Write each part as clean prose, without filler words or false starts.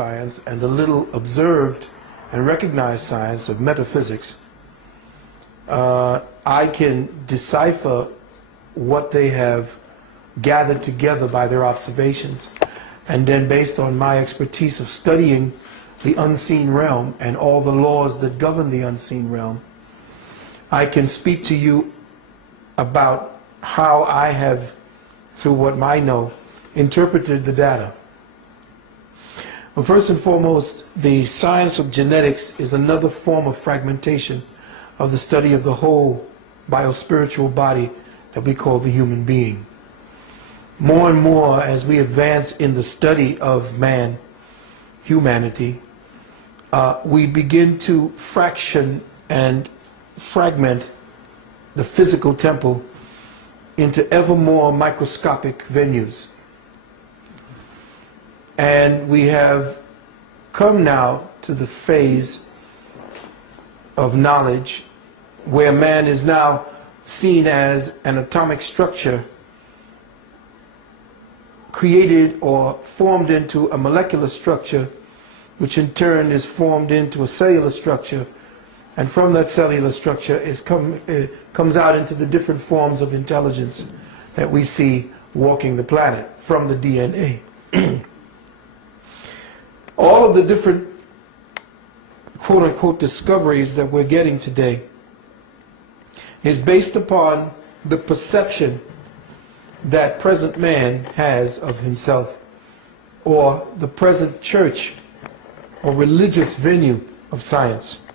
science and the little observed and recognized science of metaphysics, I can decipher what they have gathered together by their observations, and then based on my expertise of studying the unseen realm and all the laws that govern the unseen realm, I can speak to you about how I have, through what I know, interpreted the data. Well, first and foremost, the science of genetics is another form of fragmentation of the study of the whole biospiritual body that we call the human being. More and more, as we advance in the study of man, humanity, we begin to fraction and fragment the physical temple into ever more microscopic venues. And we have come now to the phase of knowledge where man is now seen as an atomic structure created or formed into a molecular structure, which in turn is formed into a cellular structure, and from that cellular structure comes out into the different forms of intelligence that we see walking the planet from the DNA. All of the different quote-unquote discoveries that we're getting today is based upon the perception that present man has of himself, or the present church or religious venue of science.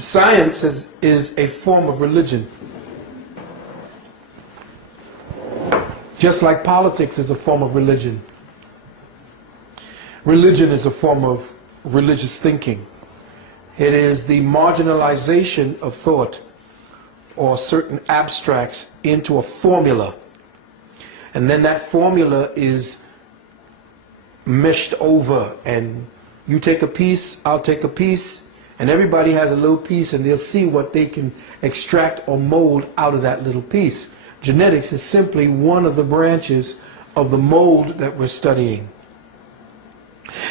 Science is a form of religion. Just like politics is a form of religion. Religion is a form of religious thinking. It is the marginalization of thought or certain abstracts into a formula. And then that formula is meshed over, and you take a piece, I'll take a piece, and everybody has a little piece, and they'll see what they can extract or mold out of that little piece. Genetics is simply one of the branches of the mold that we're studying.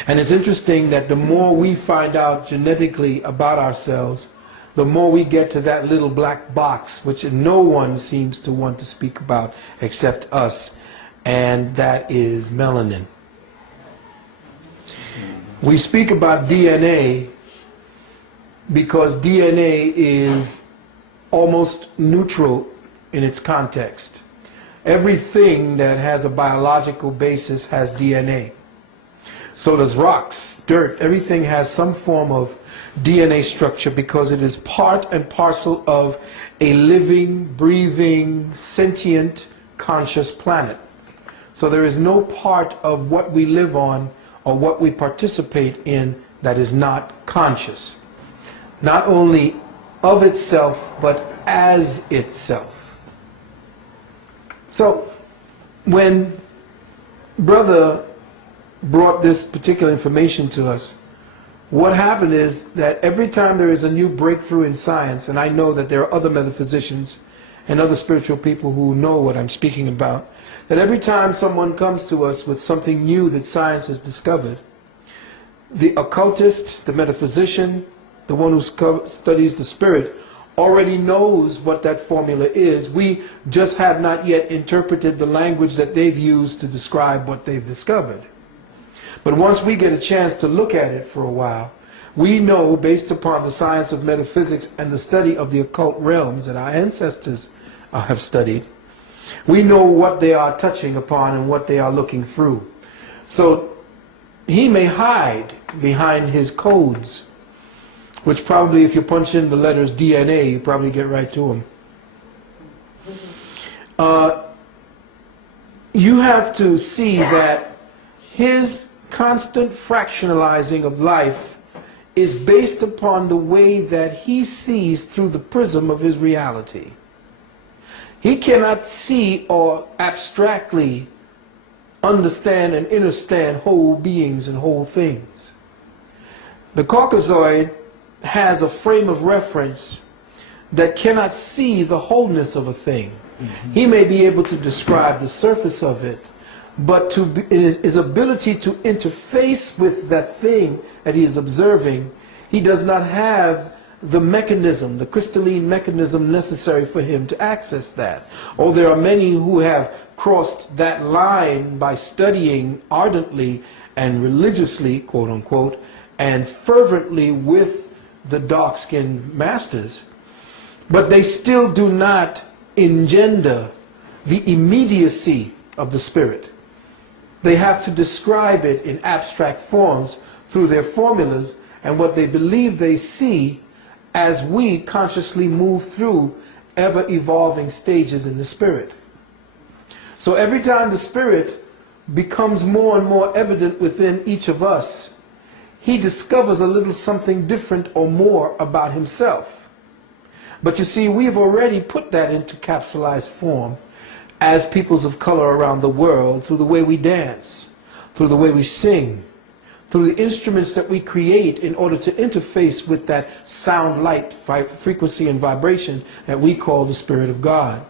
And it's interesting that the more we find out genetically about ourselves, the more we get to that little black box, which no one seems to want to speak about except us, and that is melanin. We speak about DNA because DNA is almost neutral in its context. Everything that has a biological basis has DNA. So does rocks, dirt, everything has some form of DNA structure because it is part and parcel of a living, breathing, sentient, conscious planet. So there is no part of what we live on or what we participate in that is not conscious. Not only of itself, but as itself. So when Brother brought this particular information to us, what happened is that every time there is a new breakthrough in science, and I know that there are other metaphysicians and other spiritual people who know what I'm speaking about, that every time someone comes to us with something new that science has discovered, the occultist, the metaphysician, the one who studies the spirit, already knows what that formula is. We just have not yet interpreted the language that they've used to describe what they've discovered. But once we get a chance to look at it for a while, we know, based upon the science of metaphysics and the study of the occult realms that our ancestors have studied, we know what they are touching upon and what they are looking through. So he may hide behind his codes, which probably, if you punch in the letters D.N.A., you probably get right to them. You have to see that his constant fractionalizing of life is based upon the way that he sees through the prism of his reality. He cannot see or abstractly understand and understand whole beings and whole things. The Caucasoid has a frame of reference that cannot see the wholeness of a thing. He may be able to describe the surface of it, but his ability to interface with that thing that he is observing, he does not have the mechanism, the crystalline mechanism necessary for him to access that. Oh, there are many who have crossed that line by studying ardently and religiously, quote unquote, and fervently with the dark-skinned masters, but they still do not engender the immediacy of the spirit. They have to describe it in abstract forms through their formulas and what they believe they see as we consciously move through ever-evolving stages in the spirit. So every time the spirit becomes more and more evident within each of us, he discovers a little something different or more about himself. But you see, we've already put that into capsulized form as peoples of color around the world through the way we dance, through the way we sing, through the instruments that we create in order to interface with that sound, light, frequency, and vibration that we call the Spirit of God.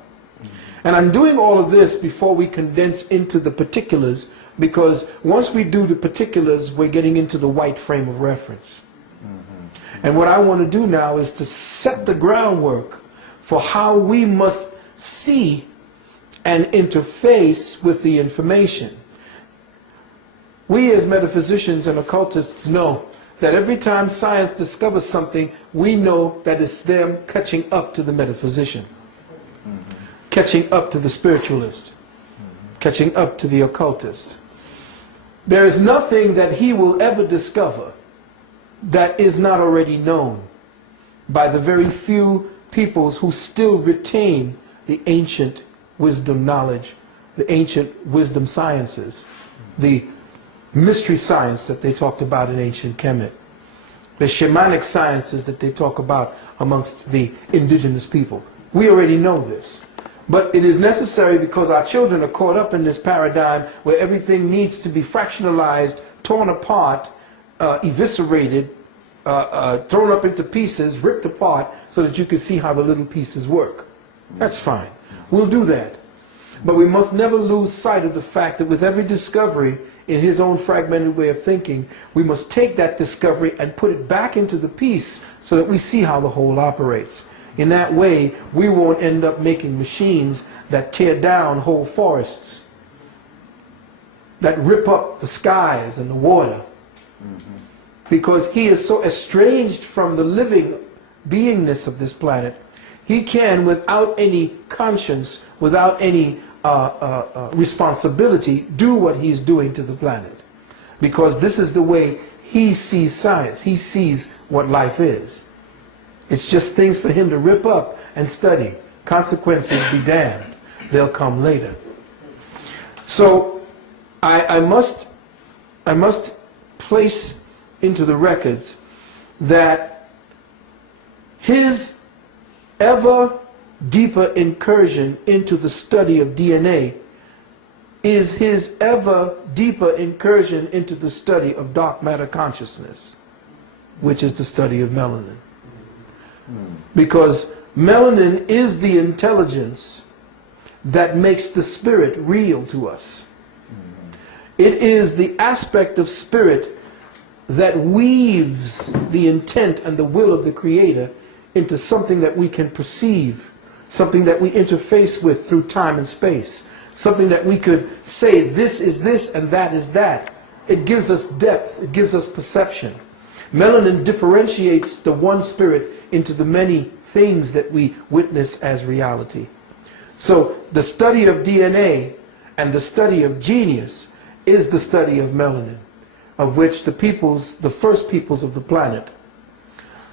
And I'm doing all of this before we condense into the particulars, because once we do the particulars, we're getting into the white frame of reference. And what I want to do now is to set the groundwork for how we must see and interface with the information. We as metaphysicians and occultists know that every time science discovers something, we know that it's them catching up to the metaphysician, catching up to the spiritualist, catching up to the occultist. There is nothing that he will ever discover that is not already known by the very few peoples who still retain the ancient wisdom knowledge, the ancient wisdom sciences, the mystery science that they talked about in ancient Kemet, the shamanic sciences that they talk about amongst the indigenous people. We already know this. But it is necessary because our children are caught up in this paradigm where everything needs to be fractionalized, torn apart, eviscerated, thrown up into pieces, ripped apart, so that you can see how the little pieces work. That's fine. We'll do that. But we must never lose sight of the fact that with every discovery, in his own fragmented way of thinking, we must take that discovery and put it back into the piece so that we see how the whole operates. In that way, we won't end up making machines that tear down whole forests, that rip up the skies and the water. Because he is so estranged from the living beingness of this planet, he can, without any conscience, without any responsibility, do what he's doing to the planet. Because this is the way he sees science. He sees what life is. It's just things for him to rip up and study. Consequences be damned. They'll come later. So I must place into the records that his ever deeper incursion into the study of DNA is his ever deeper incursion into the study of dark matter consciousness, which is the study of melanin. Because melanin is the intelligence that makes the spirit real to us. It is the aspect of spirit that weaves the intent and the will of the Creator into something that we can perceive, something that we interface with through time and space, something that we could say this is this and that is that. It gives us depth, it gives us perception. Melanin differentiates the one spirit into the many things that we witness as reality. So the study of DNA and the study of genius is the study of melanin, of which the peoples, the first peoples of the planet,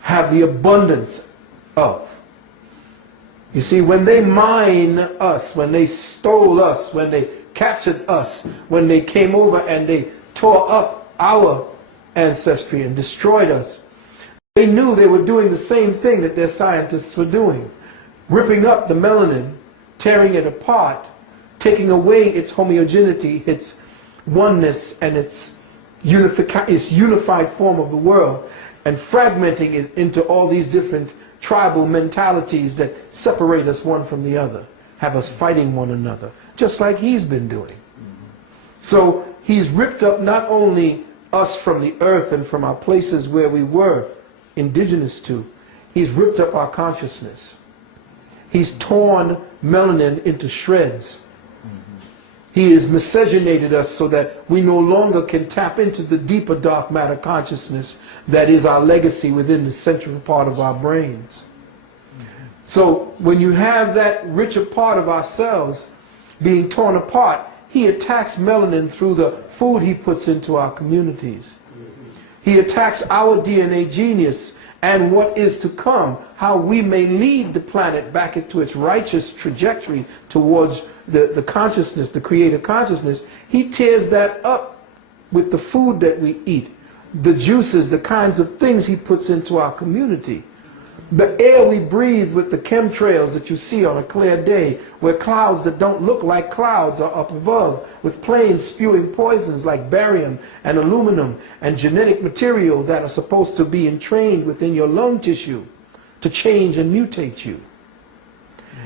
have the abundance of. You see, when they mine us, when they stole us, when they captured us, when they came over and they tore up our ancestry and destroyed us, they knew they were doing the same thing that their scientists were doing. Ripping up the melanin, tearing it apart, taking away its homogeneity, its oneness, and its unified form of the world, and fragmenting it into all these different tribal mentalities that separate us one from the other, have us fighting one another, just like he's been doing. So he's ripped up not only us from the earth and from our places where we were indigenous to, he's ripped up our consciousness. He's torn melanin into shreds. He has miscegenated us so that we no longer can tap into the deeper dark matter consciousness that is our legacy within the central part of our brains. So when you have that richer part of ourselves being torn apart, he attacks melanin through the food he puts into our communities. He attacks our DNA genius and what is to come, how we may lead the planet back into its righteous trajectory towards the consciousness, the creator consciousness. He tears that up with the food that we eat, the juices, the kinds of things he puts into our community. The air we breathe with the chemtrails that you see on a clear day, where clouds that don't look like clouds are up above, with planes spewing poisons like barium and aluminum and genetic material that are supposed to be entrained within your lung tissue to change and mutate you.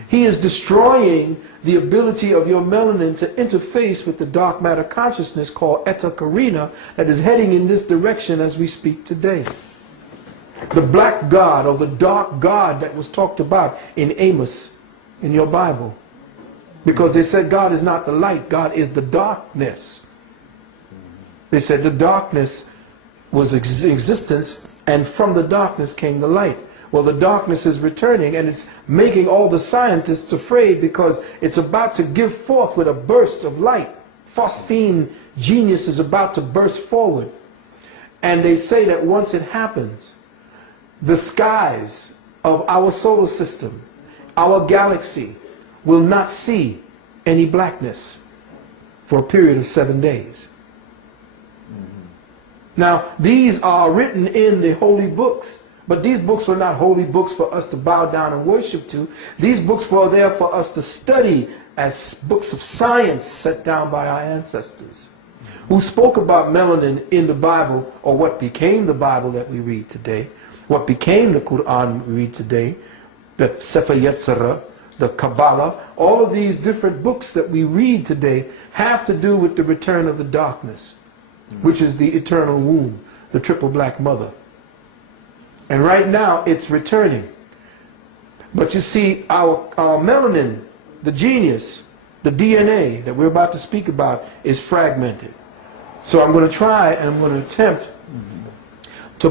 He is destroying the ability of your melanin to interface with the dark matter consciousness called Eta Carina that is heading in this direction as we speak today. The black God or the dark God that was talked about in Amos in your Bible. Because they said God is not the light, God is the darkness. They said the darkness was existence, and from the darkness came the light. Well, the darkness is returning, and it's making all the scientists afraid because it's about to give forth with a burst of light. Phosphine genius is about to burst forward. And they say that once it happens, the skies of our solar system, our galaxy, will not see any blackness for a period of 7 days. Now, these are written in the holy books, but these books were not holy books for us to bow down and worship to. These books were there for us to study as books of science set down by our ancestors, who spoke about melanin in the Bible, or what became the Bible that we read today. What became the Quran we read today, the Sefer Yetzirah, the Kabbalah, all of these different books that we read today have to do with the return of the darkness, which is the eternal womb, the triple black mother. And right now it's returning. But you see, our melanin, the genius, the DNA that we're about to speak about is fragmented. So I'm going to try and I'm going to attempt to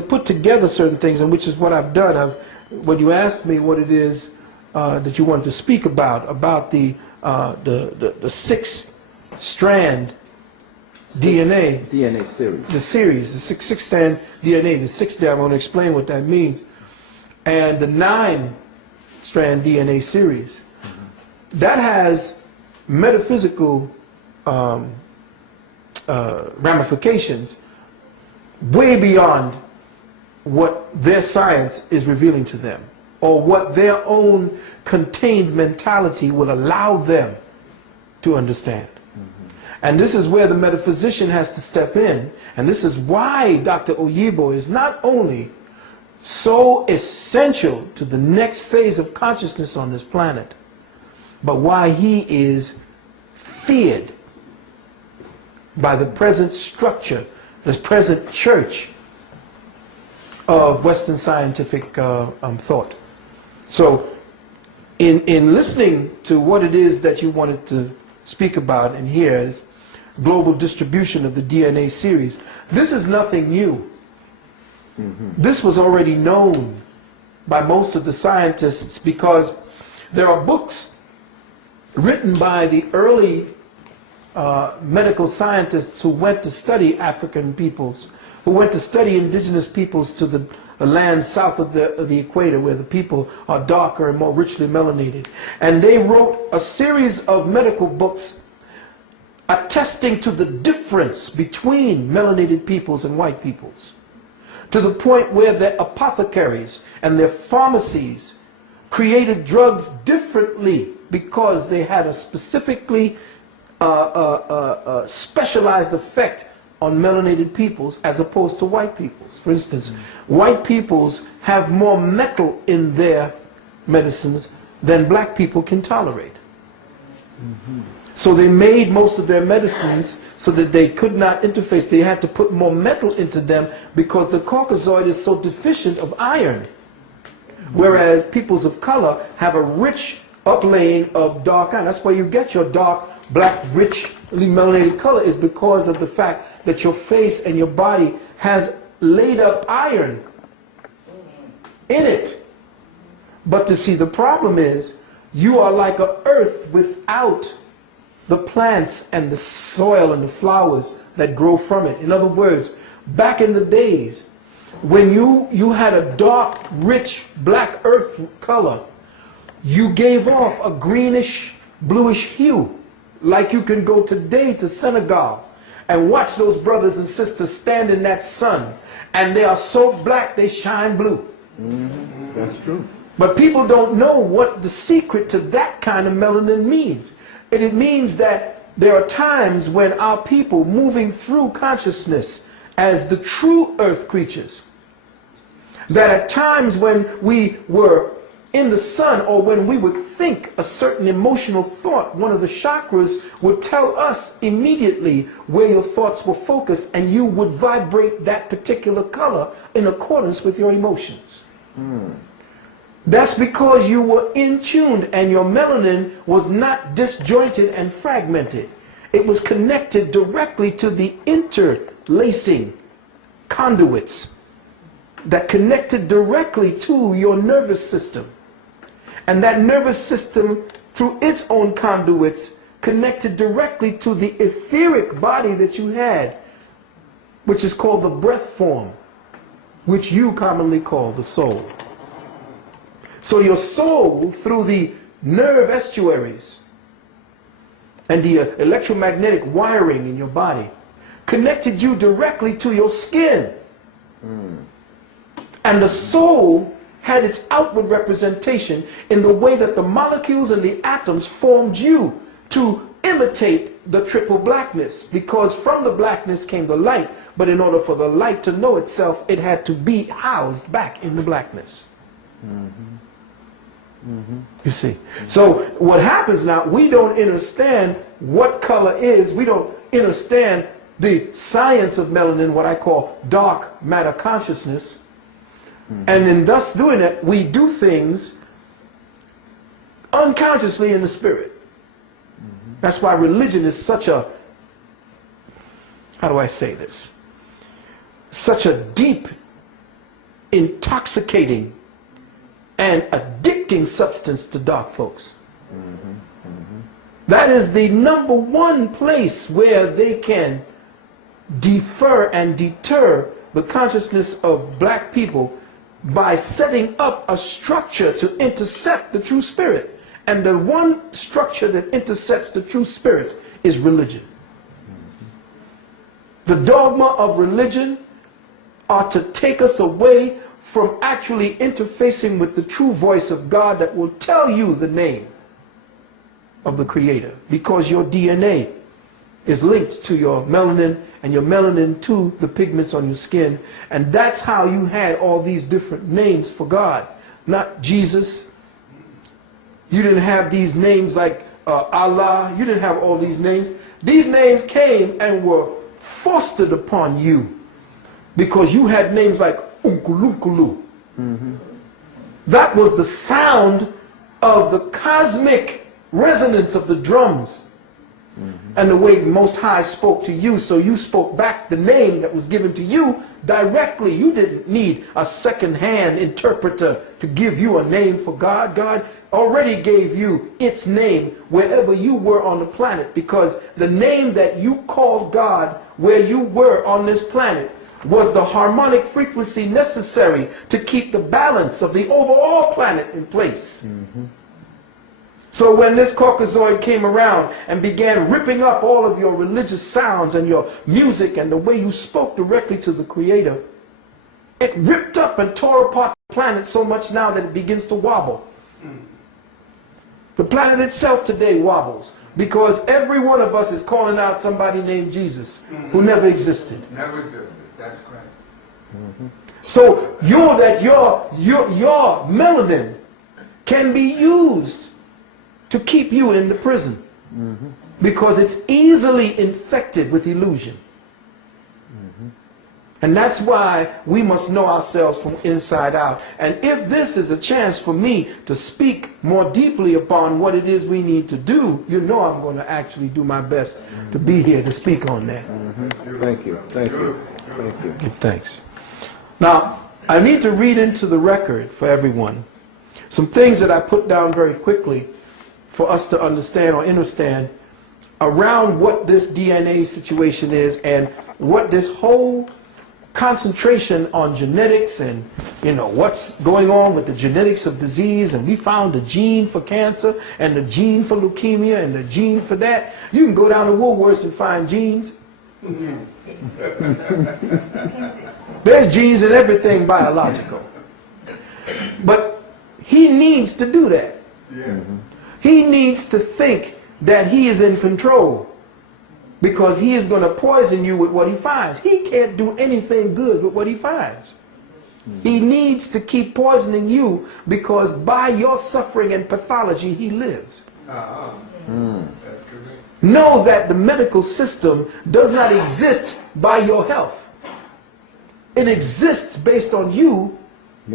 put together certain things, and which is what I've done. When you asked me what it is that you wanted to speak about the 6-strand DNA. DNA series. The series, the six-strand DNA, the 6th day, I'm going to explain what that means. And the 9-strand DNA series. That has metaphysical ramifications way beyond what their science is revealing to them, or what their own contained mentality will allow them to understand. And this is where the metaphysician has to step in, and this is why Dr. Oyibo is not only so essential to the next phase of consciousness on this planet, but why he is feared by the present structure, the present church of Western scientific thought. So in listening to what it is that you wanted to speak about and hear is global distribution of the DNA series, this is nothing new. This was already known by most of the scientists, because there are books written by the early medical scientists who went to study African peoples, who went to study indigenous peoples to the lands south of the equator, where the people are darker and more richly melanated. And they wrote a series of medical books attesting to the difference between melanated peoples and white peoples, to the point where their apothecaries and their pharmacies created drugs differently because they had a specifically specialized effect on melanated peoples as opposed to white peoples. For instance, white peoples have more metal in their medicines than black people can tolerate. So they made most of their medicines so that they could not interface. They had to put more metal into them because the Caucasoid is so deficient of iron. Whereas peoples of color have a rich uplaying of dark iron. That's why you get your dark, black, rich, melanated color, is because of the fact that your face and your body has laid up iron in it. But to see, the problem is you are like an earth without the plants and the soil and the flowers that grow from it. In other words, back in the days when you had a dark, rich, black earth color, you gave off a greenish, bluish hue. Like you can go today to Senegal and watch those brothers and sisters stand in that sun, and they are so black they shine blue. That's true. But people don't know what the secret to that kind of melanin means. And it means that there are times when our people moving through consciousness as the true earth creatures, that at times when we were in the sun or when we would think a certain emotional thought, one of the chakras would tell us immediately where your thoughts were focused, and you would vibrate that particular color in accordance with your emotions. That's because you were in tuned and your melanin was not disjointed and fragmented. It was connected directly to the interlacing conduits that connected directly to your nervous system. And that nervous system, through its own conduits, connected directly to the etheric body that you had, which is called the breath form, which you commonly call the soul. So your soul, through the nerve estuaries and the electromagnetic wiring in your body, connected you directly to your skin. And the soul had its outward representation in the way that the molecules and the atoms formed you to imitate the triple blackness, because from the blackness came the light, but in order for the light to know itself, it had to be housed back in the blackness. You see. So what happens now, we don't understand what color is. We don't understand the science of melanin, what I call dark matter consciousness. And in thus doing it, we do things unconsciously in the spirit. That's why religion is such a, how do I say this? Such a deep, intoxicating, and addicting substance to dark folks. That is the number one place where they can defer and deter the consciousness of black people by setting up a structure to intercept the true spirit. And the one structure that intercepts the true spirit is religion. The dogma of religion are to take us away from actually interfacing with the true voice of God that will tell you the name of the Creator, because your DNA is linked to your melanin, and your melanin to the pigments on your skin. And that's how you had all these different names for God. Not Jesus. You didn't have these names like Allah. You didn't have all these names. These names came and were fostered upon you because you had names like Unkulunkulu. That was the sound of the cosmic resonance of the drums. And the way Most High spoke to you, so you spoke back the name that was given to you directly. You didn't need a second-hand interpreter to give you a name for God. God already gave you its name wherever you were on the planet, because the name that you called God where you were on this planet was the harmonic frequency necessary to keep the balance of the overall planet in place. So when this Caucasoid came around and began ripping up all of your religious sounds and your music and the way you spoke directly to the Creator, it ripped up and tore apart the planet so much now that it begins to wobble. The planet itself today wobbles because every one of us is calling out somebody named Jesus who never existed. Never existed. That's correct. So your melanin can be used to keep you in the prison. because it's easily infected with illusion. And that's why we must know ourselves from inside out. And if this is a chance for me to speak more deeply upon what it is we need to do, you know I'm going to actually do my best to be here to speak on that. Thank you. Thank you. Thank you. Give thanks. Now, I need to read into the record for everyone some things that I put down very quickly for us to understand or understand around what this DNA situation is and what this whole concentration on genetics and, you know, what's going on with the genetics of disease, and we found a gene for cancer and the gene for leukemia and the gene for that. You can go down to Woolworths and find genes. There's genes in everything biological. But he needs to do that. He needs to think that he is in control, because he is going to poison you with what he finds. He can't do anything good with what he finds. He needs to keep poisoning you, because by your suffering and pathology he lives. Know that the medical system does not exist by your health. It exists based on you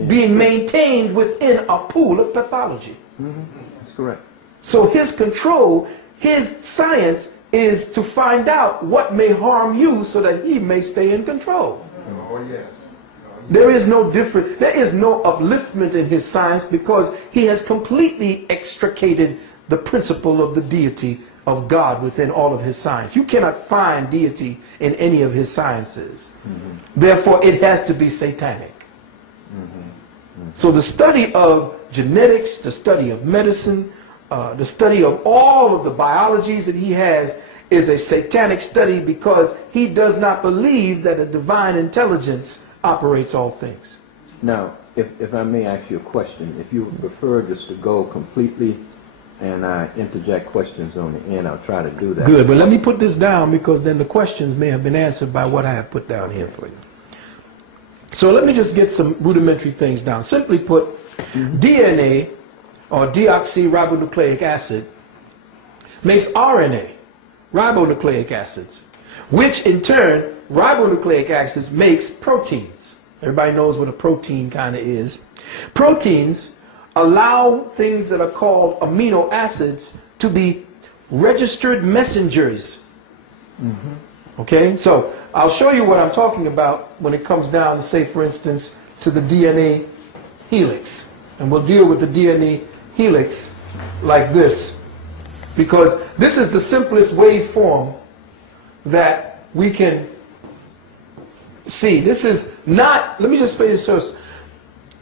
being maintained within a pool of pathology. That's correct. So his control, his science, is to find out what may harm you so that he may stay in control. Oh, yes. There is no upliftment in his science, because he has completely extricated the principle of the deity of God within all of his science. You cannot find deity in any of his sciences. Therefore, it has to be satanic. So the study of genetics, the study of medicine, the study of all of the biologies that he has is a satanic study, because he does not believe that a divine intelligence operates all things. Now, if I may ask you a question, if you would prefer just to go completely and I interject questions on the end, I'll try to do that. Good, but let me put this down, because then the questions may have been answered by what I have put down here for you. So let me just get some rudimentary things down. Simply put, DNA, or deoxyribonucleic acid, makes RNA, ribonucleic acids, which in turn, ribonucleic acids makes proteins. Everybody knows what a protein kind of is. Proteins allow things that are called amino acids to be registered messengers. Okay, so I'll show you what I'm talking about when it comes down to, say, for instance, to the DNA helix. And we'll deal with the DNA helix like this, because this is the simplest waveform that we can see. This is not, let me just say this first.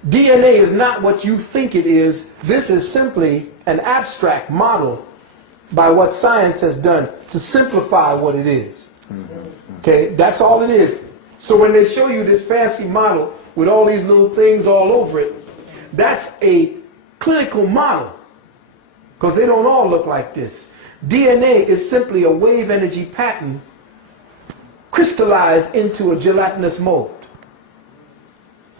DNA is not what you think it is. This is simply an abstract model by what science has done to simplify what it is. Okay, that's all it is. So when they show you this fancy model with all these little things all over it, that's a clinical model, because they don't all look like this. DNA is simply a wave energy pattern crystallized into a gelatinous mold.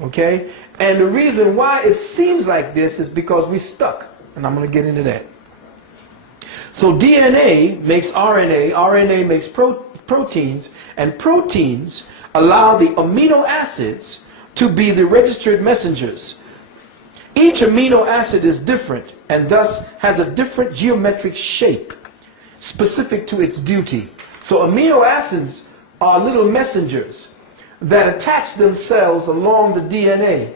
Okay? And the reason why it seems like this is because we're stuck. And I'm going to get into that. So DNA makes RNA, RNA makes proteins, and proteins allow the amino acids to be the registered messengers. Each amino acid is different and thus has a different geometric shape specific to its duty. So amino acids are little messengers that attach themselves along the DNA.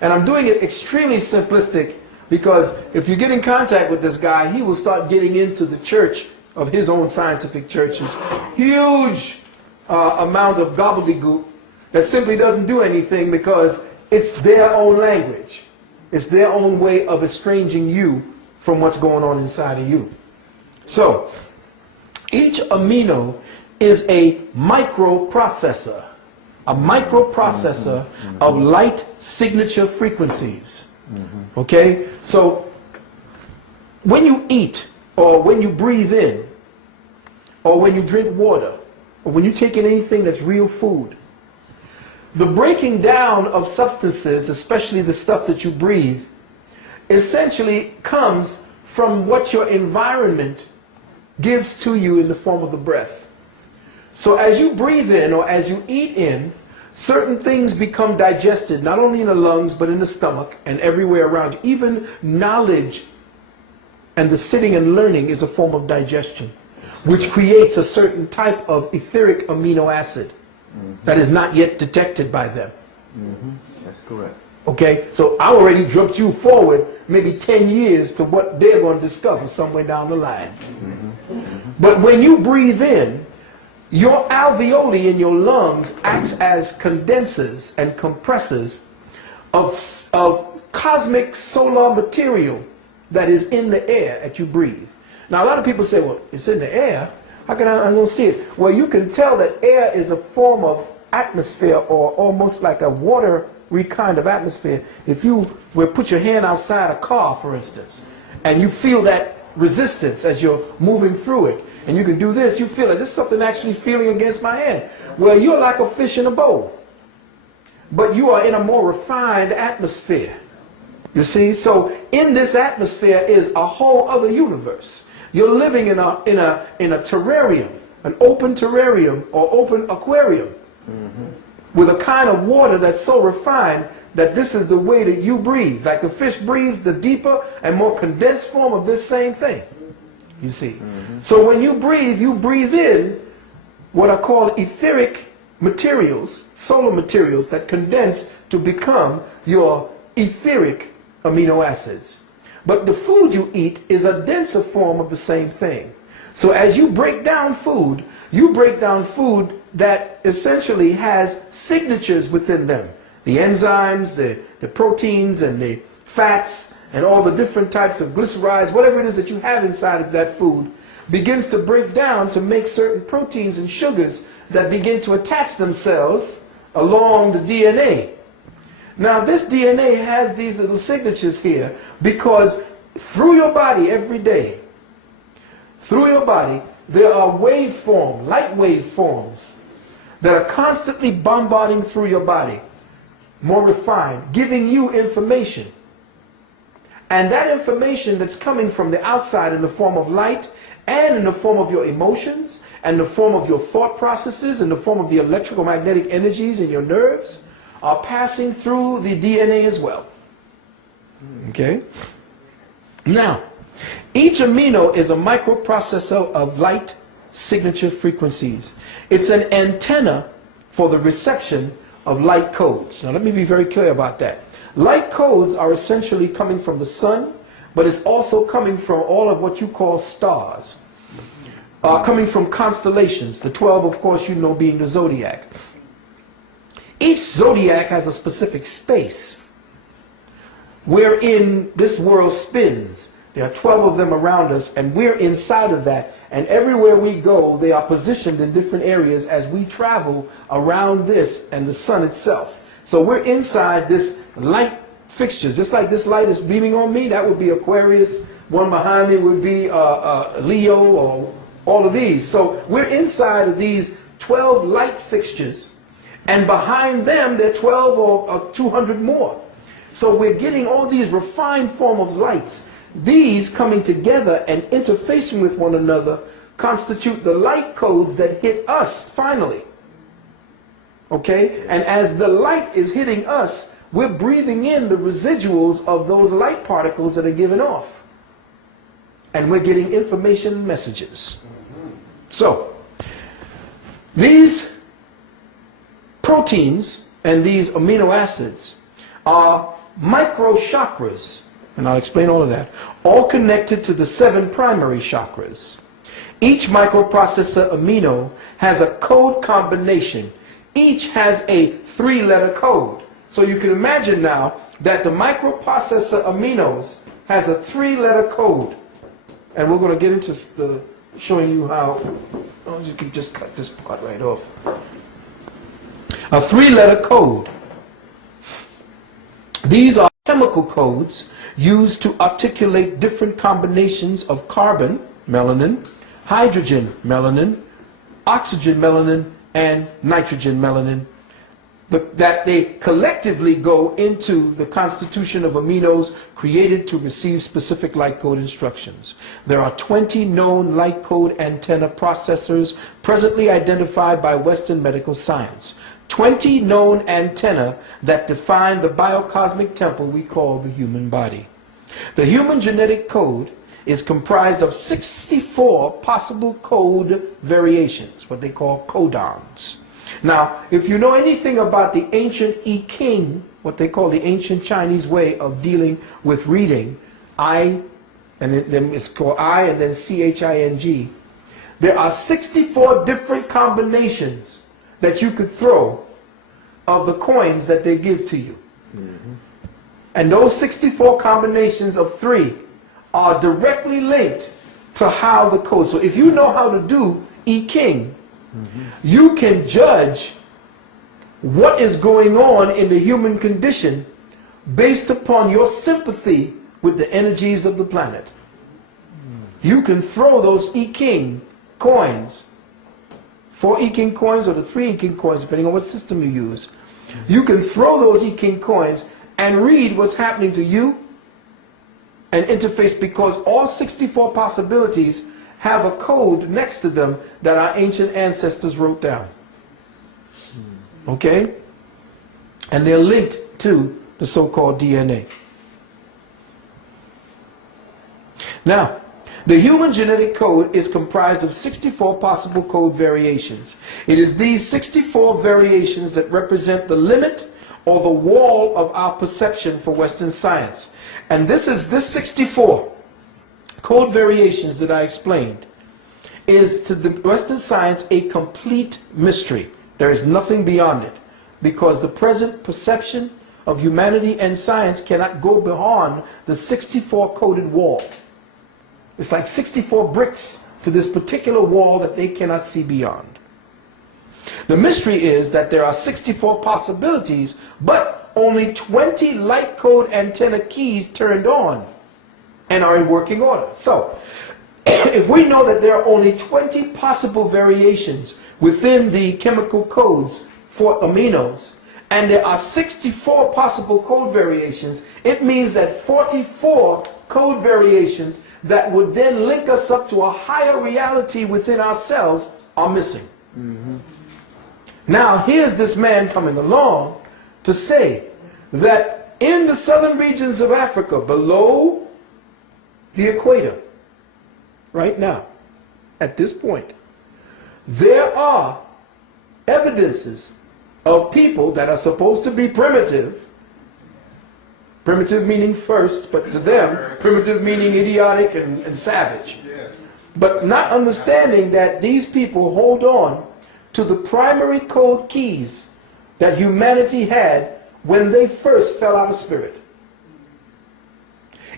And I'm doing it extremely simplistic, because if you get in contact with this guy, he will start getting into the church of his own scientific churches. Huge amount of gobbledygook that simply doesn't do anything, because it's their own language. It's their own way of estranging you from what's going on inside of you. So, each amino is a microprocessor. A microprocessor of light signature frequencies. Okay? So, when you eat, or when you breathe in, or when you drink water, or when you take in anything that's real food, the breaking down of substances, especially the stuff that you breathe, essentially comes from what your environment gives to you in the form of the breath. So as you breathe in or as you eat in, certain things become digested, not only in the lungs, but in the stomach and everywhere around you. Even knowledge and the sitting and learning is a form of digestion, which creates a certain type of etheric amino acid that is not yet detected by them. That's correct. Okay, so I already jumped you forward maybe 10 years to what they're going to discover somewhere down the line. But when you breathe in, your alveoli in your lungs acts as condensers and compressors of cosmic solar material that is in the air that you breathe. Now a lot of people say, well, it's in the air. How can I don't see it? Well, you can tell that air is a form of atmosphere, or almost like a watery kind of atmosphere. If you will put your hand outside a car, for instance, and you feel that resistance as you're moving through it, and you can do this, you feel it. There's something actually feeling against my hand. Well, you're like a fish in a bowl, but you are in a more refined atmosphere. You see, so in this atmosphere is a whole other universe. You're living in a terrarium, an open terrarium or open aquarium, with a kind of water that's so refined that this is the way that you breathe. Like the fish breathes, the deeper and more condensed form of this same thing. You see. So when you breathe in what are called etheric materials, solar materials that condense to become your etheric amino acids. But the food you eat is a denser form of the same thing. So as you break down food that essentially has signatures within them. The enzymes, the proteins, and the fats, and all the different types of glycerides, whatever it is that you have inside of that food, begins to break down to make certain proteins and sugars that begin to attach themselves along the DNA. Now this DNA has these little signatures here because through your body every day, through your body, there are waveforms, light waveforms that are constantly bombarding through your body, more refined, giving you information. And that information that's coming from the outside in the form of light and in the form of your emotions and the form of your thought processes and the form of the electrical magnetic energies in your nerves are passing through the DNA as well. Okay? Now, each amino is a microprocessor of light signature frequencies. It's an antenna for the reception of light codes. Now let me be very clear about that. Light codes are essentially coming from the sun, but it's also coming from all of what you call stars. Coming from constellations, the 12 of course you know being the zodiac. Each zodiac has a specific space wherein this world spins. There are 12 of them around us, and we're inside of that. And everywhere we go, they are positioned in different areas as we travel around this and the sun itself. So we're inside this light fixtures. Just like this light is beaming on me, that would be Aquarius. One behind me would be Leo, or all of these. So we're inside of these 12 light fixtures. And behind them, there are 12 or 200 more. So we're getting all these refined form of lights. These coming together and interfacing with one another constitute the light codes that hit us finally. Okay? And as the light is hitting us, we're breathing in the residuals of those light particles that are given off. And we're getting information messages. So, these proteins and these amino acids are micro chakras, and I'll explain all of that, all connected to the 7 primary chakras. Each microprocessor amino has a code combination. Each has a 3-letter code. So you can imagine now that the microprocessor aminos has a 3-letter code. And we're going to get into showing you how, you can just cut this part right off. A 3-letter code. These are chemical codes used to articulate different combinations of carbon, melanin, hydrogen, melanin, oxygen, melanin, and nitrogen, melanin. that they collectively go into the constitution of aminos created to receive specific light code instructions. There are 20 known light code antenna processors presently identified by Western medical science. 20 known antenna that define the biocosmic temple we call the human body. The human genetic code is comprised of 64 possible code variations, what they call codons. Now, if you know anything about the ancient I Ching, what they call the ancient Chinese way of dealing with reading, I, and then it's called I and then CHING, there are 64 different combinations that you could throw of the coins that they give to you. Mm-hmm. And those 64 combinations of 3 are directly linked to how the code. So if you know how to do I Ching, you can judge what is going on in the human condition based upon your sympathy with the energies of the planet. You can throw those I Ching coins, 4 I Ching coins or the 3 I Ching coins, depending on what system you use. You can throw those I Ching coins and read what's happening to you and interface, because all 64 possibilities have a code next to them that our ancient ancestors wrote down. Okay? And they're linked to the so-called DNA. Now, the human genetic code is comprised of 64 possible code variations. It is these 64 variations that represent the limit or the wall of our perception for Western science. And this 64 code variations that I explained is to the Western science a complete mystery. There is nothing beyond it, because the present perception of humanity and science cannot go beyond the 64 coded wall. It's like 64 bricks to this particular wall that they cannot see beyond. The mystery is that there are 64 possibilities, but only 20 light code antenna keys turned on and are in working order. So, if we know that there are only 20 possible variations within the chemical codes for aminos, and there are 64 possible code variations, it means that 44 code variations that would then link us up to a higher reality within ourselves are missing. Mm-hmm. Now, here's this man coming along to say that in the southern regions of Africa, below the equator, right now, at this point, there are evidences of people that are supposed to be primitive. Primitive meaning first, but to them, primitive meaning idiotic and savage. But not understanding that these people hold on to the primary code keys that humanity had when they first fell out of spirit.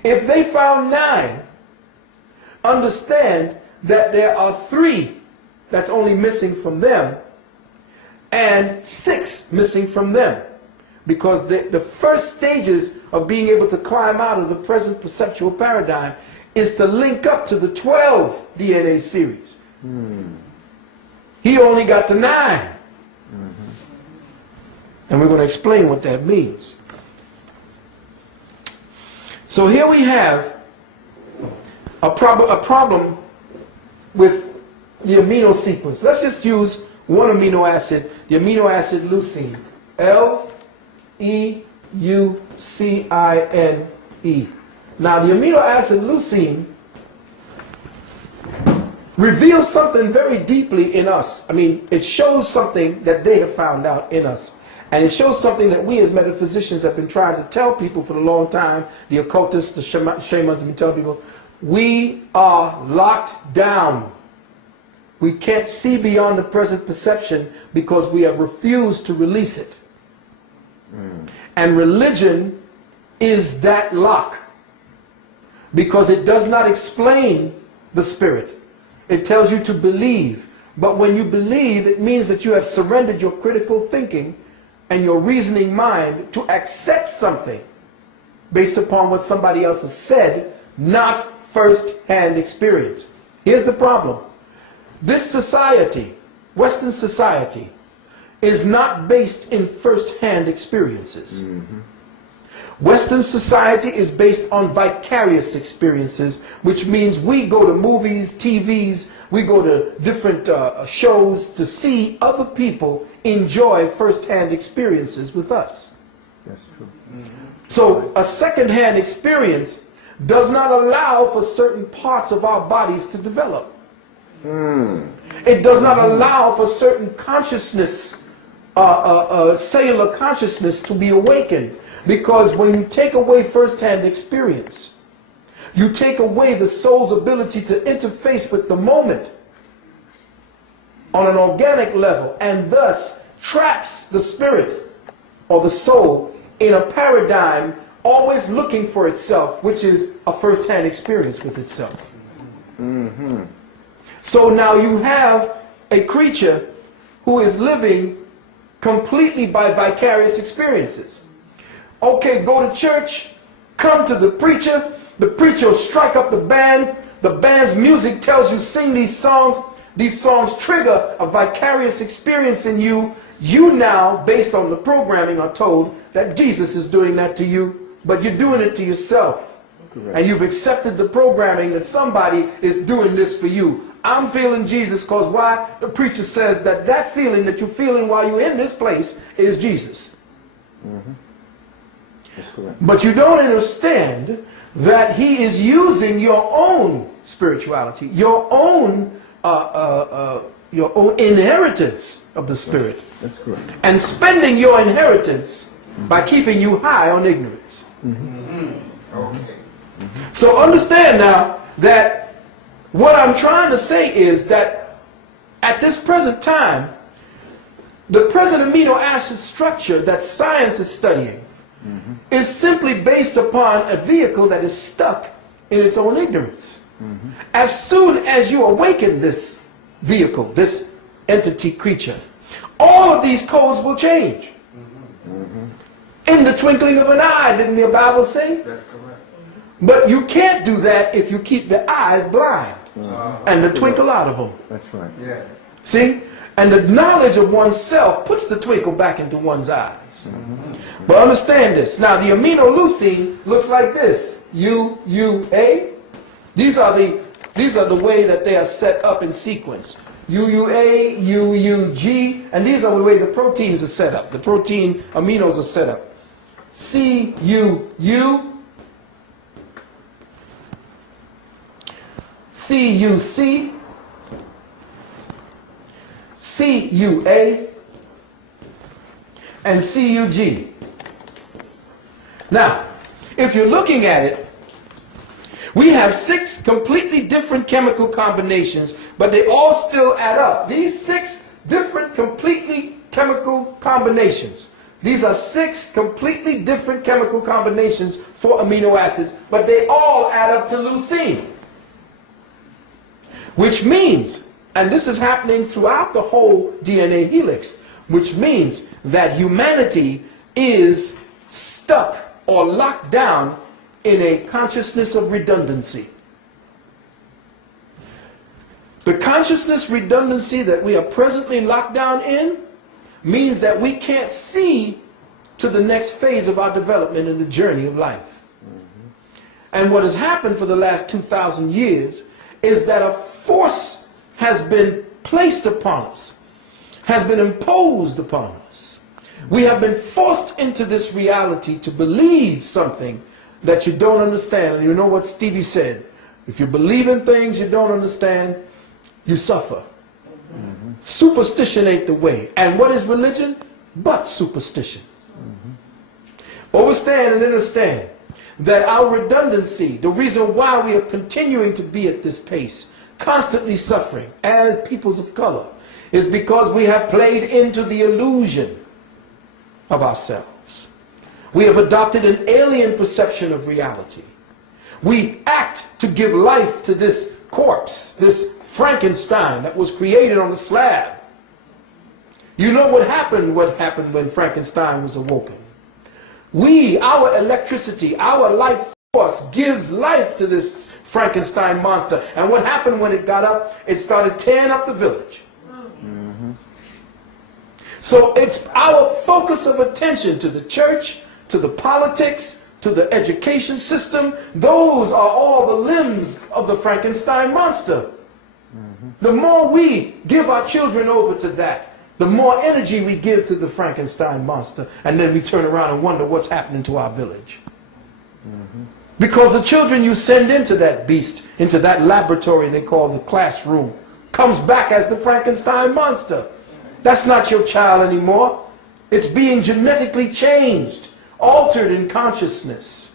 If they found 9, understand that there are 3 that's only missing from them and 6 missing from them. Because the first stages of being able to climb out of the present perceptual paradigm is to link up to the 12 DNA series. He only got to 9. And we're going to explain what that means. So here we have a problem with the amino sequence. Let's just use one amino acid, the amino acid leucine. L-E-U-C-I-N-E. Now, the amino acid leucine reveals something very deeply in us. I mean, it shows something that they have found out in us. And it shows something that we as metaphysicians have been trying to tell people for a long time. The occultists, the shamans have been telling people, we are locked down. We can't see beyond the present perception because we have refused to release it. And religion is that lock, because it does not explain the spirit. It tells you to believe. But when you believe, it means that you have surrendered your critical thinking and your reasoning mind to accept something based upon what somebody else has said, not first-hand experience. Here's the problem. This society, Western society, is not based in first-hand experiences. Western society is based on vicarious experiences, which means we go to movies, TVs, we go to different shows to see other people enjoy first-hand experiences with us. That's true. So a second-hand experience does not allow for certain parts of our bodies to develop. It does not allow for certain consciousness, cellular consciousness to be awakened. Because when you take away first-hand experience, you take away the soul's ability to interface with the moment on an organic level, and thus traps the spirit or the soul in a paradigm always looking for itself, which is a first-hand experience with itself. So now you have a creature who is living completely by vicarious experiences. Okay, go to church, come to the preacher will strike up the band's music tells you sing these songs trigger a vicarious experience in you. You now, based on the programming, are told that Jesus is doing that to you, but you're doing it to yourself. Correct. And you've accepted the programming that somebody is doing this for you. I'm feeling Jesus because why? The preacher says that that feeling that you're feeling while you're in this place is Jesus. But you don't understand that he is using your own spirituality, your own inheritance of the Spirit. That's correct. And spending your inheritance by keeping you high on ignorance. Okay. So understand now that what I'm trying to say is that at this present time, the present amino acid structure that science is studying is simply based upon a vehicle that is stuck in its own ignorance. As soon as you awaken this vehicle, this entity creature, all of these codes will change. In the twinkling of an eye, didn't the Bible say? That's correct. But you can't do that if you keep the eyes blind and the twinkle out of them. That's right. Yes. See? And the knowledge of oneself puts the twinkle back into one's eyes. But understand this. Now, the amino leucine looks like this. UUA. These are the way that they are set up in sequence. UUA, UUG, and these are the way the proteins are set up. The protein aminos are set up. CUU, CUC, CUA, and CUG. Now, if you're looking at it, we have 6 completely different chemical combinations, but they all still add up. These 6 different completely chemical combinations. These are 6 completely different chemical combinations for amino acids, but they all add up to leucine. Which means, and this is happening throughout the whole DNA helix, which means that humanity is stuck or locked down in a consciousness of redundancy. The consciousness redundancy that we are presently locked down in means that we can't see to the next phase of our development in the journey of life. And what has happened for the last 2,000 years is that a force has been placed upon us, has been imposed upon us. We have been forced into this reality to believe something that you don't understand. And you know what Stevie said? If you believe in things you don't understand, you suffer. Superstition ain't the way. And what is religion? But superstition. Overstand and understand that our redundancy, the reason why we are continuing to be at this pace, constantly suffering as peoples of color, is because we have played into the illusion of ourselves. We have adopted an alien perception of reality. We act to give life to this corpse, this Frankenstein that was created on the slab. You know what happened when Frankenstein was awoken. Our electricity, our life force gives life to this Frankenstein monster. And what happened when it got up? It started tearing up the village. So it's our focus of attention to the church, to the politics, to the education system. Those are all the limbs of the Frankenstein monster. The more we give our children over to that, the more energy we give to the Frankenstein monster, and then we turn around and wonder what's happening to our village. Because the children you send into that beast, into that laboratory they call the classroom, comes back as the Frankenstein monster. That's not your child anymore. It's being genetically changed, altered in consciousness.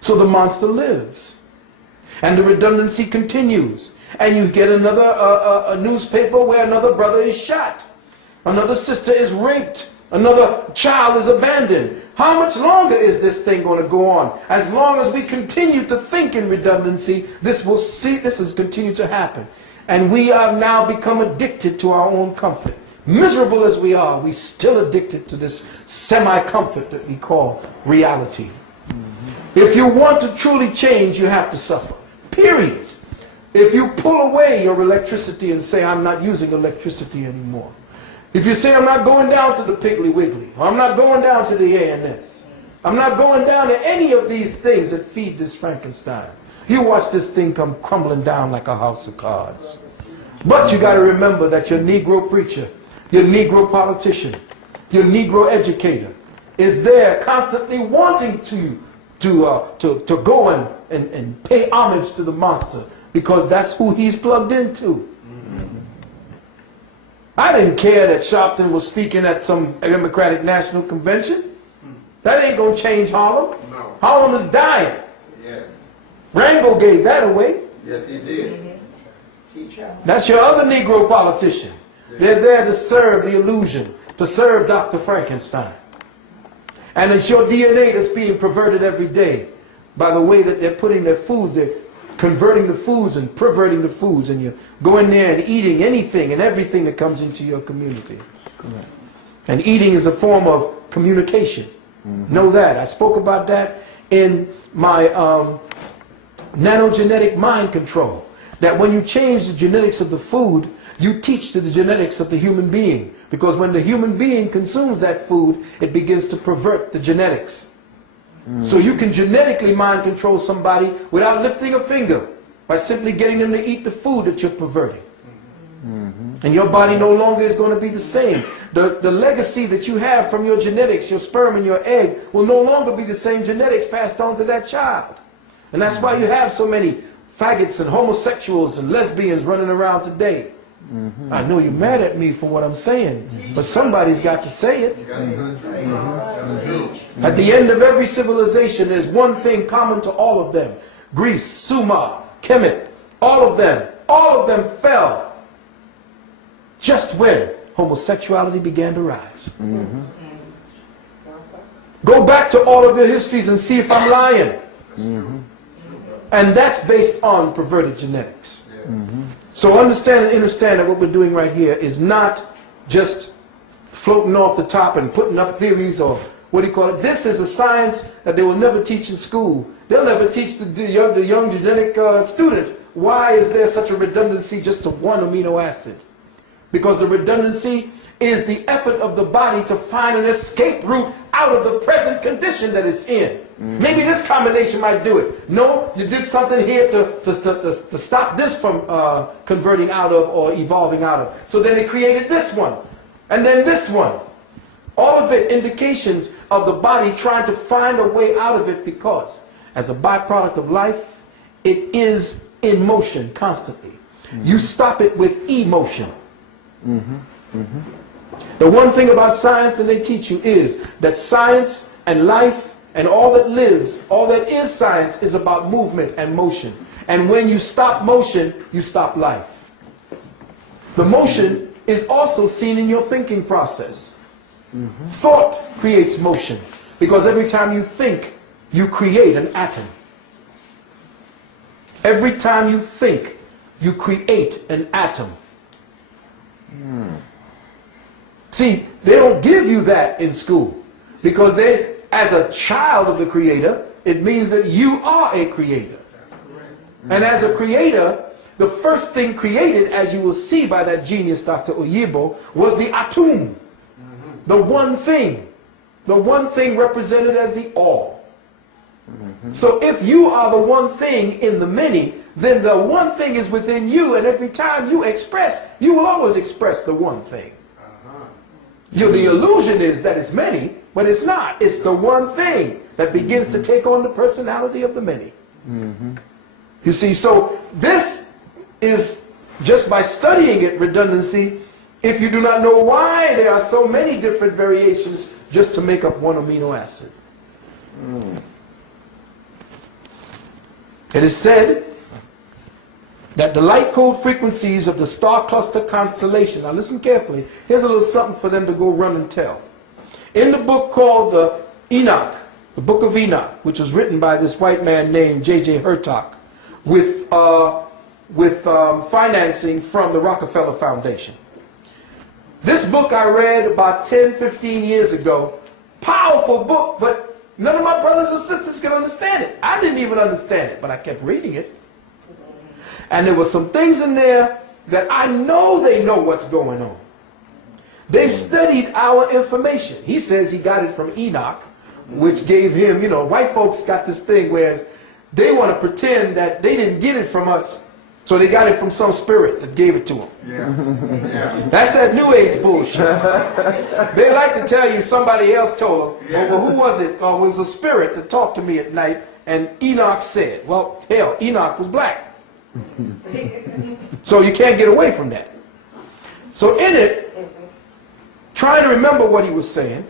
So the monster lives. And the redundancy continues. And you get another a newspaper where another brother is shot. Another sister is raped. Another child is abandoned. How much longer is this thing going to go on? As long as we continue to think in redundancy, this is continue to happen. And we have now become addicted to our own comfort. Miserable as we are, we still addicted to this semi-comfort that we call reality. If you want to truly change, you have to suffer. Period. If you pull away your electricity and say, I'm not using electricity anymore. If you say, I'm not going down to the Piggly Wiggly, or I'm not going down to the A&S, I'm not going down to any of these things that feed this Frankenstein, you watch this thing come crumbling down like a house of cards. But you got to remember that your Negro preacher, your Negro politician, your Negro educator is there constantly wanting to go and pay homage to the monster, because that's who he's plugged into. I didn't care that Sharpton was speaking at some Democratic National Convention. That ain't going to change Harlem. No. Harlem is dying. Yes. Rango gave that away. Yes, he did. That's your other Negro politician. They're there to serve the illusion, to serve Dr. Frankenstein. And it's your DNA that's being perverted every day by the way that they're putting their food. They're converting the foods and perverting the foods, and you go in there and eating anything and everything that comes into your community. Correct. And eating is a form of communication. Know that. I spoke about that in my nanogenetic mind control. That when you change the genetics of the food, you teach to the genetics of the human being. Because when the human being consumes that food, it begins to pervert the genetics. So you can genetically mind control somebody without lifting a finger, by simply getting them to eat the food that you're perverting. And your body no longer is going to be the same. The legacy that you have from your genetics, your sperm and your egg, will no longer be the same genetics passed on to that child. And that's why you have so many faggots and homosexuals and lesbians running around today. I know you're mad at me for what I'm saying, but somebody's got to say it. At the end of every civilization, there's one thing common to all of them. Greece, Sumer, Kemet, all of them fell just when homosexuality began to rise. Go back to all of your histories and see if I'm lying. And that's based on perverted genetics. So understand and understand that what we're doing right here is not just floating off the top and putting up theories or what do you call it. This is a science that they will never teach in school. They'll never teach the young genetic student why is there such a redundancy just to one amino acid. Because the redundancy is the effort of the body to find an escape route out of the present condition that it's in. Maybe this combination might do it. No, you did something here to stop this from converting out of or evolving out of. So then they created this one, and then this one. All of it indications of the body trying to find a way out of it, because as a byproduct of life, it is in motion constantly. You stop it with emotion. The one thing about science that they teach you is that science and life and all that lives, all that is science, is about movement and motion. And when you stop motion, you stop life. The motion is also seen in your thinking process. Thought creates motion, because every time you think, you create an atom. Every time you think, you create an atom. See, they don't give you that in school, because they, as a child of the Creator, it means that you are a creator. And as a creator, the first thing created, as you will see by that genius, Dr. Oyibo, was the atum. The one thing. The one thing represented as the all. So if you are the one thing in the many, then the one thing is within you, and every time you express, you will always express the one thing. The illusion is that it's many, but it's not. It's the one thing that begins to take on the personality of the many. You see, so this is, just by studying it, redundancy, if you do not know why there are so many different variations just to make up one amino acid. It is said that the light code frequencies of the star cluster constellation, now listen carefully, here's a little something for them to go run and tell. In the book called the Enoch, the Book of Enoch, which was written by this white man named J.J. Hertog, with financing from the Rockefeller Foundation. This book I read about 10, 15 years ago. Powerful book, but none of my brothers and sisters could understand it. I didn't even understand it, but I kept reading it. And there were some things in there that I know they know what's going on. They've studied our information. He says he got it from Enoch, which gave him, you know, white folks got this thing whereas they want to pretend that they didn't get it from us. So they got it from some spirit that gave it to them. Yeah. That's that New Age bullshit. They like to tell you somebody else told them. Well, who was it? Oh, it was a spirit that talked to me at night, and Enoch said. Well, hell, Enoch was black. So you can't get away from that. So in it, trying to remember what he was saying,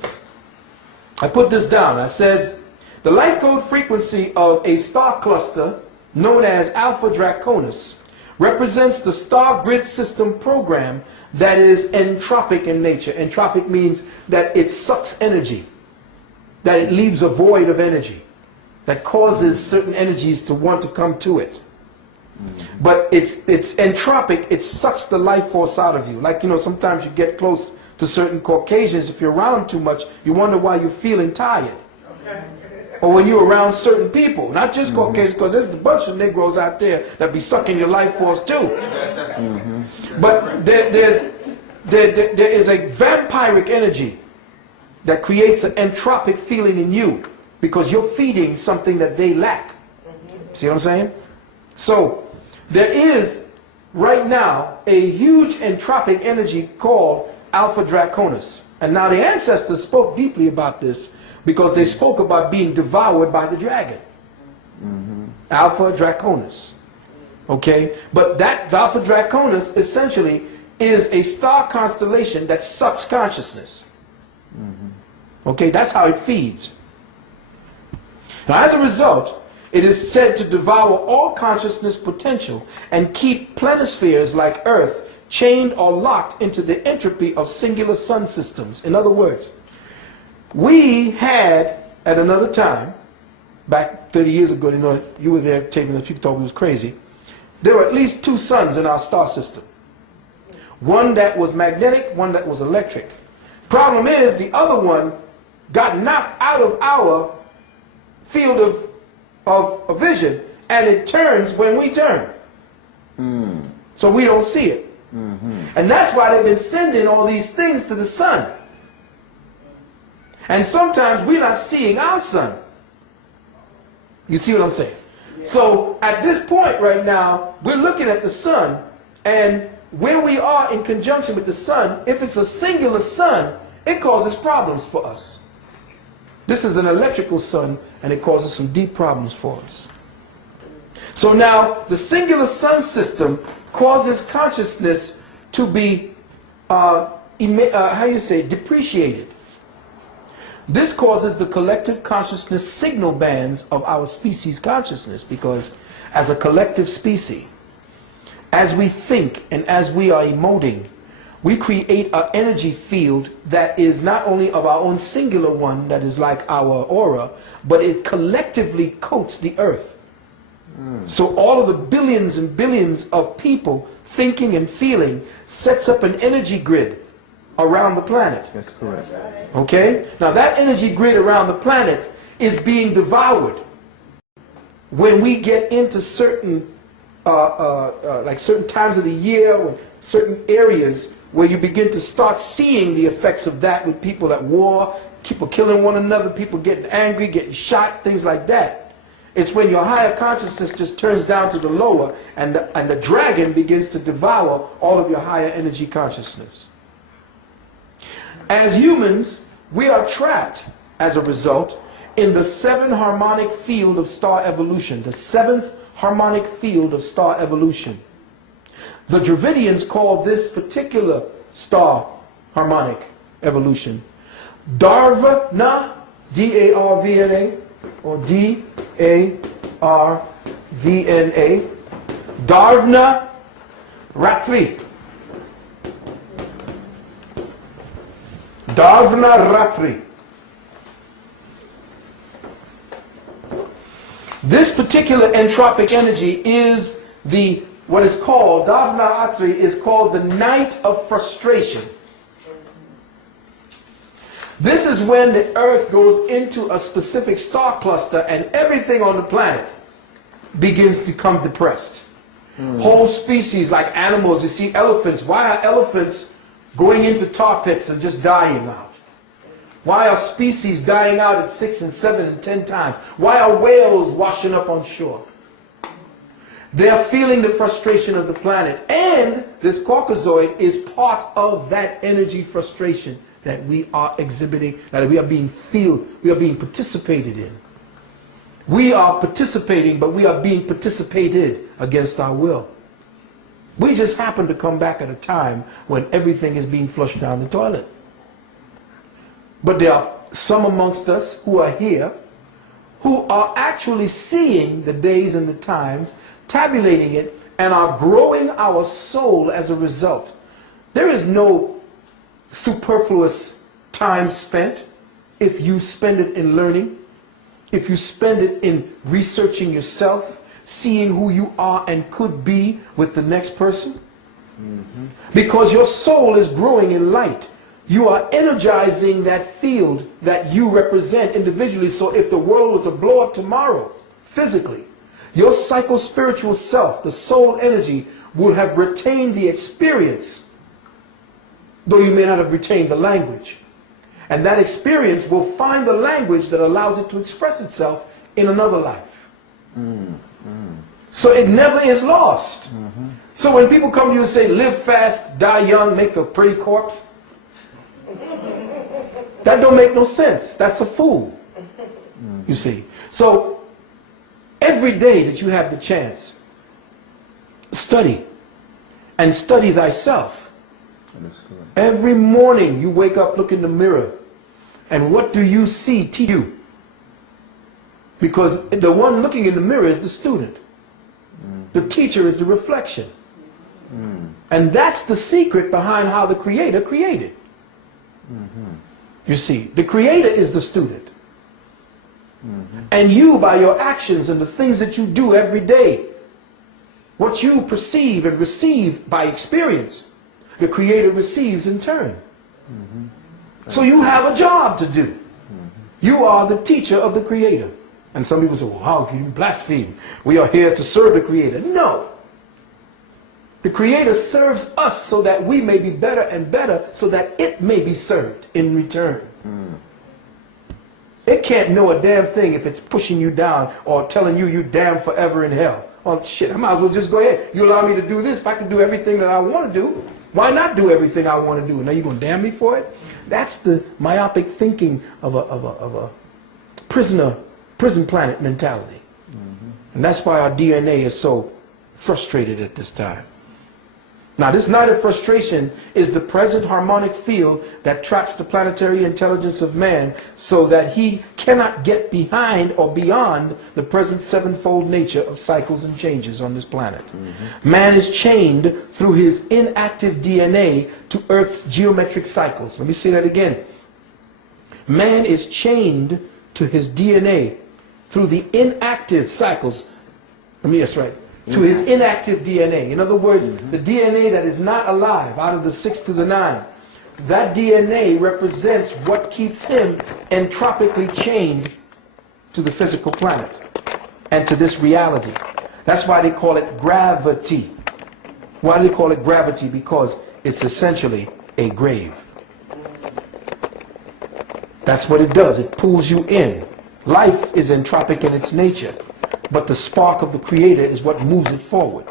I put this down. I says, the light code frequency of a star cluster known as Alpha Draconis represents the star grid system program that is entropic in nature. Entropic means that it sucks energy, that it leaves a void of energy, that causes certain energies to want to come to it. But it's entropic, it sucks the life force out of you. Like, you know, sometimes you get close to certain Caucasians, if you're around too much, you wonder why you're feeling tired. Or when you're around certain people, not just Caucasians, because there's a bunch of Negroes out there that be sucking your life force too. But there is a vampiric energy that creates an entropic feeling in you because you're feeding something that they lack. See what I'm saying? So there is right now a huge entropic energy called Alpha Draconis. And now the ancestors spoke deeply about this because they spoke about being devoured by the dragon. Alpha Draconis. Okay? But that Alpha Draconis essentially is a star constellation that sucks consciousness. Okay? That's how it feeds. Now as a result, it is said to devour all consciousness potential and keep planispheres like Earth chained or locked into the entropy of singular sun systems. In other words, we had, at another time, back 30 years ago, you know, you were there taping this, people thought we was crazy, there were at least two suns in our star system. One that was magnetic, one that was electric. Problem is, the other one got knocked out of our field of vision, and it turns when we turn. So we don't see it. And that's why they've been sending all these things to the sun. And sometimes we're not seeing our sun. You see what I'm saying? So at this point right now, we're looking at the sun, and where we are in conjunction with the sun, if it's a singular sun, it causes problems for us. This is an electrical sun, and it causes some deep problems for us. So now, the singular sun system causes consciousness to be, depreciated. This causes the collective consciousness signal bands of our species consciousness, because as a collective species, as we think and as we are emoting, we create an energy field that is not only of our own singular one, that is like our aura, but it collectively coats the earth. So all of the billions and billions of people thinking and feeling sets up an energy grid around the planet. That's correct. Okay? Now that energy grid around the planet is being devoured when we get into certain like certain times of the year, or certain areas where you begin to start seeing the effects of that with people at war, people killing one another, people getting angry, getting shot, things like that. It's when your higher consciousness just turns down to the lower, and the dragon begins to devour all of your higher energy consciousness. As humans, we are trapped, as a result, in the 7 harmonic field of star evolution, the 7th harmonic field of star evolution. The Dravidians called this particular star harmonic evolution Darvana, D-A-R-V-N-A, or D-A-R-V-N-A, Darvana Ratri. Darvana Ratri. This particular entropic energy is what is called, Darvana Ratri is called the night of frustration. This is when the earth goes into a specific star cluster and everything on the planet begins to become depressed. Whole species like animals, you see elephants. Why are elephants going into tar pits and just dying out? Why are species dying out at 6 and 7 and 10 times? Why are whales washing up on shore? They are feeling the frustration of the planet. And this Caucasoid is part of that energy frustration that we are exhibiting, that we are being participated in. We are participating, but we are being participated against our will. We just happen to come back at a time when everything is being flushed down the toilet. But there are some amongst us who are here who are actually seeing the days and the times, tabulating it, and are growing our soul as a result. There is no superfluous time spent if you spend it in learning, if you spend it in researching yourself, seeing who you are and could be with the next person. Because your soul is growing in light. You are energizing that field that you represent individually. So if the world were to blow up tomorrow, physically, your psycho-spiritual self, the soul energy, will have retained the experience, though you may not have retained the language. And that experience will find the language that allows it to express itself in another life. So it never is lost. So when people come to you and say, live fast, die young, make a pretty corpse, that don't make no sense. That's a fool. You see. So every day that you have the chance, study. And study thyself. Every morning you wake up, look in the mirror, and what do you see to you? Because the one looking in the mirror is the student. The teacher is the reflection. And that's the secret behind how the Creator created. You see, the Creator is the student. And you, by your actions and the things that you do every day, what you perceive and receive by experience, the Creator receives in turn. So you have a job to do. You are the teacher of the Creator. And some people say, well, how can you blaspheme? We are here to serve the Creator. No. The Creator serves us so that we may be better and better, so that it may be served in return. It can't know a damn thing if it's pushing you down or telling you you damn forever in hell. Oh shit, I might as well just go ahead. You allow me to do this. If I can do everything that I want to do, why not do everything I want to do? Now you're going to damn me for it? That's the myopic thinking of a prison planet mentality. And that's why our DNA is so frustrated at this time. Now this night of frustration is the present harmonic field that traps the planetary intelligence of man so that he cannot get behind or beyond the present sevenfold nature of cycles and changes on this planet. Man is chained through his inactive DNA to Earth's geometric cycles. Let me say that again. Man is chained to his DNA through the inactive cycles. That's right. To his inactive DNA. In other words, the DNA that is not alive, out of the 6 to the 9, that DNA represents what keeps him entropically chained to the physical planet and to this reality. That's why they call it gravity. Why do they call it gravity? Because it's essentially a grave. That's what it does. It pulls you in. Life is entropic in its nature, but the spark of the Creator is what moves it forward.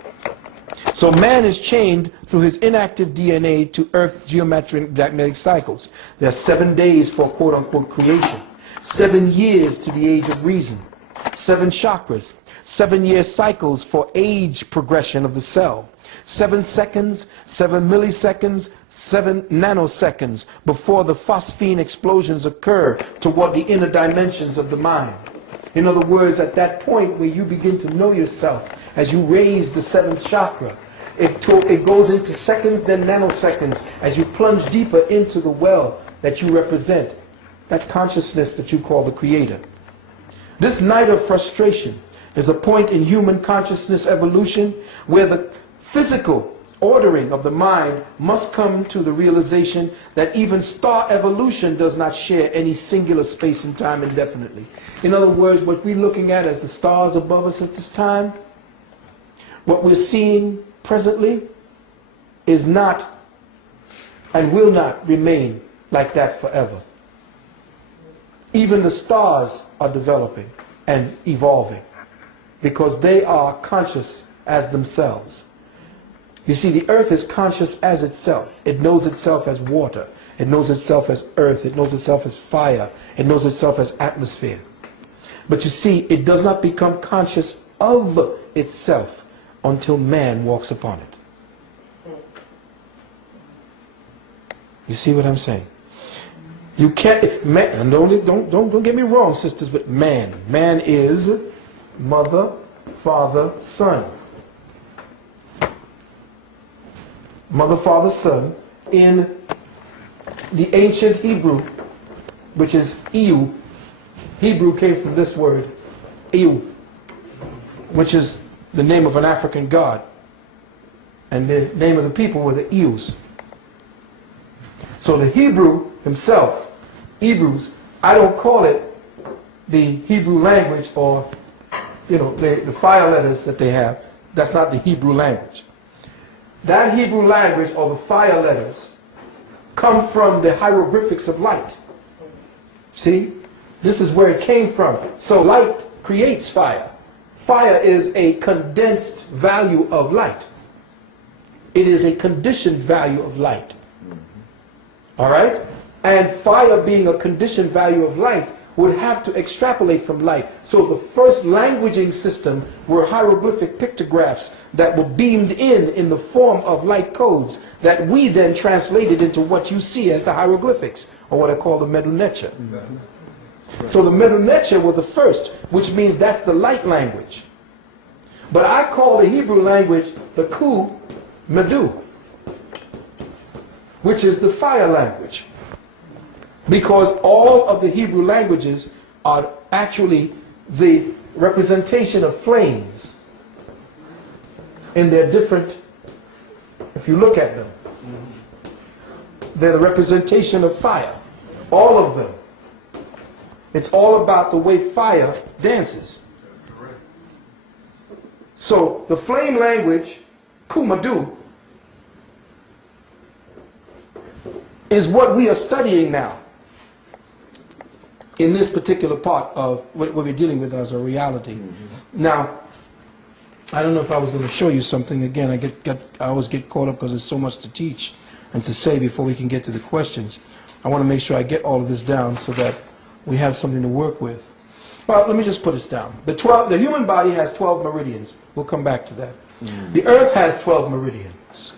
So man is chained through his inactive DNA to Earth's geometric magnetic cycles. There are 7 days for quote-unquote creation, 7 years to the age of reason, 7 chakras, 7-year cycles for age progression of the cell, 7 seconds, 7 milliseconds, 7 nanoseconds before the phosphine explosions occur toward the inner dimensions of the mind. In other words, at that point where you begin to know yourself, as you raise the 7th chakra, it goes into seconds, then nanoseconds, as you plunge deeper into the well that you represent, that consciousness that you call the Creator. This night of frustration is a point in human consciousness evolution where the physical ordering of the mind must come to the realization that even star evolution does not share any singular space and time indefinitely. In other words, what we're looking at as the stars above us at this time, what we're seeing presently is not and will not remain like that forever. Even the stars are developing and evolving because they are conscious as themselves. You see, the earth is conscious as itself. It knows itself as water. It knows itself as earth. It knows itself as fire. It knows itself as atmosphere. But you see, it does not become conscious of itself until man walks upon it. You see what I'm saying? You can't, man, and don't get me wrong, sisters, but man is mother, father, son. Mother, father, son. In the ancient Hebrew, which is Iu, Hebrew came from this word, Iu, which is the name of an African god. And the name of the people were the Ius. So the Hebrew himself, Hebrews, I don't call it the Hebrew language or, the fire letters that they have. That's not the Hebrew language. That Hebrew language or the fire letters come from the hieroglyphics of light. See? This is where it came from. So light creates fire. Fire is a condensed value of light. It is a conditioned value of light. All right? And fire being a conditioned value of light would have to extrapolate from light. So the first languaging system were hieroglyphic pictographs that were beamed in the form of light codes that we then translated into what you see as the hieroglyphics, or what I call the Medunecha. So the Medunecha were the first, which means that's the light language. But I call the Hebrew language the Ku Medu, which is the fire language. Because all of the Hebrew languages are actually the representation of flames in their different, if you look at them, they're the representation of fire. All of them. It's all about the way fire dances. So the flame language, Kumadu, is what we are studying now in this particular part of what we're dealing with as a reality. Now, I don't know if I was going to show you something again. I always get caught up because there's so much to teach and to say before we can get to the questions. I want to make sure I get all of this down so that we have something to work with. Well, let me just put this down. The human body has 12 meridians. We'll come back to that. The earth has 12 meridians.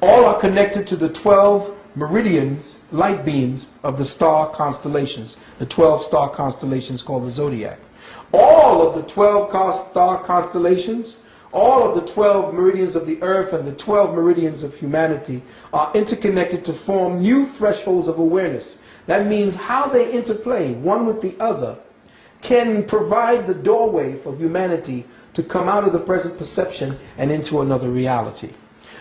All are connected to the 12 meridians, light beams of the star constellations, the 12 star constellations called the zodiac. All of the 12 star constellations, all of the 12 meridians of the earth and the 12 meridians of humanity are interconnected to form new thresholds of awareness. That means how they interplay one with the other can provide the doorway for humanity to come out of the present perception and into another reality.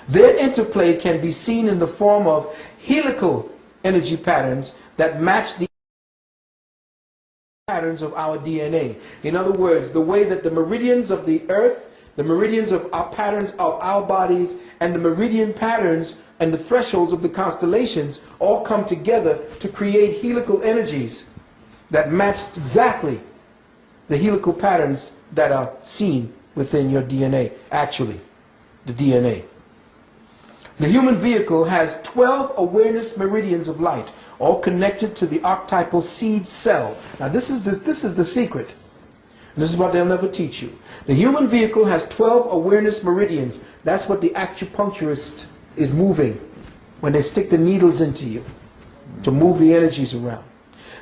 Their interplay can be seen in the form of helical energy patterns that match the patterns of our DNA. In other words, the way that the meridians of the earth the meridians of our patterns of our bodies, and the meridian patterns and the thresholds of the constellations all come together to create helical energies that match exactly the helical patterns that are seen within your DNA, actually, the DNA. The human vehicle has 12 awareness meridians of light, all connected to the archetypal seed cell. Now this is the secret. This is what they'll never teach you. The human vehicle has 12 awareness meridians. That's what the acupuncturist is moving when they stick the needles into you to move the energies around.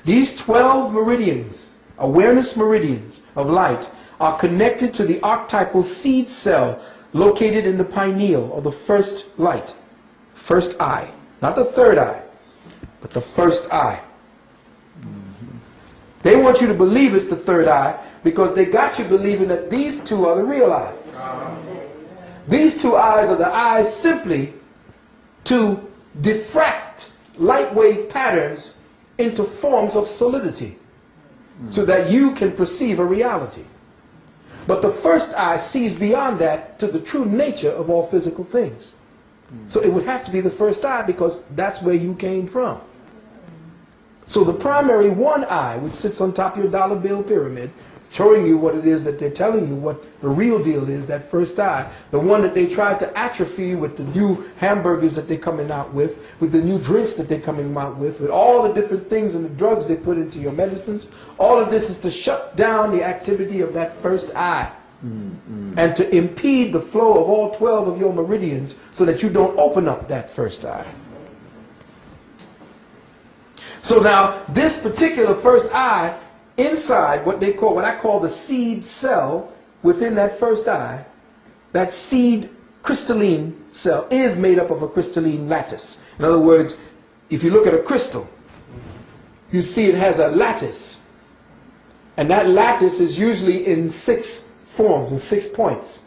These 12 meridians, awareness meridians of light, are connected to the archetypal seed cell located in the pineal, or the first light, first eye. Not the third eye, but the first eye. They want you to believe it's the third eye because they got you believing that these two are the real eyes. These two eyes are the eyes simply to diffract light wave patterns into forms of solidity so that you can perceive a reality. But the first eye sees beyond that to the true nature of all physical things. So it would have to be the first eye because that's where you came from. So the primary one eye, which sits on top of your dollar bill pyramid, showing you what it is that they're telling you, what the real deal is, that first eye, the one that they tried to atrophy with the new hamburgers that they're coming out with the new drinks that they're coming out with all the different things and the drugs they put into your medicines. All of this is to shut down the activity of that first eye and to impede the flow of all 12 of your meridians so that you don't open up that first eye. So now, this particular first eye, inside what I call the seed cell within that first eye, that seed crystalline cell is made up of a crystalline lattice. In other words, if you look at a crystal, you see it has a lattice. And that lattice is usually in 6 forms, in 6 points.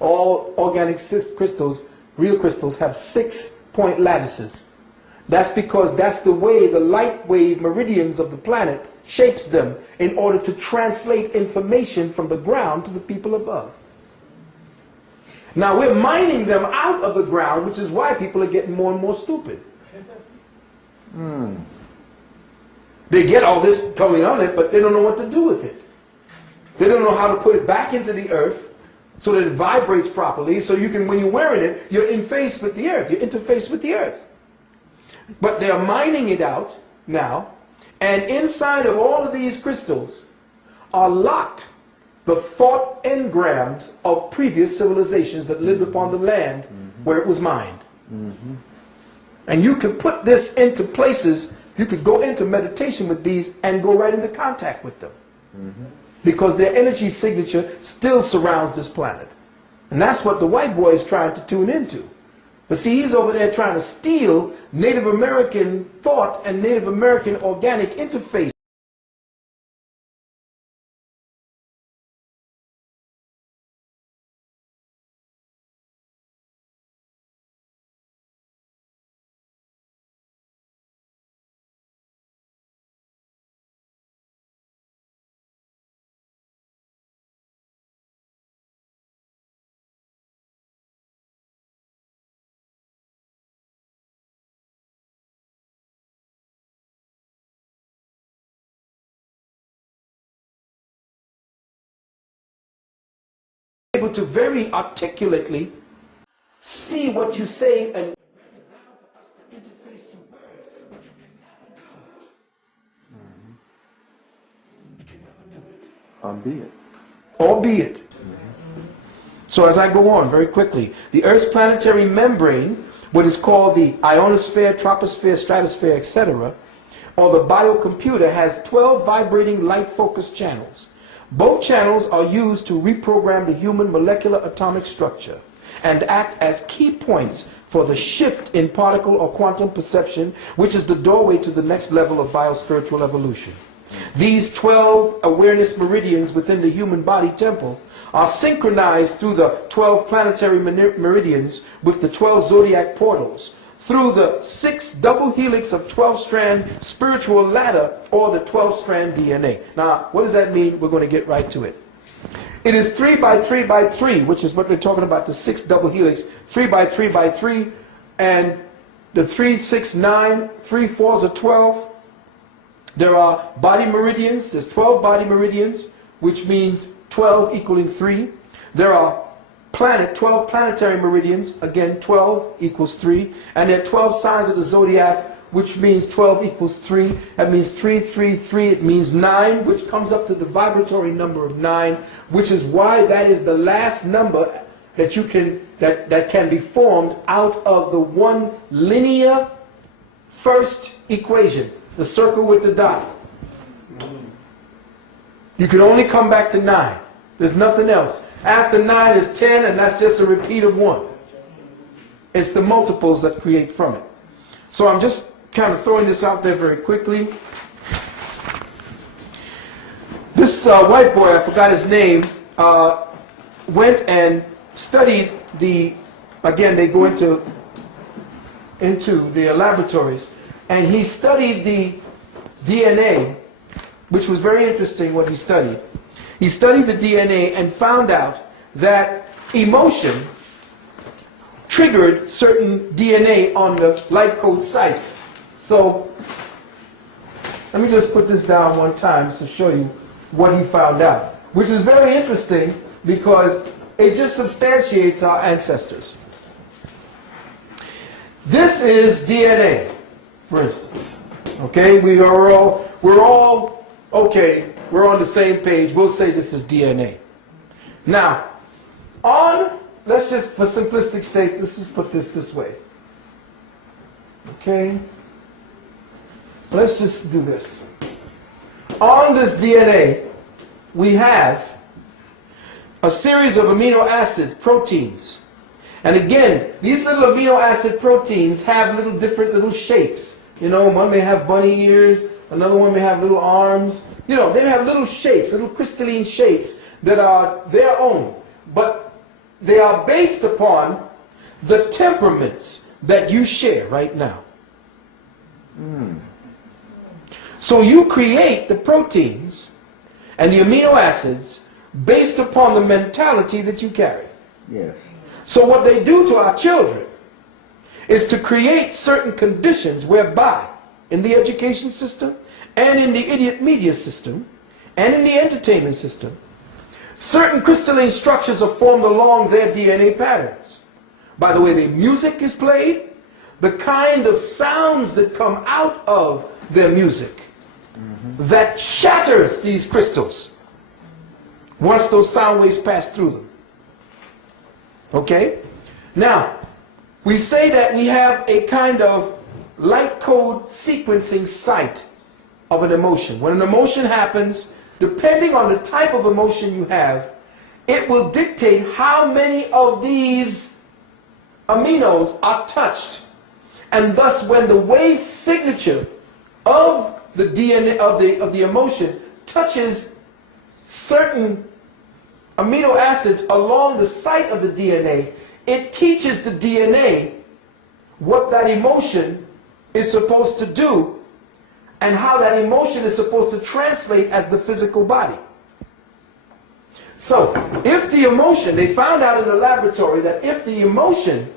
All organic crystals, real crystals, have 6-point lattices. That's because that's the way the light wave meridians of the planet shapes them in order to translate information from the ground to the people above. Now we're mining them out of the ground, which is why people are getting more and more stupid. They get all this going on it, but they don't know what to do with it. They don't know how to put it back into the earth so that it vibrates properly, so you can, when you're wearing it, you're in phase with the earth, you're interfaced with the earth. But they're mining it out now, and inside of all of these crystals are locked the thought engrams of previous civilizations that lived upon the land where it was mined. And you could put this into places, you could go into meditation with these and go right into contact with them. Because their energy signature still surrounds this planet. And that's what the white boy is trying to tune into. But see, he's over there trying to steal Native American thought and Native American organic interface. Able to very articulately see what you say and albeit. So as I go on very quickly, the Earth's planetary membrane, what is called the ionosphere, troposphere, stratosphere, etc., or the biocomputer, has 12 vibrating light focused channels. Both channels are used to reprogram the human molecular atomic structure and act as key points for the shift in particle or quantum perception, which is the doorway to the next level of biospiritual evolution. These 12 awareness meridians within the human body temple are synchronized through the 12 planetary meridians with the 12 zodiac portals, through the 6 double helix of 12-strand spiritual ladder, or the 12-strand DNA. Now, what does that mean? We're going to get right to it. It is 3 by 3 by 3, which is what we're talking about, the 6 double helix, 3 by 3 by 3, and the 3, 6, 9, 3 fours are 12. There are body meridians. There's 12 body meridians, which means 12 equaling 3. There are 12 planetary meridians, again 12 equals 3. And there are 12 signs of the zodiac, which means 12 equals 3. That means 3, 3, 3. It means 9, which comes up to the vibratory number of 9, which is why that is the last number that you can that can be formed out of the one linear first equation, the circle with the dot. You can only come back to 9. There's nothing else. After 9 is 10, and that's just a repeat of 1. It's the multiples that create from it. So I'm just kind of throwing this out there very quickly. This white boy, I forgot his name, went and studied again, they go into the laboratories, and he studied the DNA, which was very interesting what he studied. He studied the DNA and found out that emotion triggered certain DNA on the light code sites. So, let me just put this down one time to show you what he found out, which is very interesting because it just substantiates our ancestors. This is DNA, for instance. Okay, we're all okay, we're on the same page. We'll say this is DNA. Now, let's just, for simplistic sake, let's just put this way. Okay? Let's just do this. On this DNA, we have a series of amino acid proteins. And again, these little amino acid proteins have different little shapes. You know, one may have bunny ears, another one may have little arms. You know, they have little shapes, little crystalline shapes that are their own. But they are based upon the temperaments that you share right now. So you create the proteins and the amino acids based upon the mentality that you carry. Yes. So what they do to our children is to create certain conditions whereby in the education system and in the idiot media system and in the entertainment system, certain crystalline structures are formed along their DNA patterns. By the way the music is played, the kind of sounds that come out of their music that shatters these crystals once those sound waves pass through them. Okay? Now, we say that we have a kind of light code sequencing site of an emotion. When an emotion happens, depending on the type of emotion you have, it will dictate how many of these aminos are touched. And thus, when the wave signature of the DNA of the emotion touches certain amino acids along the site of the DNA, it teaches the DNA what that emotion is supposed to do and how that emotion is supposed to translate as the physical body. So, if the emotion, they found out in the laboratory that if the emotion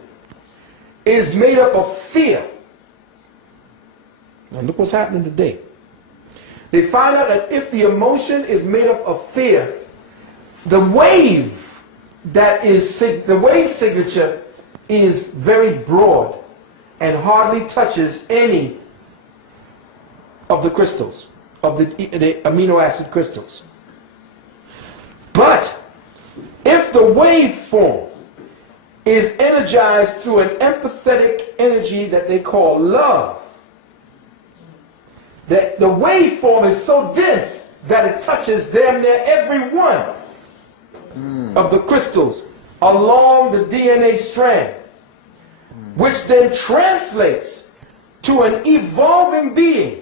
is made up of fear, and look what's happening today. They find out that if the emotion is made up of fear, the wave the wave signature is very broad and hardly touches any of the crystals, of the amino acid crystals. But if the waveform is energized through an empathetic energy that they call love, that the waveform is so dense that it touches damn near every one of the crystals along the DNA strand, which then translates to an evolving being,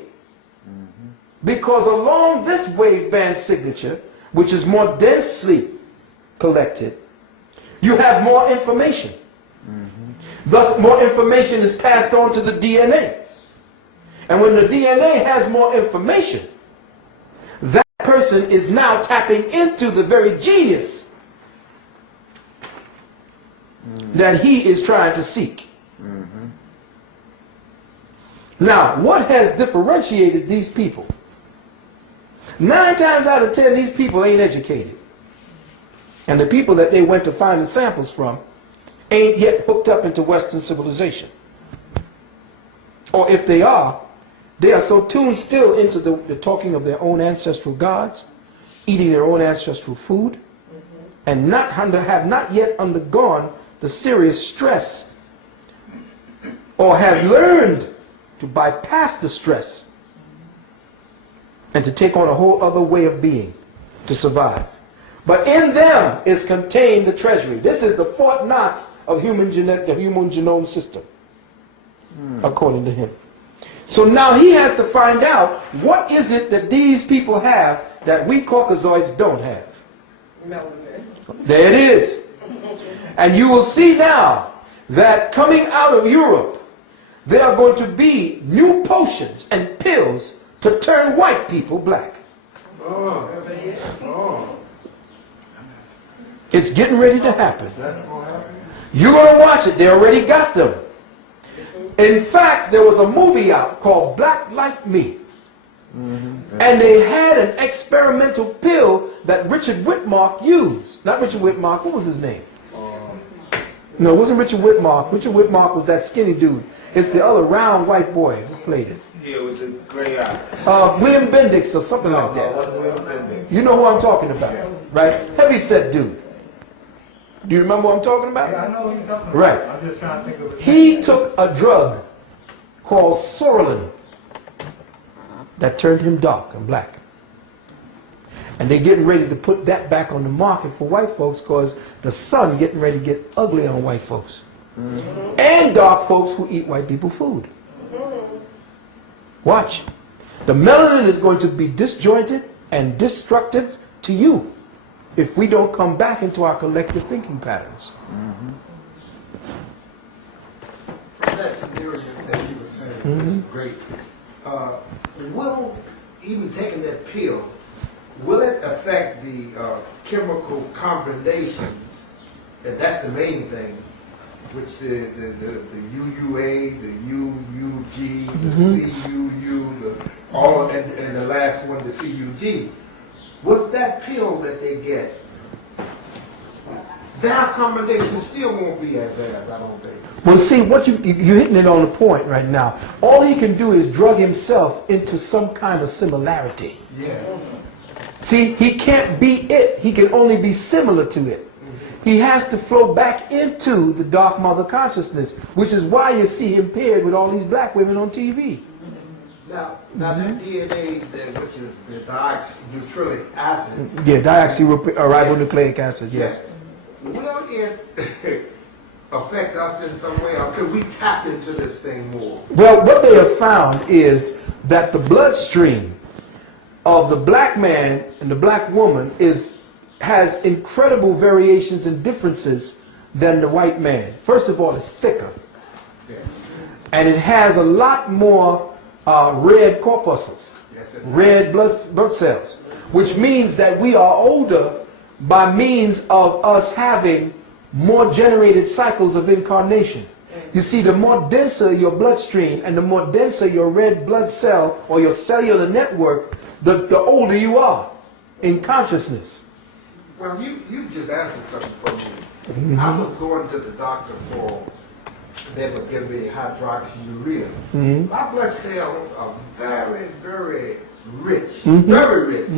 because along this waveband signature, which is more densely collected, you have more information. Thus, more information is passed on to the DNA. And when the DNA has more information, that person person is now tapping into the very genius that he is trying to seek. Now, what has differentiated these people? 9 times out of 10, these people ain't educated. And the people that they went to find the samples from ain't yet hooked up into Western civilization. Or if they are so tuned still into the talking of their own ancestral gods, eating their own ancestral food, and have not yet undergone the serious stress, or have learned to bypass the stress and to take on a whole other way of being to survive. But in them is contained the treasury. This is the Fort Knox of the human genome system, according to him. So now he has to find out what is it that these people have that we Caucasoids don't have. There it is. And you will see now that coming out of Europe, there are going to be new potions and pills to turn white people black. It's getting ready to happen. You're going to watch it. They already got them. In fact, there was a movie out called Black Like Me. And they had an experimental pill that Richard Whitmark used. Not Richard Whitmark, what was his name? No, it wasn't Richard Whitmark. Richard Whitmark was that skinny dude. It's the other round white boy who played it. Yeah, with the gray eye. William Bendix or something like that. You know who I'm talking about, right? Heavyset dude. Do you remember what I'm talking about? Yeah, I know what you're talking about. Right. I'm just trying to think of it. He took a drug called Sorolin that turned him dark and black. And they're getting ready to put that back on the market for white folks because the sun getting ready to get ugly on white folks. And dark folks who eat white people food. Watch. The melanin is going to be disjointed and destructive to you if we don't come back into our collective thinking patterns. From that scenario that you were saying, which is great, will, even taking that pill, will it affect the chemical combinations? And that's the main thing, which the UUA, the UUG, the CUU, and the last one, the CUG. With that pill that they get, their combination still won't be as fast, I don't think. Well, see, what you're hitting it on the point right now. All he can do is drug himself into some kind of similarity. Yes. See, he can't be it. He can only be similar to it. He has to flow back into the dark mother consciousness, which is why you see him paired with all these black women on TV. Now that DNA, which is the deoxynucleic acids. Yeah, deoxyribonucleic acid, yes. Will it affect us in some way, or could we tap into this thing more? Well, what they have found is that the bloodstream of the black man and the black woman has incredible variations and differences than the white man. First of all, it's thicker. Yes. And it has a lot more red corpuscles, Yes, red blood cells, which means that we are older by means of us having more generated cycles of incarnation. You see, the more denser your bloodstream and the more denser your red blood cell or your cellular network, the older you are in consciousness. Well, you just answered something for me. I was going to the doctor for, they would give me hydroxyurea. My blood cells are very, very rich, very rich.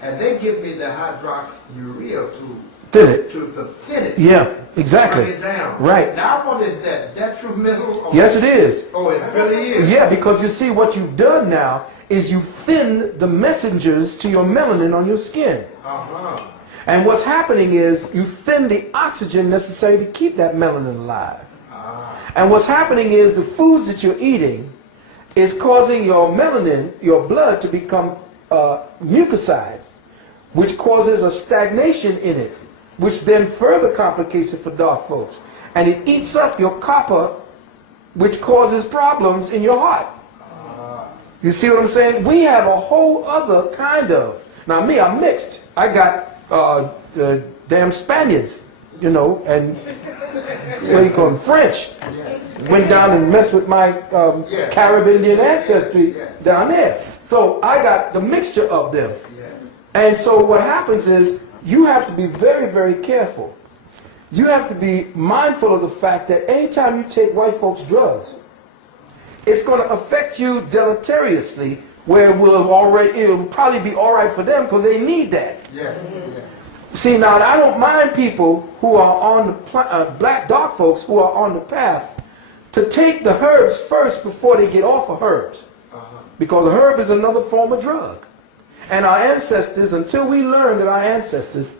And they give me the hydroxyurea to Thin it. to thin it. Yeah, exactly. Turn it down. Right. Now, what is that? Detrimental? Or Yes, it is. Oh, it really is? Yeah, because you see, what you've done now is you thin the messengers to your melanin on your skin. Uh-huh. And what's happening is you thin the oxygen necessary to keep that melanin alive. And what's happening is the foods that you're eating is causing your melanin, your blood, to become mucoside, which causes a stagnation in it, which then further complicates it for dark folks. And it eats up your copper, which causes problems in your heart. You see what I'm saying? We have a whole other kind of, Now me, I'm mixed. I got the damn Spaniards, you know, and what do you call them, French. Went down and messed with my Carib Indian ancestry down there. So I got the mixture of them. And so what happens is you have to be very, very careful. You have to be mindful of the fact that anytime you take white folks' drugs, it's going to affect you deleteriously, where it'll probably be all right for them because they need that. See, now I don't mind people who are on the black dark folks who are on the path to take the herbs first before they get off of herbs, because a herb is another form of drug. And our ancestors, until we learned that our ancestors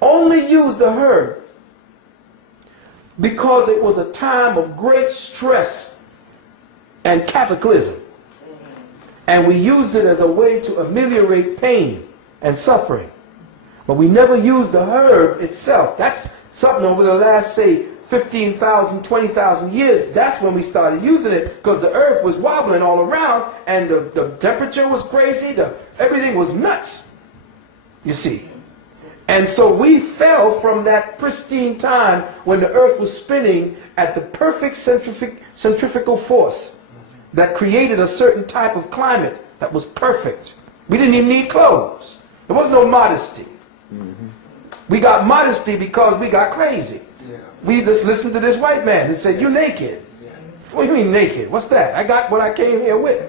only used the herb because it was a time of great stress and cataclysm. And we used it as a way to ameliorate pain and suffering. But we never used the herb itself. That's something over the last, say, 15,000, 20,000 years. That's when we started using it, because the earth was wobbling all around and the temperature was crazy. Everything was nuts, you see. And so we fell from that pristine time when the earth was spinning at the perfect centrifugal force that created a certain type of climate that was perfect. We didn't even need clothes. There was no modesty. We got modesty because we got crazy. We just listened to this white man that said, "You naked." What do you mean naked? What's that? I got what I came here with.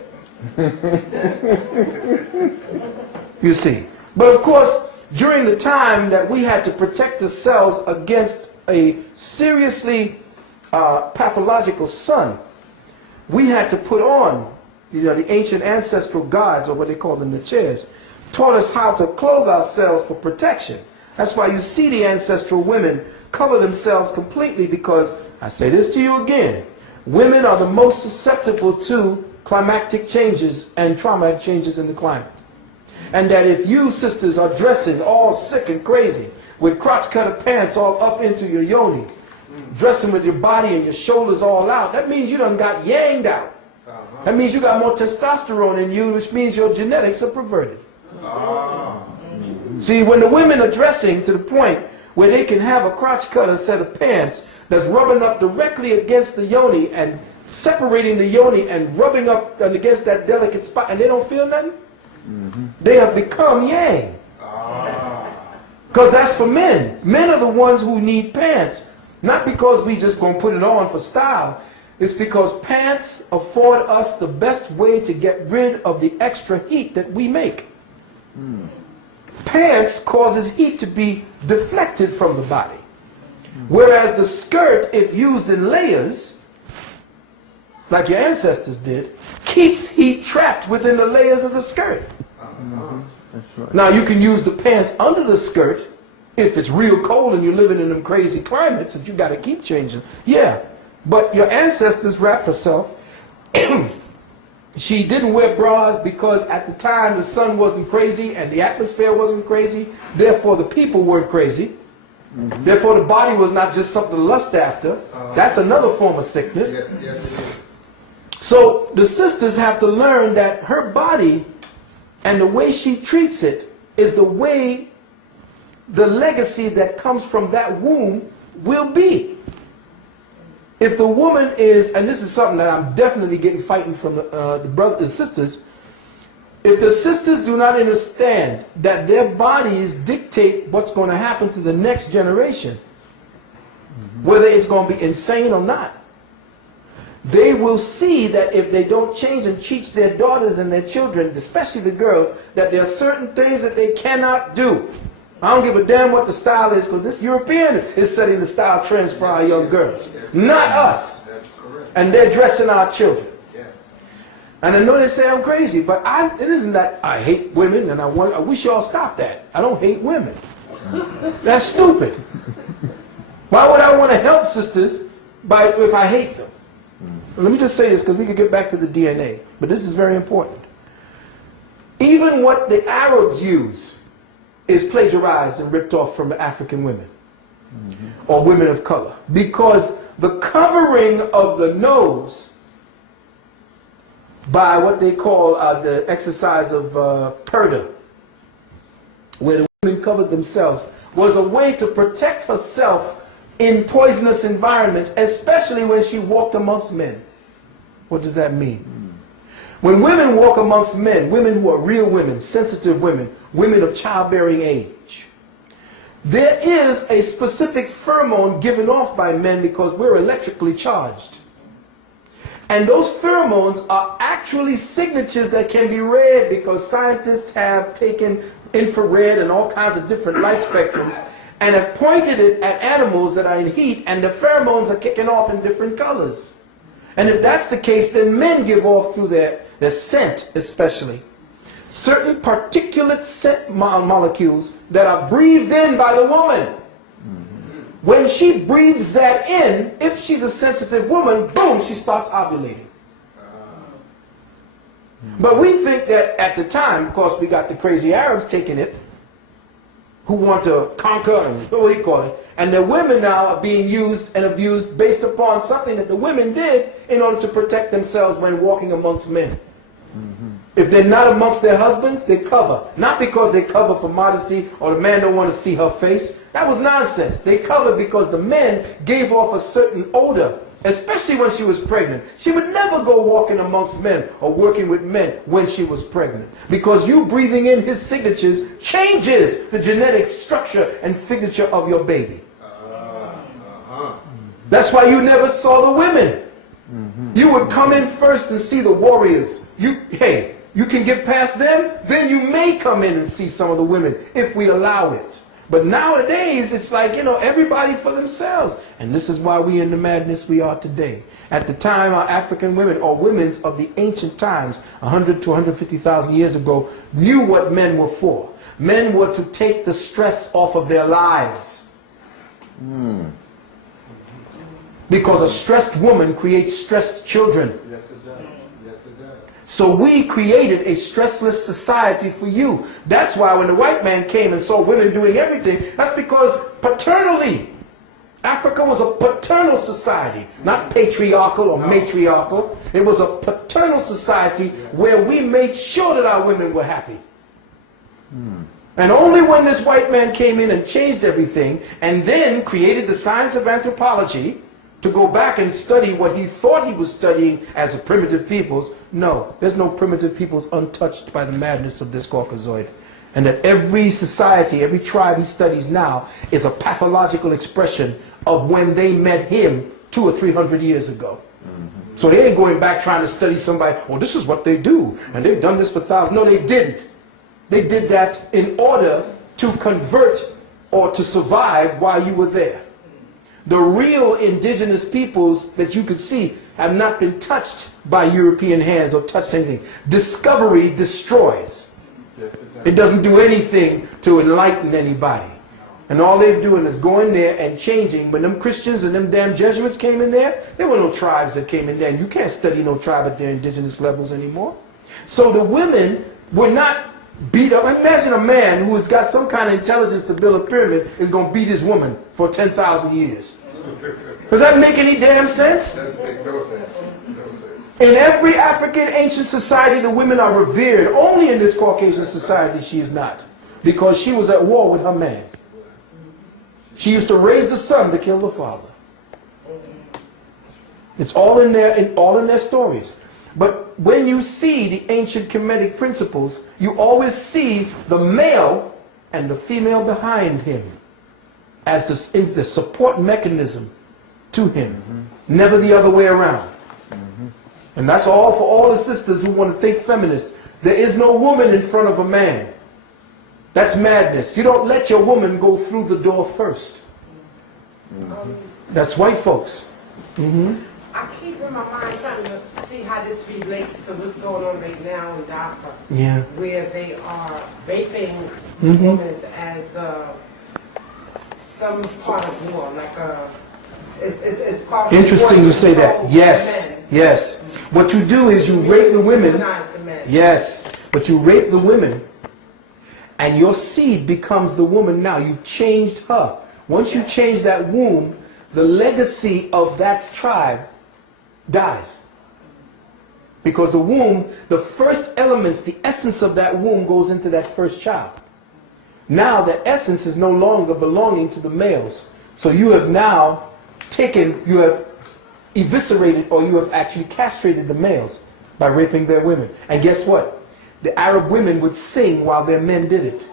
You see. But of course, during the time that we had to protect ourselves against a seriously pathological sun, we had to put on, you know, the ancient ancestral gods, or what they call the Natchez, taught us how to clothe ourselves for protection. That's why you see the ancestral women cover themselves completely, because, I say this to you again, women are the most susceptible to climatic changes and traumatic changes in the climate. And that if you sisters are dressing all sick and crazy, with crotch cutter pants all up into your yoni, dressing with your body and your shoulders all out, that means you done got yanged out. That means you got more testosterone in you, which means your genetics are perverted. See, when the women are dressing to the point where they can have a crotch cutter set of pants that's rubbing up directly against the yoni and separating the yoni and rubbing up against that delicate spot, and they don't feel nothing, they have become yang. Because that's for men. Men are the ones who need pants, not because we just going to put it on for style. It's because pants afford us the best way to get rid of the extra heat that we make. Pants causes heat to be deflected from the body. Whereas the skirt, if used in layers, like your ancestors did, keeps heat trapped within the layers of the skirt. That's right. Now you can use the pants under the skirt if it's real cold and you're living in them crazy climates that you got to keep changing. Yeah, but your ancestors wrapped herself. She didn't wear bras because at the time the sun wasn't crazy and the atmosphere wasn't crazy. Therefore the people weren't crazy. Therefore the body was not just something to lust after. That's another form of sickness. Yes, yes, it is. So the sisters have to learn that her body and the way she treats it is the way the legacy that comes from that womb will be. If the woman is, and this is something that I'm definitely getting fighting from the brothers and sisters, if the sisters do not understand that their bodies dictate what's going to happen to the next generation, whether it's going to be insane or not, they will see that if they don't change and teach their daughters and their children, especially the girls, that there are certain things that they cannot do. I don't give a damn what the style is, because this European is setting the style trends for our young girls, not us. That's correct. And they're dressing our children. Yes. And I know they say I'm crazy, but it isn't that I hate women, and I wish y'all stop that. I don't hate women. That's stupid. Why would I want to help sisters if I hate them? Let me just say this, because we could get back to the DNA, but this is very important. Even what the Arabs use is plagiarized and ripped off from African women or women of color, because the covering of the nose by what they call the exercise of purdah where the women covered themselves, was a way to protect herself in poisonous environments, especially when she walked amongst men. What does that mean? When women walk amongst men, women who are real women, sensitive women, women of childbearing age, there is a specific pheromone given off by men because we're electrically charged. And those pheromones are actually signatures that can be read because scientists have taken infrared and all kinds of different light spectrums and have pointed it at animals that are in heat, and the pheromones are kicking off in different colors. And if that's the case, then men give off through their scent especially certain particulate scent molecules that are breathed in by the woman. When she breathes that in, if she's a sensitive woman, boom, she starts ovulating. But we think that at the time, of course, we got the crazy Arabs taking it, who want to conquer, and what do you call it? And the women now are being used and abused based upon something that the women did in order to protect themselves when walking amongst men. If they're not amongst their husbands, they cover. Not because they cover for modesty or the man don't want to see her face. That was nonsense. They covered because the men gave off a certain odor, especially when she was pregnant. She would never go walking amongst men or working with men when she was pregnant, because you breathing in his signatures changes the genetic structure and signature of your baby. That's why you never saw the women. You would come in first and see the warriors. Hey, you can get past them, then you may come in and see some of the women if we allow it. But nowadays, it's like, you know, everybody for themselves. And this is why we in the madness we are today. At the time, our African women, or women of the ancient times, 100 to 150,000 years ago, knew what men were for. Men were to take the stress off of their lives. Because a stressed woman creates stressed children. Yes, it does. Yes, it does. So we created a stressless society for you. That's why when the white man came and saw women doing everything, that's because paternally, Africa was a paternal society, not patriarchal or matriarchal. It was a paternal society where we made sure that our women were happy. And only when this white man came in and changed everything and then created the science of anthropology to go back and study what he thought he was studying as a primitive peoples. No, there's no primitive peoples untouched by the madness of this Caucasoid. And that every society, every tribe he studies now is a pathological expression of when they met him 200 or 300 years ago. So they ain't going back trying to study somebody, oh, this is what they do, and they've done this for thousands. No, they didn't. They did that in order to convert or to survive while you were there. The real indigenous peoples that you could see have not been touched by European hands or touched anything. Discovery destroys. Yes, it does. It doesn't do anything to enlighten anybody. And all they're doing is going there and changing. When them Christians and them damn Jesuits came in there were no tribes that came in there. And you can't study no tribe at their indigenous levels anymore. So the women were not beat up. Imagine a man who has got some kind of intelligence to build a pyramid is going to beat his woman for 10,000 years. Does that make any damn sense? That makes no sense. No sense. In every African ancient society, the women are revered. Only in this Caucasian society, she is not. Because she was at war with her man. She used to raise the son to kill the father. It's all in their stories. But when you see the ancient Kemetic principles, you always see the male and the female behind him as the support mechanism to him. Never the other way around. And that's all for all the sisters who want to think feminist. There is no woman in front of a man. That's madness. You don't let your woman go through the door first. That's white folks. I keep in my mind trying to see how this relates to what's going on right now in Dhaka, Yeah. where they are vaping women as some part of war, like it's part of Interesting war you say that. control Yes. men. Yes. What you do is you rape the women. Demonize the men. Yes. But you rape the women and your seed becomes the woman now. You changed her. Once you change that womb, the legacy of that tribe dies. Because the womb, the first elements, the essence of that womb goes into that first child. Now the essence is no longer belonging to the males. So you have now you have eviscerated, or you have actually castrated the males by raping their women. And guess what? The Arab women would sing while their men did it.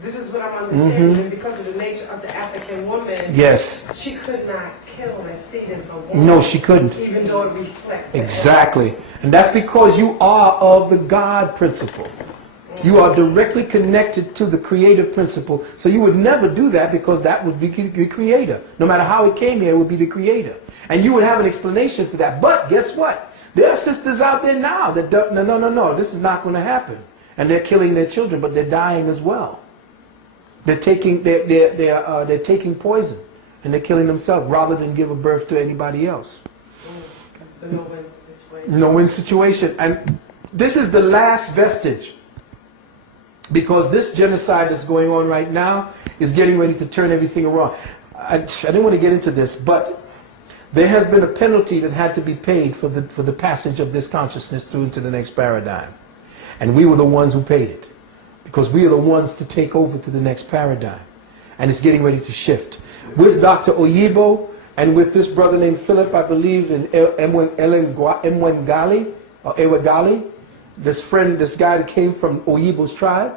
This is what I'm understanding. And because of the nature of the African woman, Yes. she could not kill and see them go on. No, she couldn't. Even though it reflects. Exactly. And that's because you are of the God principle. You are directly connected to the creative principle. So you would never do that, because that would be the creator. No matter how it came here, it would be the creator. And you would have an explanation for that. But guess what? There are sisters out there now that don't, no, this is not going to happen. And they're killing their children, but they're dying as well. They're taking poison, and they're killing themselves rather than give a birth to anybody else. It's a no-win situation. No-win situation. And this is the last vestige, because this genocide that's going on right now is getting ready to turn everything around. I didn't want to get into this, but there has been a penalty that had to be paid for the passage of this consciousness through into the next paradigm. And we were the ones who paid it, because we are the ones to take over to the next paradigm. And it's getting ready to shift. With Dr. Oyibo and with this brother named Philip, I believe, in Emwengali, or Ewegali, this guy that came from Oyibo's tribe,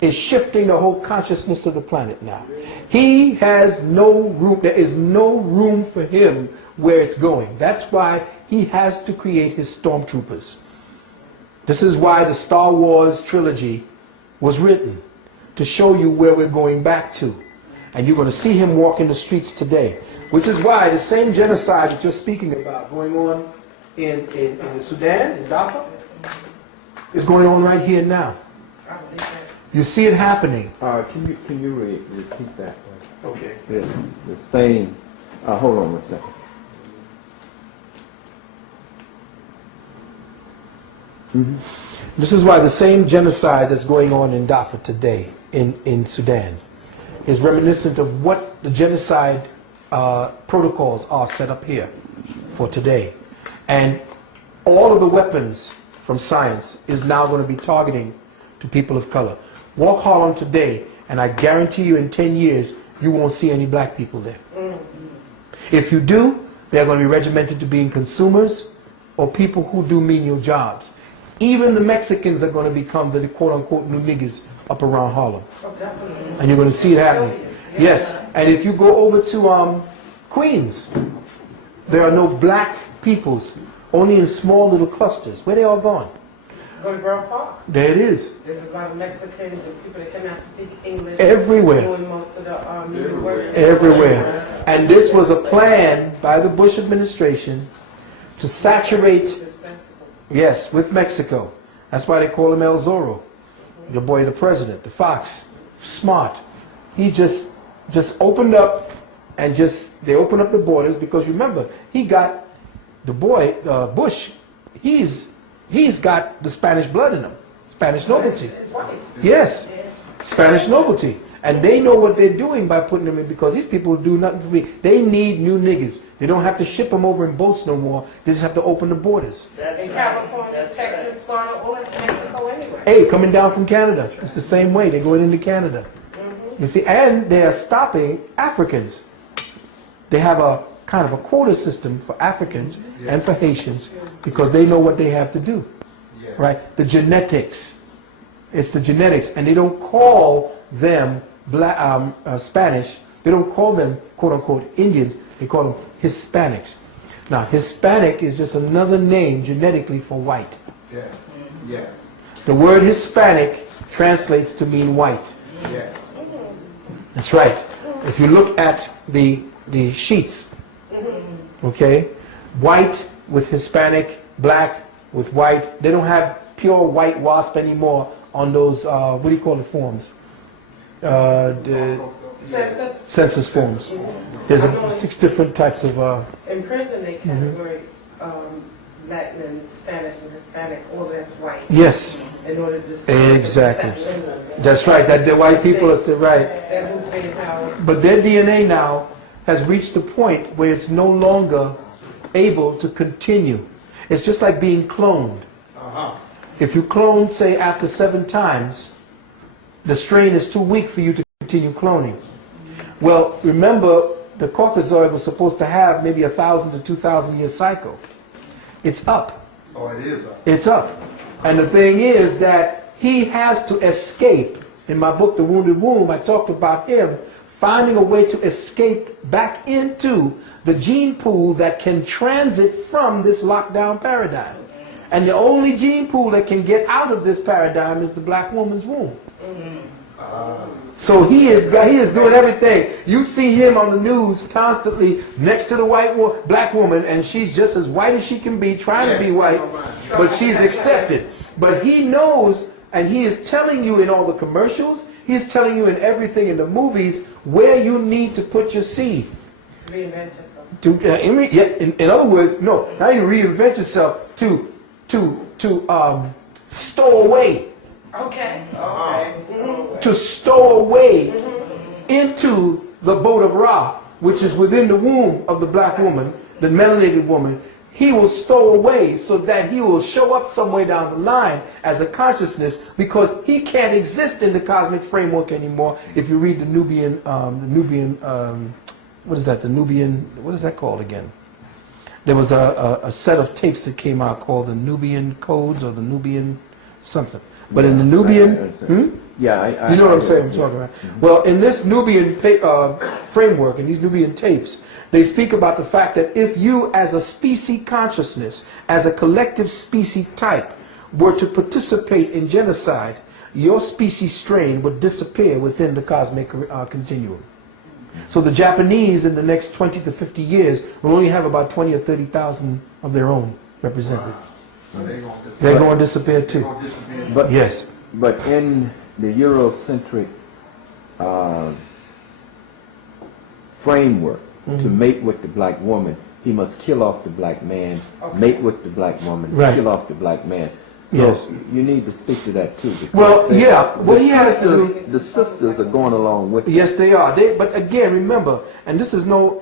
is shifting the whole consciousness of the planet now. He has no room, there is no room for him where it's going. That's why he has to create his stormtroopers. This is why the Star Wars trilogy was written, to show you where we're going back to. And you're going to see him walk in the streets today. Which is why the same genocide that you're speaking about going on in Sudan, in Darfur, is going on right here now. You see it happening. Can you repeat that? Okay. The same. Hold on 1 second. This is why the same genocide that's going on in Darfur today, in Sudan, is reminiscent of what the genocide protocols are set up here for today. And all of the weapons from science is now going to be targeting to people of color. Walk Harlem today, and I guarantee you in 10 years, you won't see any black people there. If you do, they're going to be regimented to being consumers or people who do menial jobs. Even the Mexicans are going to become the quote-unquote new niggas up around Harlem. And you're going to see it happening. Yes, and if you go over to Queens, there are no black peoples, only in small little clusters. Where they all gone? Go to Borough Park. There it is. There's a lot of Mexicans and people that cannot speak English. Everywhere. Doing most of the work. Everywhere. And this was a plan by the Bush administration to saturate, yes, with Mexico. That's why they call him El Zorro. Your boy, the president, the fox. Smart. He just opened up, and they opened up the borders, because remember, he got the boy, Bush, he's got the Spanish blood in him. Spanish nobility. Yes. Spanish nobility. And they know what they're doing by putting them in, because these people do nothing for me. They need new niggas. They don't have to ship them over in boats no more. They just have to open the borders. In California, Texas, Florida, all it's Mexico anyway. Hey, coming down from Canada. It's the same way. They're going into Canada. You see, and they are stopping Africans. They have a kind of a quota system for Africans and for Haitians, because they know what they have to do. Right? The genetics. It's the genetics. And they don't call them Spanish. They don't call them, quote-unquote, Indians. They call them Hispanics. Now, Hispanic is just another name genetically for white. Yes, yes, The word Hispanic translates to mean white. yes. That's right. If you look at the sheets, okay, white with Hispanic, black with white. They don't have pure white wasp anymore on those, what do you call the forms? The census forms. There's 6 different types of... In prison, they categorize Latin and Spanish and Hispanic, all that's white. Yes. In order to... Exactly. That's right. That the white people are still right. That who's being housed. But their DNA now has reached a point where it's no longer able to continue. It's just like being cloned. If you clone, say, after 7 times, The strain is too weak for you to continue cloning. Well, remember, the Caucasoid was supposed to have maybe 1,000 to 2,000 year cycle. It's up. Oh, it is up. It's up. And the thing is that he has to escape. In my book, The Wounded Womb, I talked about him finding a way to escape back into the gene pool that can transit from this lockdown paradigm. And the only gene pool that can get out of this paradigm is the black woman's womb. So he is doing everything. You see him on the news constantly next to the black woman, and she's just as white as she can be, trying to be white, but she's accepted. But he knows, and he is telling you in all the commercials, he's telling you in everything in the movies where you need to put your seed. Reinvent yourself. In other words, no, not even reinvent yourself, to stow away. Okay. To stow away into the boat of Ra, which is within the womb of the black woman, the melanated woman. He will stow away so that he will show up somewhere down the line as a consciousness, because he can't exist in the cosmic framework anymore. If you read the Nubian, what is that? The Nubian, what is that called again? There was a set of tapes that came out called the Nubian Codes or the Nubian something. But in the Nubian, you know what I'm saying? I'm talking about. Well, in this Nubian framework, in these Nubian tapes, they speak about the fact that if you, as a species consciousness, as a collective species type, were to participate in genocide, your species strain would disappear within the cosmic continuum. So the Japanese, in the next 20 to 50 years, will only have about 20 or 30,000 of their own represented. Wow. So they're going to disappear too. But yes. But in the Eurocentric framework, to mate with the black woman, he must kill off the black man, mate with the black woman, kill off the black man. So yes. You need to speak to that too. Well, yeah. What he has to do. The sisters are going along with it. Yes, they are. But again, remember, and this is no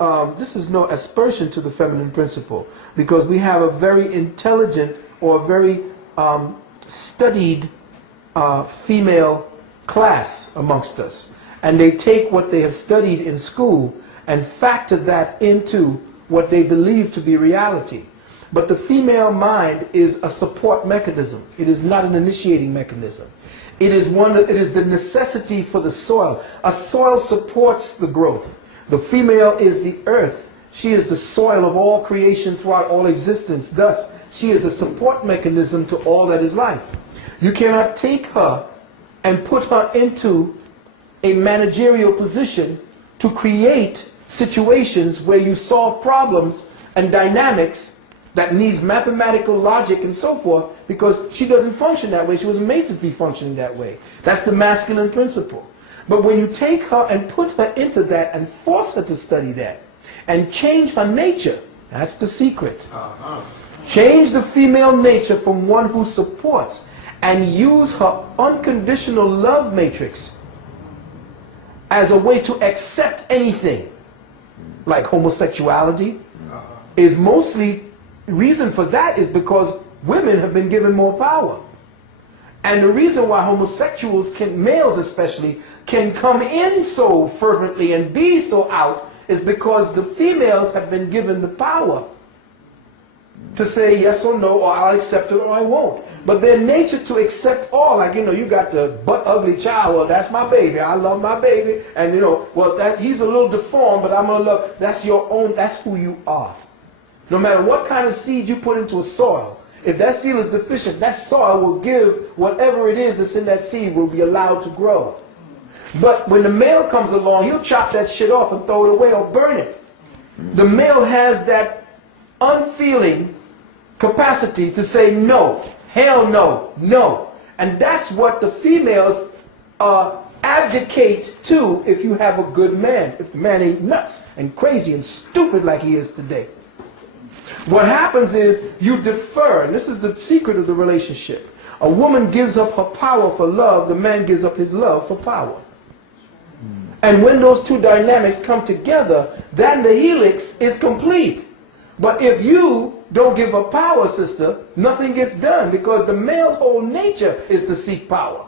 aspersion to the feminine principle, because we have a very intelligent or very studied female class amongst us, and they take what they have studied in school and factor that into what they believe to be reality. But the female mind is a support mechanism. It is not an initiating mechanism. It is the necessity for the soil. A soil supports the growth. The female is the earth. She is the soil of all creation throughout all existence. Thus, she is a support mechanism to all that is life. You cannot take her and put her into a managerial position to create situations where you solve problems and dynamics that needs mathematical logic and so forth, because she doesn't function that way. She wasn't made to be functioning that way. That's the masculine principle. But when you take her and put her into that and force her to study that and change her nature, that's the secret. Change the female nature from one who supports and use her unconditional love matrix as a way to accept anything, like homosexuality, is mostly. Reason for that is because women have been given more power. And the reason why homosexuals, males especially, can come in so fervently and be so out is because the females have been given the power to say yes or no, or I'll accept it or I won't. But their nature to accept all, like, you got the butt ugly child, well, that's my baby, I love my baby, and well, he's a little deformed, but I'm going to love, that's your own, that's who you are. No matter what kind of seed you put into a soil, if that seed is deficient, that soil will give whatever it is that's in that seed will be allowed to grow. But when the male comes along, he'll chop that shit off and throw it away or burn it. The male has that unfeeling capacity to say no, hell no, no. And that's what the females abdicate to if you have a good man, if the man ain't nuts and crazy and stupid like he is today. What happens is you defer, and this is the secret of the relationship. A woman gives up her power for love, the man gives up his love for power. And when those two dynamics come together, then the helix is complete. But if you don't give up power, sister, nothing gets done, because the male's whole nature is to seek power.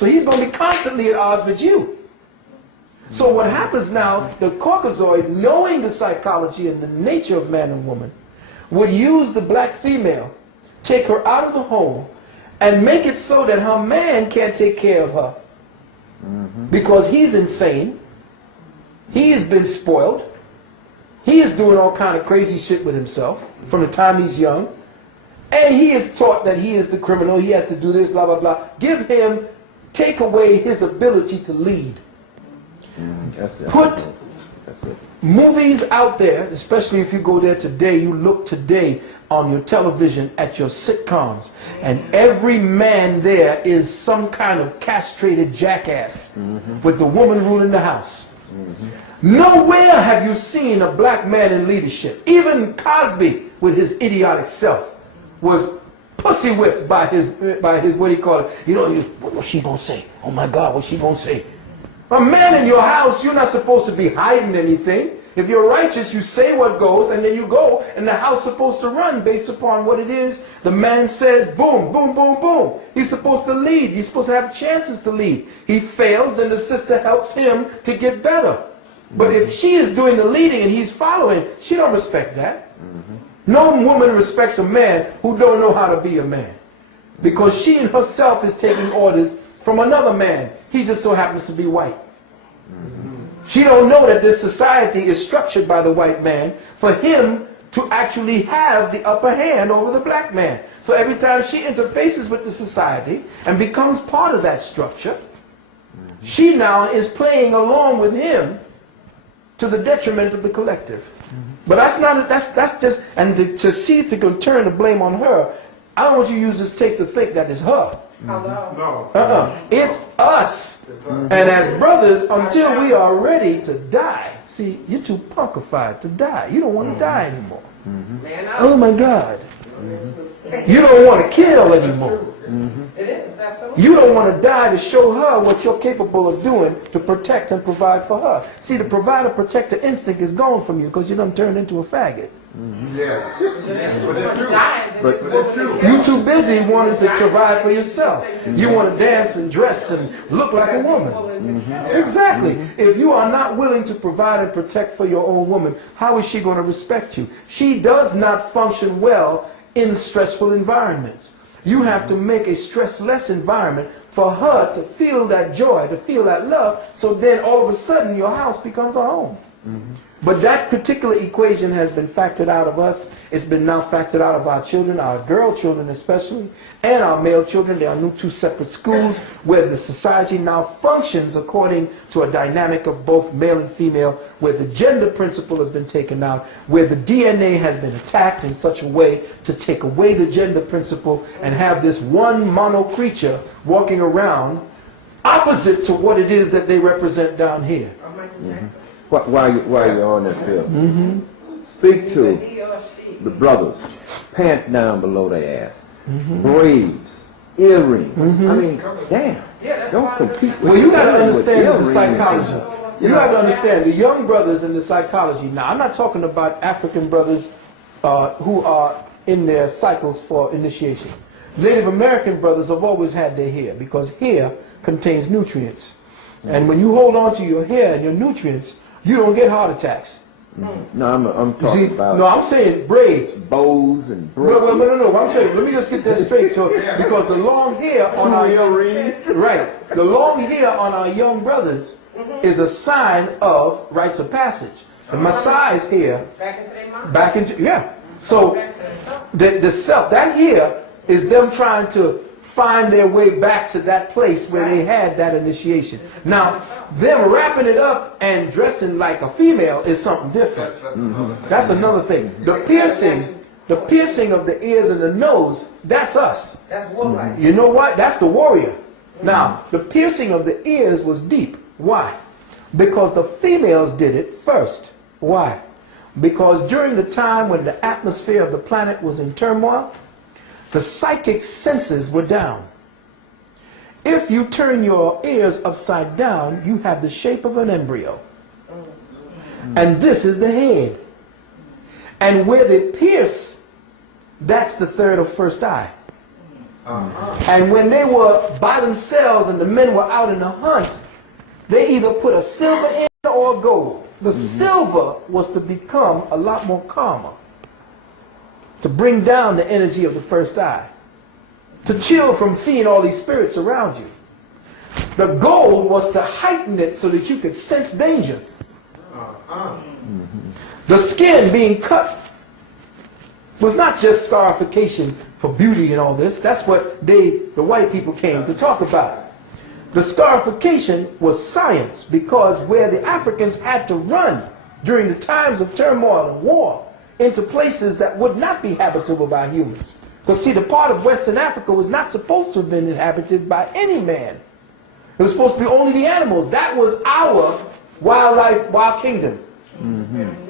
So he's going to be constantly at odds with you. So what happens now, the Caucasoid, knowing the psychology and the nature of man and woman, would use the black female, take her out of the home, and make it so that her man can't take care of her. Because he's insane. He has been spoiled. He is doing all kind of crazy shit with himself from the time he's young. And he is taught that he is the criminal. He has to do this, blah, blah, blah. Give him, take away his ability to lead. Put movies out there, especially if you go there today, you look today on your television at your sitcoms, and every man there is some kind of castrated jackass with the woman ruling the house. Nowhere have you seen a black man in leadership. Even Cosby, with his idiotic self, was pussy whipped by his what do you call it? You know, what's she gonna say? Oh my God, what's she gonna say? A man in your house, you're not supposed to be hiding anything. If you're righteous, you say what goes, and then you go, and the house is supposed to run based upon what it is. The man says, boom, boom, boom, boom. He's supposed to lead. He's supposed to have chances to lead. He fails, then the sister helps him to get better. But if she is doing the leading and he's following, she don't respect that. No woman respects a man who don't know how to be a man. Because she in herself is taking orders from another man. He just so happens to be white. She don't know that this society is structured by the white man for him to actually have the upper hand over the black man. So every time she interfaces with the society and becomes part of that structure, she now is playing along with him to the detriment of the collective. But that's just, and to see if you can turn the blame on her, I don't want you to use this tape to think that it's her. No. It's us. And as brothers, until we are ready to die. See, you're too punkified to die. You don't want to die anymore. Oh my God. You don't want to kill anymore. It is, absolutely. You don't want to die to show her what you're capable of doing to protect and provide for her. See, the provider-protector instinct is gone from you because you done turned into a faggot. Yeah. But it's true. You're too busy wanting to provide for yourself. You want to dance and dress and look like a woman. Exactly. If you are not willing to provide and protect for your own woman, how is she going to respect you? She does not function well in stressful environments. You have to make a stressless environment for her to feel that joy, to feel that love, so then all of a sudden your house becomes a home. But that particular equation has been factored out of us. It's been now factored out of our children, our girl children especially, and our male children. There are two separate schools where the society now functions according to a dynamic of both male and female, where the gender principle has been taken out, where the DNA has been attacked in such a way to take away the gender principle and have this one mono creature walking around opposite to what it is that they represent down here. While you're on that field, speak to the brothers. Pants down below their ass, braids, earrings. I mean, damn. Don't compete with Well, you got to with understand it's a earrings. psychology. You got to understand the young brothers in the psychology. Now, I'm not talking about African brothers who are in their cycles for initiation. Native American brothers have always had their hair because hair contains nutrients. And when you hold on to your hair and your nutrients, you don't get heart attacks. No, I'm You see, talking about no, I'm saying braids. bows and braids. No. I'm saying, let me just get that straight. So, because the long hair on our young, right, the long hair on our young brothers is a sign of rites of passage. The Maasai's hair, back into, yeah. So, the self, that hair is them trying to find their way back to that place where they had that initiation. Now, them wrapping it up and dressing like a female is something different. That's another thing. The piercing of the ears and the nose, that's us. That's warlike. You know what? That's the warrior. Now, the piercing of the ears was deep. Why? Because the females did it first. Why? Because during the time when the atmosphere of the planet was in turmoil, the psychic senses were down. If you turn your ears upside down, you have the shape of an embryo. And this is the head. And where they pierce, that's the third or first eye. And when they were by themselves and the men were out in a hunt, they either put a silver in or gold. The silver was to become a lot more calmer, to bring down the energy of the first eye, to chill from seeing all these spirits around you. The gold was to heighten it so that you could sense danger. The skin being cut was not just scarification for beauty and all this. That's what the white people came to talk about. The scarification was science, because where the Africans had to run during the times of turmoil and war into places that would not be habitable by humans. Because see, the part of Western Africa was not supposed to have been inhabited by any man. It was supposed to be only the animals. That was our wildlife, wild kingdom.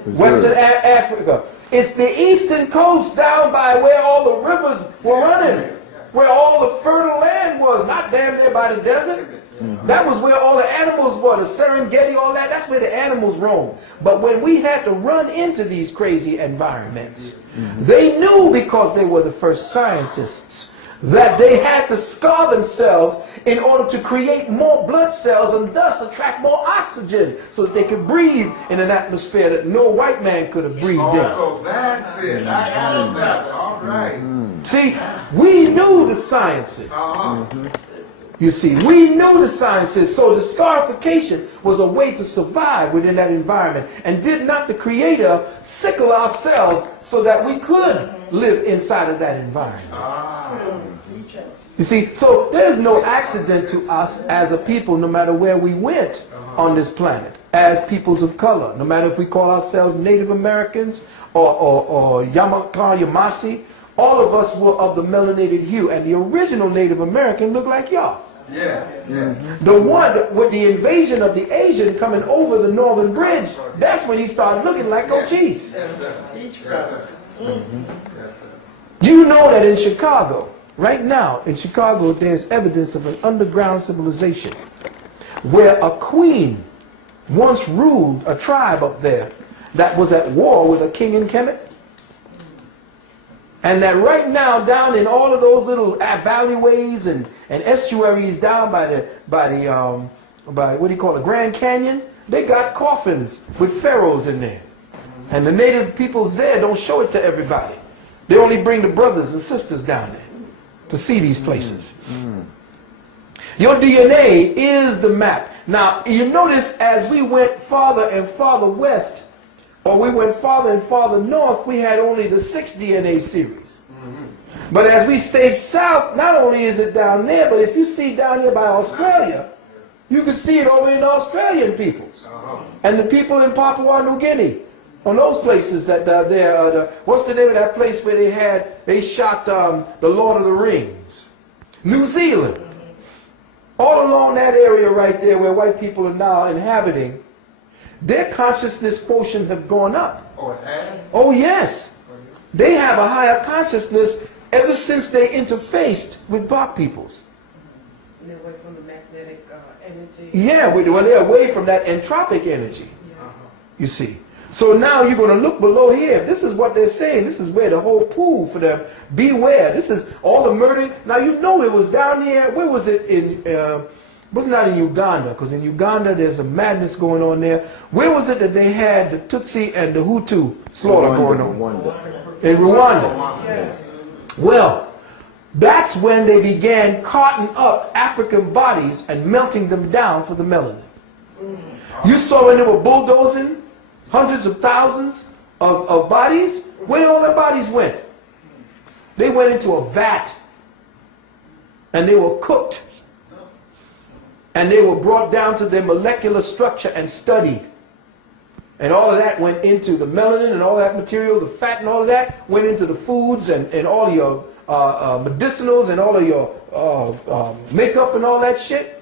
Western Africa. It's the eastern coast down by where all the rivers were running, where all the fertile land was, not damn near by the desert. That was where all the animals were, the Serengeti, all that. That's where the animals roam. But when we had to run into these crazy environments, they knew, because they were the first scientists, that they had to scar themselves in order to create more blood cells and thus attract more oxygen so that they could breathe in an atmosphere that no white man could have breathed in. So that's it. I got that. All right. See, we knew the sciences. You see, we knew the sciences, so the scarification was a way to survive within that environment, and did not the Creator sickle our cells so that we could live inside of that environment. You see, so there's no accident to us as a people, no matter where we went on this planet, as peoples of color, no matter if we call ourselves Native Americans or Yamasee. All of us were of the melanated hue, and the original Native American looked like y'all. The one with the invasion of the Asian coming over the Northern Bridge, that's when he started looking like Cochise. You know that in Chicago, right now in Chicago, there's evidence of an underground civilization where a queen once ruled a tribe up there that was at war with a king in Kemet. And that right now, down in all of those little valleyways and estuaries down by what do you call it, Grand Canyon, they got coffins with pharaohs in there. And the native peoples there don't show it to everybody. They only bring the brothers and sisters down there to see these places. Your DNA is the map. Now, you notice as we went farther and farther west, or we went farther and farther north, we had only the 6 DNA series. But as we stay south, not only is it down there, but if you see down here by Australia, you can see it over in the Australian peoples. And the people in Papua New Guinea, on those places that what's the name of that place where they shot the Lord of the Rings? New Zealand. All along that area right there where white people are now inhabiting, their consciousness quotient have gone up. Oh, it has? Oh, yes. They have a higher consciousness ever since they interfaced with black peoples. And they're away from the magnetic energy. Yeah, well, they're away from that entropic energy. Yes. You see. So now you're going to look below here. This is what they're saying. This is where the whole pool for them. Beware. This is all the murder. Now you know it was down here. Where was it in... It was not in Uganda, because in Uganda there's a madness going on there. Where was it that they had the Tutsi and the Hutu slaughter going on? In Rwanda. Yes. Well, that's when they began carting up African bodies and melting them down for the melanin. You saw when they were bulldozing hundreds of thousands of bodies. Where all their bodies went? They went into a vat and they were cooked. And they were brought down to their molecular structure and studied. And all of that went into the melanin and all that material, the fat and all of that, went into the foods and all of your medicinals and all of your makeup and all that shit.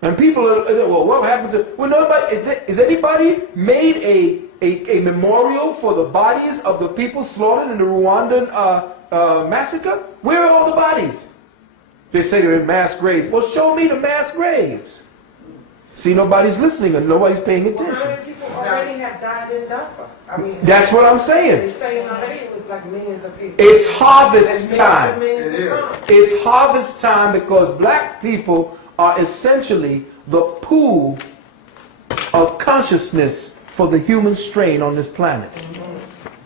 And people are, well, what happened to, well, nobody, is anybody made a memorial for the bodies of the people slaughtered in the Rwandan massacre? Where are all the bodies? They say they're in mass graves. Well, show me the mass graves. See, nobody's listening and nobody's paying attention. Well, people already have died in Dhaka. I mean, that's what I'm saying. They're saying already it was like millions of people. It's And harvest millions time. and millions It to is. come. It's harvest time because black people are essentially the pool of consciousness for the human strain on this planet.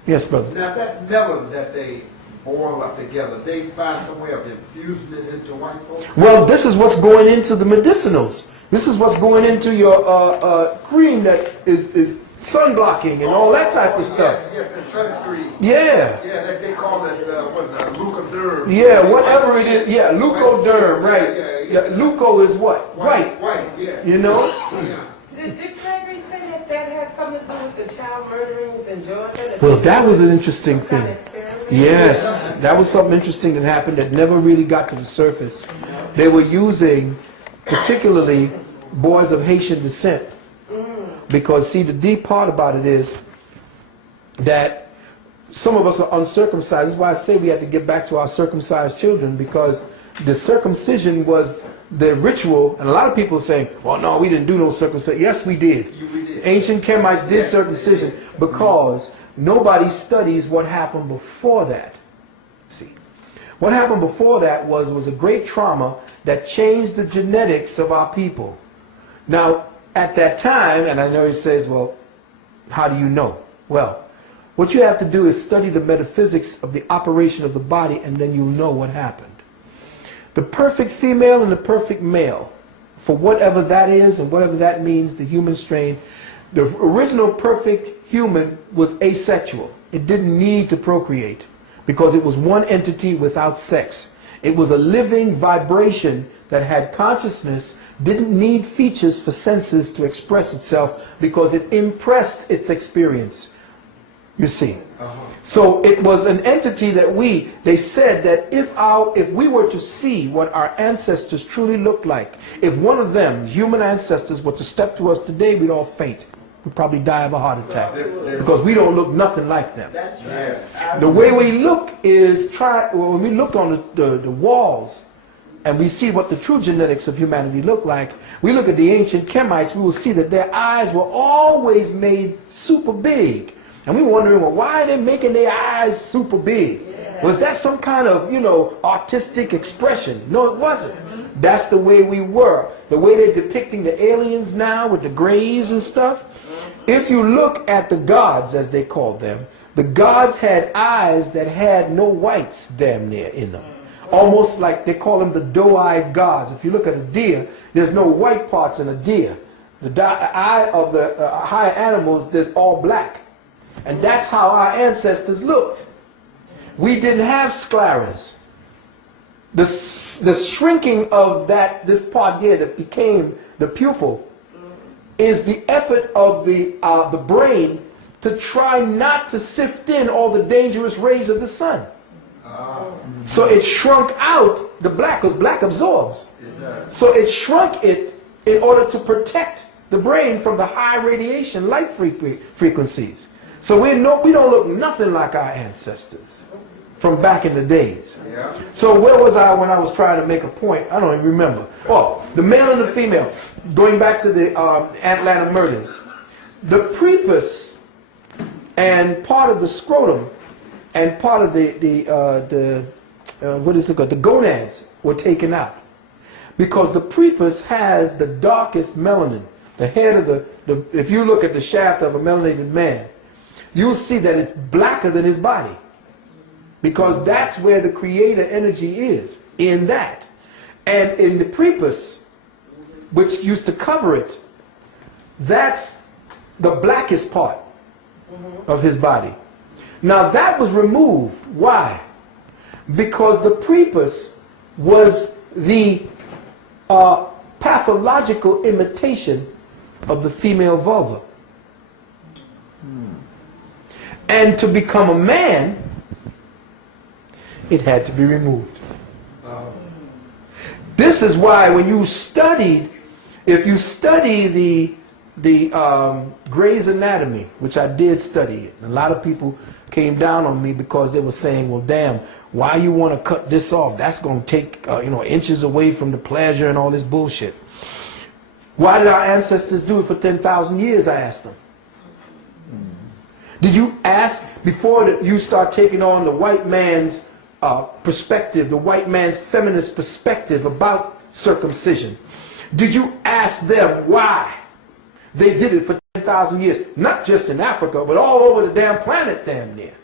Yes, brother. Now that melon that they boil up together, they find some way of infusing it into white folks? Well, this is what's going into the medicinals. This is what's going into your cream that is sun blocking and all that type of stuff. Yes, the sunscreen. Yeah. Yeah, they call it, leucoderm. Yeah, whatever it is. Yeah, leucoderm, right. Yeah, Yeah, leuco is what? White. White, yeah. You know? Yeah. Did Gregory say that that has something to do with the child murderings in Georgia? Well, that was an interesting Some kind of thing. experiment? Yes, that was something interesting that happened that never really got to the surface. They were using, particularly, boys of Haitian descent. Because, see, the deep part about it is that some of us are uncircumcised. That's why I say we had to get back to our circumcised children, because the circumcision was the ritual, and a lot of people are saying, well, no, we didn't do no circumcision. Yes, we did. Ancient Kemites did circumcision because nobody studies what happened before that. See, what happened before that was a great trauma that changed the genetics of our people. Now, at that time, and I know he says, well, how do you know? Well, what you have to do is study the metaphysics of the operation of the body, and then you'll know what happened. The perfect female and the perfect male, for whatever that is and whatever that means, the human strain, the original perfect human was asexual. It didn't need to procreate because it was one entity without sex. It was a living vibration that had consciousness, didn't need features for senses to express itself because it impressed its experience. You see. So it was an entity that they said that if we were to see what our ancestors truly looked like, if one of them, human ancestors, were to step to us today, we'd all faint. We'd probably die of a heart attack because we don't look nothing like them. That's right. The way we look is when we look on the walls and we see what the true genetics of humanity look like, we look at the ancient Kemites, we will see that their eyes were always made super big. And we were wondering, well, why are they making their eyes super big? Was that some kind of, artistic expression? No, it wasn't. That's the way we were. The way they're depicting the aliens now with the grays and stuff. If you look at the gods, as they called them, the gods had eyes that had no whites damn near in them. Almost like they call them the doe-eyed gods. If you look at a deer, there's no white parts in a deer. The eye of the higher animals, there's all black. And that's how our ancestors looked. We didn't have scleras. The shrinking of this part here that became the pupil is the effort of the brain to try not to sift in all the dangerous rays of the sun. So it shrunk out the black, because black absorbs. So it shrunk it in order to protect the brain from the high radiation light frequencies. So we don't look nothing like our ancestors from back in the days. Yeah. So where was I when I was trying to make a point? I don't even remember. Oh, the male and the female. Going back to the Atlanta murders. The prepuce and part of the scrotum and part of the gonads were taken out. Because the prepuce has the darkest melanin. The head of if you look at the shaft of a melanated man, you'll see that it's blacker than his body. Because that's where the creator energy is, in that. And in the prepuce, which used to cover it, that's the blackest part of his body. Now that was removed. Why? Because the prepuce was the pathological imitation of the female vulva. And to become a man, it had to be removed. This is why when you studied, if you study the Gray's Anatomy, which I did study it, a lot of people came down on me because they were saying, well, damn, why you want to cut this off? That's going to take inches away from the pleasure and all this bullshit. Why did our ancestors do it for 10,000 years, I asked them. Did you ask before that you start taking on the white man's perspective, the white man's feminist perspective about circumcision? Did you ask them why they did it for 10,000 years? Not just in Africa, but all over the damn planet damn near.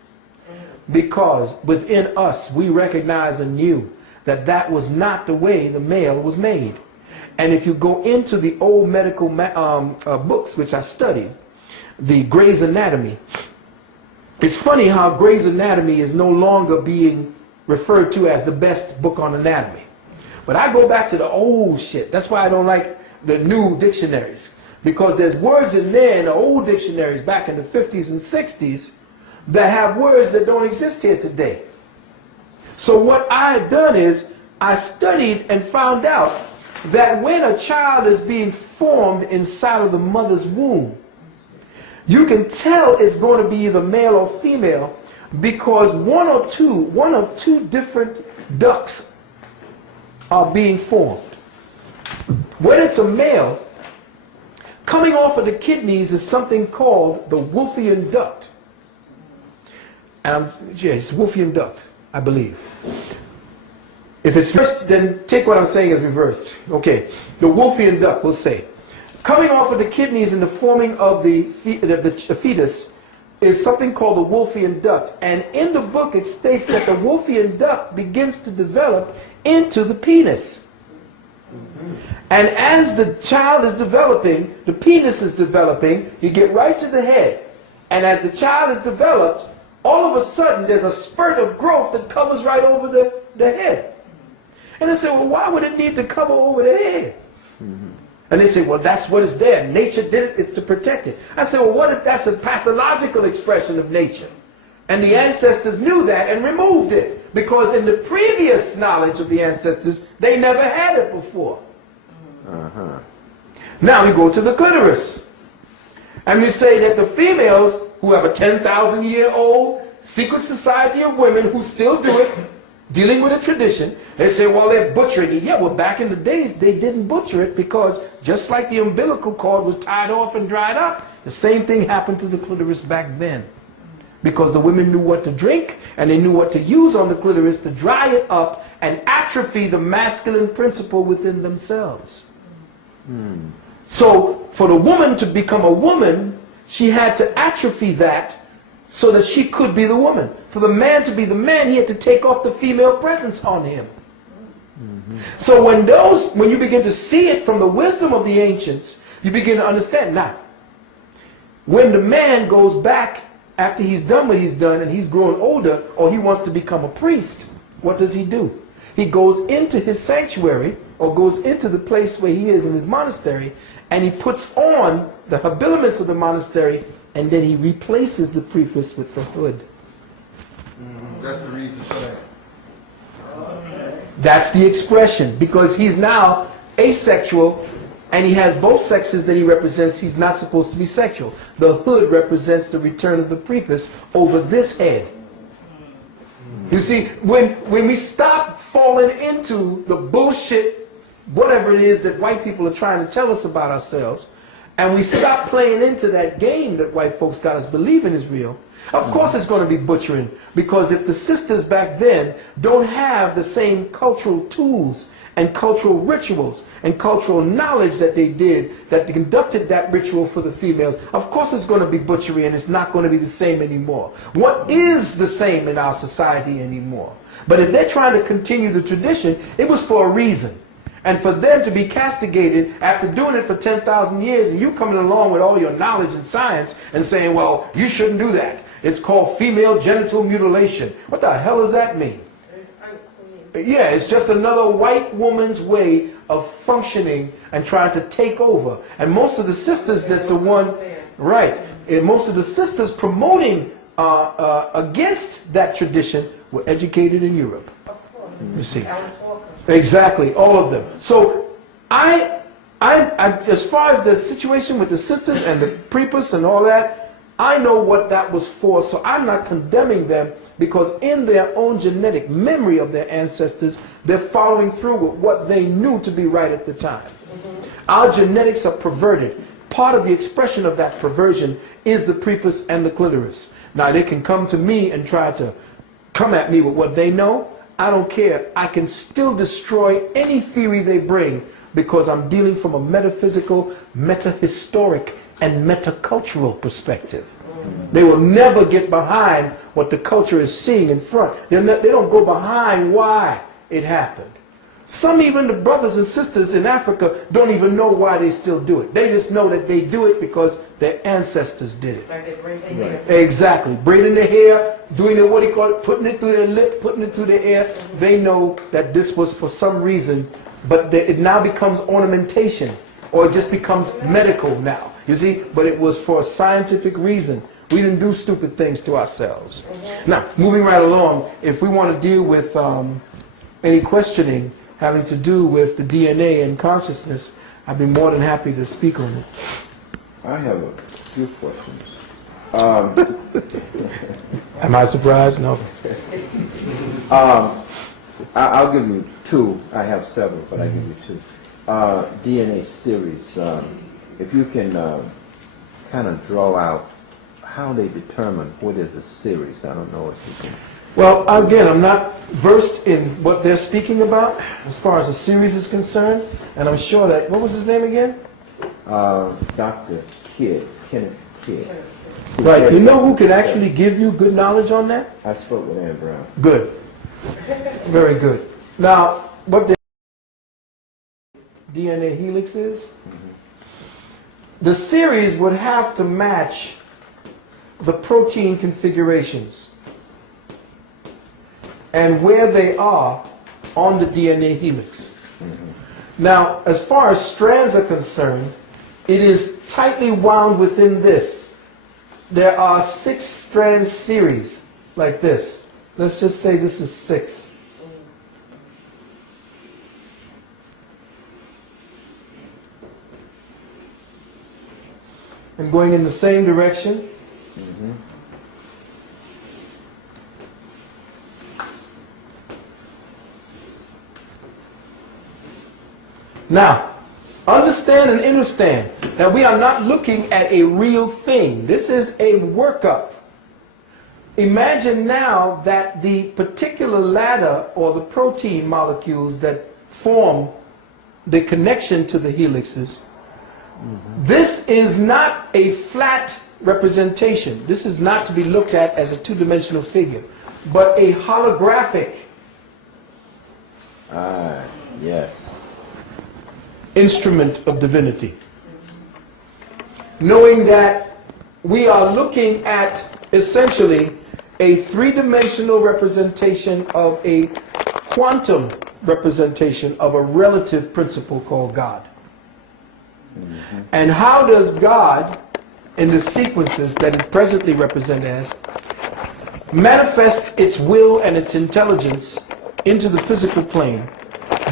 Because within us, we recognize and knew that that was not the way the male was made. And if you go into the old medical books, which I studied, the Gray's Anatomy, it's funny how Gray's Anatomy is no longer being referred to as the best book on anatomy. But I go back to the old shit. That's why I don't like the new dictionaries. Because there's words in there in the old dictionaries back in the 50s and 60s that have words that don't exist here today. So what I had done is I studied and found out that when a child is being formed inside of the mother's womb, you can tell it's going to be either male or female because one of two different ducts are being formed. When it's a male, coming off of the kidneys is something called the Wolffian duct. And it's Wolffian duct, I believe. If it's reversed, then take what I'm saying as reversed. Okay, the Wolffian duct, we'll say. Coming off of the kidneys and the forming of the fetus is something called the Wolffian duct. And in the book it states that the Wolffian duct begins to develop into the penis. And as the child is developing, the penis is developing, you get right to the head. And as the child is developed, all of a sudden there's a spurt of growth that covers right over the head. And I say, well, why would it need to cover over the head? And they say, well, that's what is there. Nature did it, it's to protect it. I say, well, what if that's a pathological expression of nature? And the ancestors knew that and removed it. Because in the previous knowledge of the ancestors, they never had it before. Now we go to the clitoris. And we say that the females who have a 10,000-year-old secret society of women who still do it, dealing with a tradition, they say, well, they're butchering it. Yeah, well, back in the days, they didn't butcher it because just like the umbilical cord was tied off and dried up, the same thing happened to the clitoris back then. Because the women knew what to drink and they knew what to use on the clitoris to dry it up and atrophy the masculine principle within themselves. So for the woman to become a woman, she had to atrophy that so that she could be the woman. For the man to be the man, he had to take off the female presence on him. So when you begin to see it from the wisdom of the ancients, you begin to understand. Now, when the man goes back after he's done what he's done and he's grown older, or he wants to become a priest, what does he do? He goes into his sanctuary or goes into the place where he is in his monastery, and he puts on the habiliments of the monastery, and then he replaces the prepuce with the hood. That's the reason for that. That's the expression, because he's now asexual and he has both sexes that he represents. He's not supposed to be sexual. The hood represents the return of the prepuce over this head. You see, when we stop falling into the bullshit, whatever it is that white people are trying to tell us about ourselves, and we stop playing into that game that white folks got us believing is real, of course it's going to be butchering. Because if the sisters back then don't have the same cultural tools and cultural rituals and cultural knowledge that they did, that conducted that ritual for the females, of course it's going to be butchery and it's not going to be the same anymore. What is the same in our society anymore? But if they're trying to continue the tradition, it was for a reason. And for them to be castigated after doing it for 10,000 years and you coming along with all your knowledge and science and saying, well, you shouldn't do that. It's called female genital mutilation. What the hell does that mean? Yeah, it's just another white woman's way of functioning and trying to take over. And most of the sisters, that's the one, right, and most of the sisters promoting against that tradition were educated in Europe. You see. Exactly, all of them. So I as far as the situation with the sisters and the prepuce and all that, I know what that was for, so I'm not condemning them, because in their own genetic memory of their ancestors, they're following through with what they knew to be right at the time. Our genetics are perverted. part of the expression of that perversion is the prepuce and the clitoris. Now they can come to me and try to come at me with what they know. I don't care. I can still destroy any theory they bring because I'm dealing from a metaphysical, metahistoric, and metacultural perspective. They will never get behind what the culture is seeing in front. They don't go behind why it happened. Some, even the brothers and sisters in Africa, don't even know why they still do it. They just know that they do it because their ancestors did it. Like they braid their hair. Exactly. Braiding their hair, doing it, what do you call it, putting it through their lip, putting it through their ear. They know that this was for some reason, but it now becomes ornamentation, or it just becomes medical now. You see, but it was for a scientific reason. We didn't do stupid things to ourselves. Now, moving right along, if we want to deal with any questioning having to do with the DNA and consciousness, I'd be more than happy to speak on it. I have a few questions. Am I surprised? No. I'll give you two. I have several, but I give you two. DNA series. If you can kind of draw out how they determine what is a series. I don't know if you can. Well, again, I'm not versed in what they're speaking about as far as a series is concerned, and I'm sure that, what was his name again? Dr. Kidd, Kenneth Kidd. Right, you know who can actually give you good knowledge on that? I spoke with Ann Brown. Good. Very good. Now, what the DNA helix is, the series would have to match the protein configurations and where they are on the DNA helix. Now, as far as strands are concerned, it is tightly wound within this. There are 6 strand series like this. Let's just say this is 6. And going in the same direction. Now, understand and understand that we are not looking at a real thing. This is a workup. Imagine now that the particular ladder or the protein molecules that form the connection to the helixes, this is not a flat representation. This is not to be looked at as a two-dimensional figure, but a holographic Yes. instrument of divinity. Knowing that we are looking at essentially a three-dimensional representation of a quantum representation of a relative principle called God. And how does God, in the sequences that it presently represents as, manifest its will and its intelligence into the physical plane,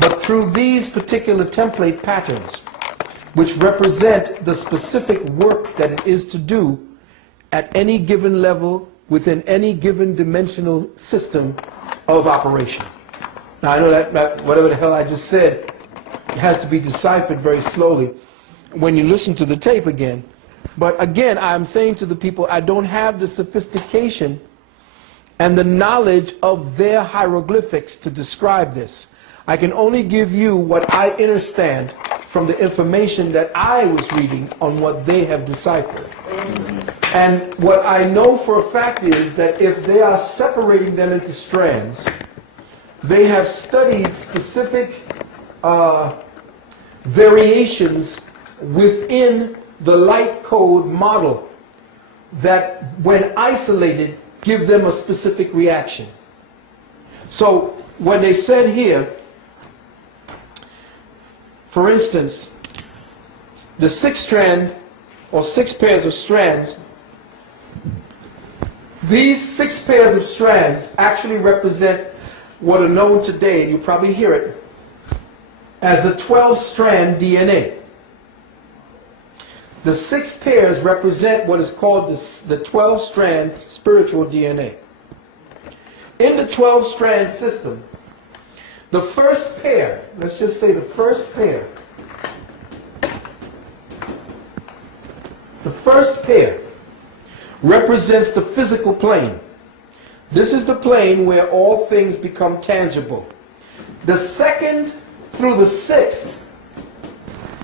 but through these particular template patterns, which represent the specific work that it is to do at any given level within any given dimensional system of operation. Now I know that whatever the hell I just said, it has to be deciphered very slowly when you listen to the tape again. But again, I'm saying to the people, I don't have the sophistication and the knowledge of their hieroglyphics to describe this. I can only give you what I understand from the information that I was reading on what they have deciphered. And what I know for a fact is that if they are separating them into strands, they have studied specific variations within the light code model that, when isolated, give them a specific reaction. So when they said here, for instance, the 6 strand or 6 pairs of strands, these 6 pairs of strands actually represent what are known today, and you probably hear it, as the 12-strand DNA. The 6 pairs represent what is called the 12-strand spiritual DNA. In the 12-strand system, the first pair, let's just say the first pair, The first pair represents the physical plane. This is the plane where all things become tangible. The second through the sixth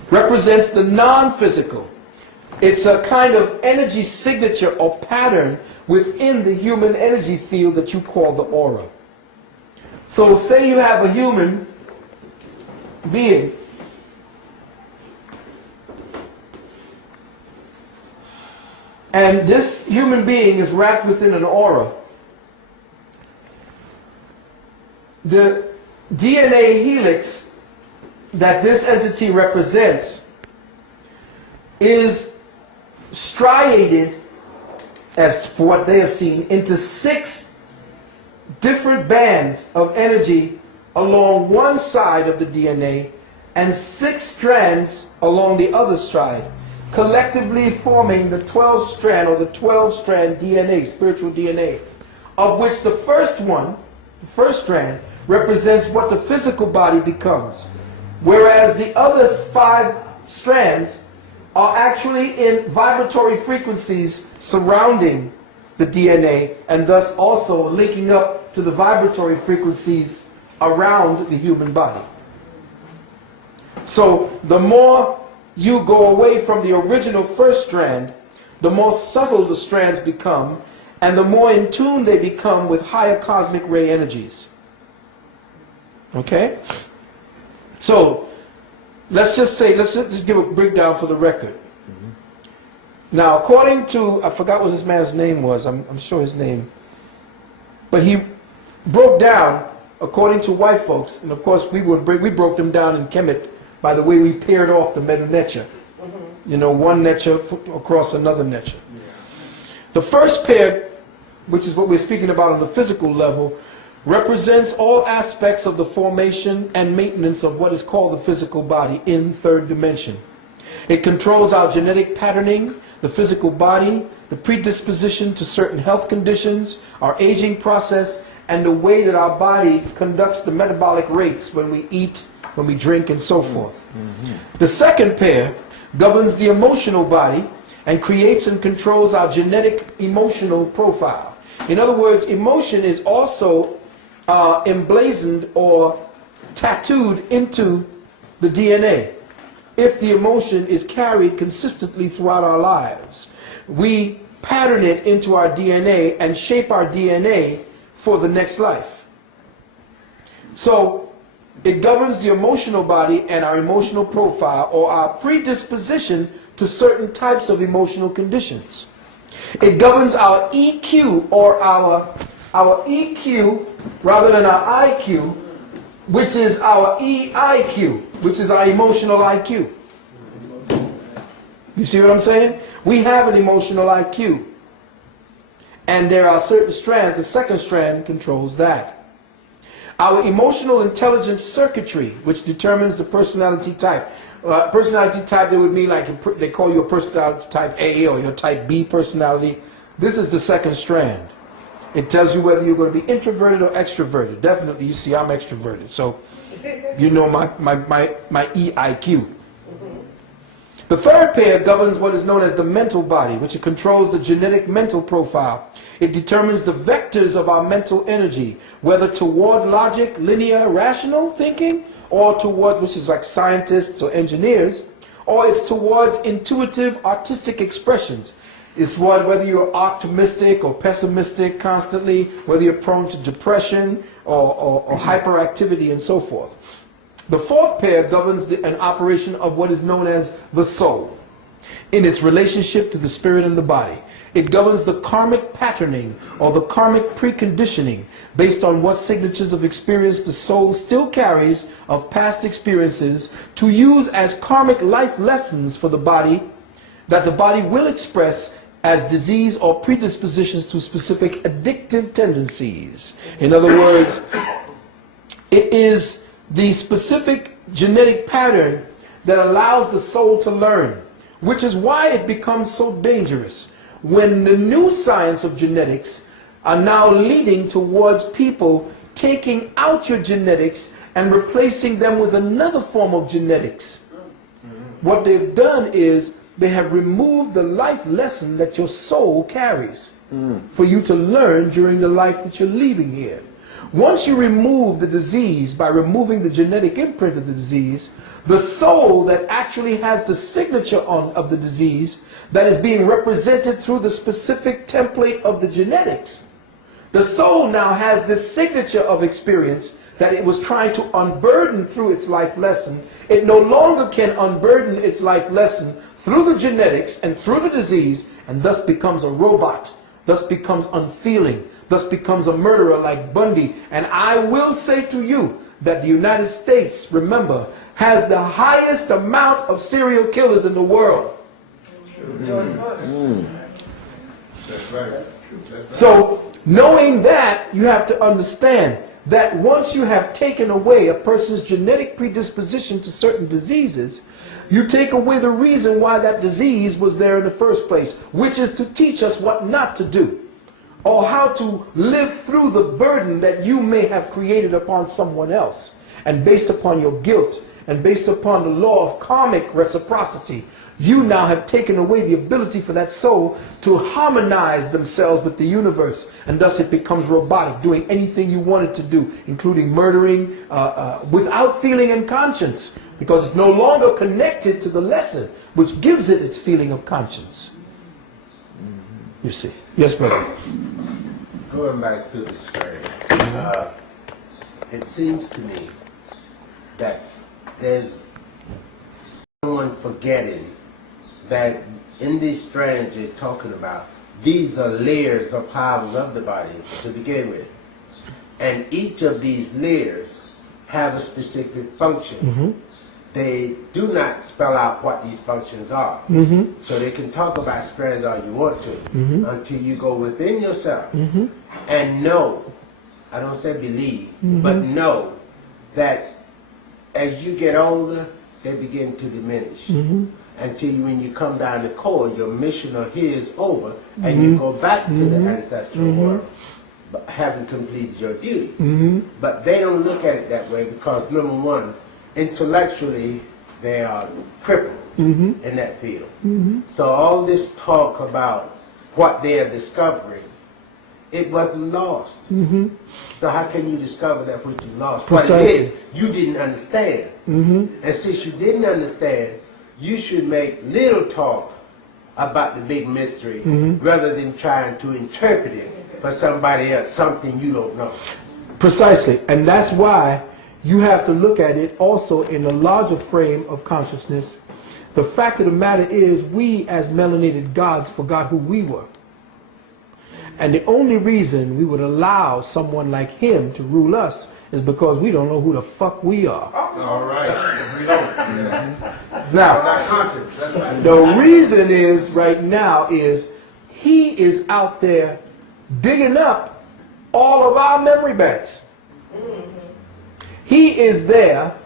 represents the non-physical. It's a kind of energy signature or pattern within the human energy field that you call the aura. So say you have a human being. And this human being is wrapped within an aura. The DNA helix that this entity represents is striated, as for what they have seen, into 6 different bands of energy along one side of the DNA and 6 strands along the other side, collectively forming the 12 strand or the 12 strand DNA, spiritual DNA, of which the first one, the first strand, represents what the physical body becomes, whereas the other 5 strands are actually in vibratory frequencies surrounding the DNA and thus also linking up to the vibratory frequencies around the human body. So the more you go away from the original first strand, the more subtle the strands become and the more in tune they become with higher cosmic ray energies. Okay? So let's just give a breakdown for the record. Now, according to, I forgot what this man's name was, I'm sure his name, but he broke down, according to white folks, and of course we broke them down in Kemet by the way we paired off the metal netcha. You know, one netcha across another netcha. The first pair, which is what we're speaking about on the physical level, represents all aspects of the formation and maintenance of what is called the physical body in third dimension. It controls our genetic patterning, the physical body, the predisposition to certain health conditions, our aging process, and the way that our body conducts the metabolic rates when we eat, when we drink, and so forth. The second pair governs the emotional body and creates and controls our genetic emotional profile. In other words, emotion is also emblazoned or tattooed into the DNA. If the emotion is carried consistently throughout our lives, we pattern it into our DNA and shape our DNA for the next life. So it governs the emotional body and our emotional profile or our predisposition to certain types of emotional conditions. It governs our EQ or our EQ rather than our IQ, which is our EIQ, which is our emotional IQ. You see what I'm saying? We have an emotional IQ. And there are certain strands. The second strand controls that. Our emotional intelligence circuitry, which determines the personality type. Personality type, they would mean like they call you a personality type A or your type B personality. This is the second strand. It tells you whether you're going to be introverted or extroverted. Definitely, you see, I'm extroverted. So, you know my EIQ. The third pair governs what is known as the mental body, which controls the genetic mental profile. It determines the vectors of our mental energy, whether toward logic, linear, rational thinking, or towards, which is like scientists or engineers, or it's towards intuitive, artistic expressions. It's whether you're optimistic or pessimistic constantly, whether you're prone to depression or hyperactivity and so forth. The fourth pair governs an operation of what is known as the soul in its relationship to the spirit and the body. It governs the karmic patterning or the karmic preconditioning based on what signatures of experience the soul still carries of past experiences to use as karmic life lessons for the body that the body will express as disease or predispositions to specific addictive tendencies. In other words, it is the specific genetic pattern that allows the soul to learn, which is why it becomes so dangerous when the new science of genetics are now leading towards people taking out your genetics and replacing them with another form of genetics. What they've done is they have removed the life lesson that your soul carries for you to learn during the life that you're leaving here. Once you remove the disease by removing the genetic imprint of the disease, the soul that actually has the signature of the disease that is being represented through the specific template of the genetics, the soul now has this signature of experience that it was trying to unburden through its life lesson. It no longer can unburden its life lesson through the genetics and through the disease, and thus becomes a robot, thus becomes unfeeling, thus becomes a murderer like Bundy. And I will say to you that the United States, remember, has the highest amount of serial killers in the world. That's right. So, knowing that, you have to understand that once you have taken away a person's genetic predisposition to certain diseases, you take away the reason why that disease was there in the first place, which is to teach us what not to do, or how to live through the burden that you may have created upon someone else. And based upon your guilt, and based upon the law of karmic reciprocity, you now have taken away the ability for that soul to harmonize themselves with the universe, and thus it becomes robotic, doing anything you want it to do, including murdering without feeling and conscience, because it's no longer connected to the lesson, which gives it its feeling of conscience. You see. Yes, brother. Going back to the strain, it seems to me that there's someone forgetting that in these strands you're talking about, these are layers of powers of the body to begin with. And each of these layers have a specific function. They do not spell out what these functions are. So they can talk about strands all you want to until you go within yourself and know, I don't say believe, but know that as you get older, they begin to diminish. Until when you come down the core, your mission here is over, and you go back to the ancestral world, but having completed your duty. But they don't look at it that way because, number one, intellectually, they are crippled in that field. So all this talk about what they are discovering, it wasn't lost. So how can you discover that which you lost? What it is, you didn't understand. And since you didn't understand, you should make little talk about the big mystery rather than trying to interpret it for somebody else, something you don't know. Precisely. And that's why you have to look at it also in a larger frame of consciousness. The fact of the matter is, we as melanated gods forgot who we were. And the only reason we would allow someone like him to rule us is because we don't know who the fuck we are. All right. We don't. Now, Not conscious. That's right. the reason is right now is he is out there digging up all of our memory banks. He is there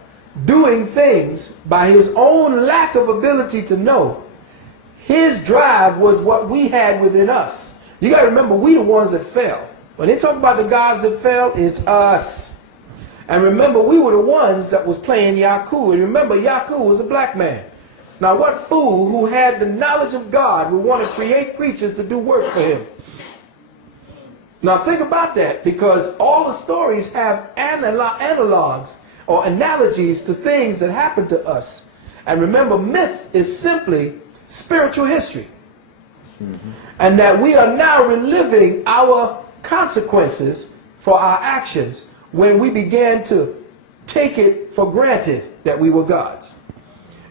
doing things by his own lack of ability to know. His drive was what we had within us. You got to remember, we the ones that fell. When they talk about the gods that fell, it's us. And remember, we were the ones that was playing Yaku. And remember, Yaku was a black man. Now, what fool who had the knowledge of God would want to create creatures to do work for him? Now, think about that, because all the stories have analogs or analogies to things that happened to us. And remember, myth is simply spiritual history. And that we are now reliving our consequences for our actions when we began to take it for granted that we were gods.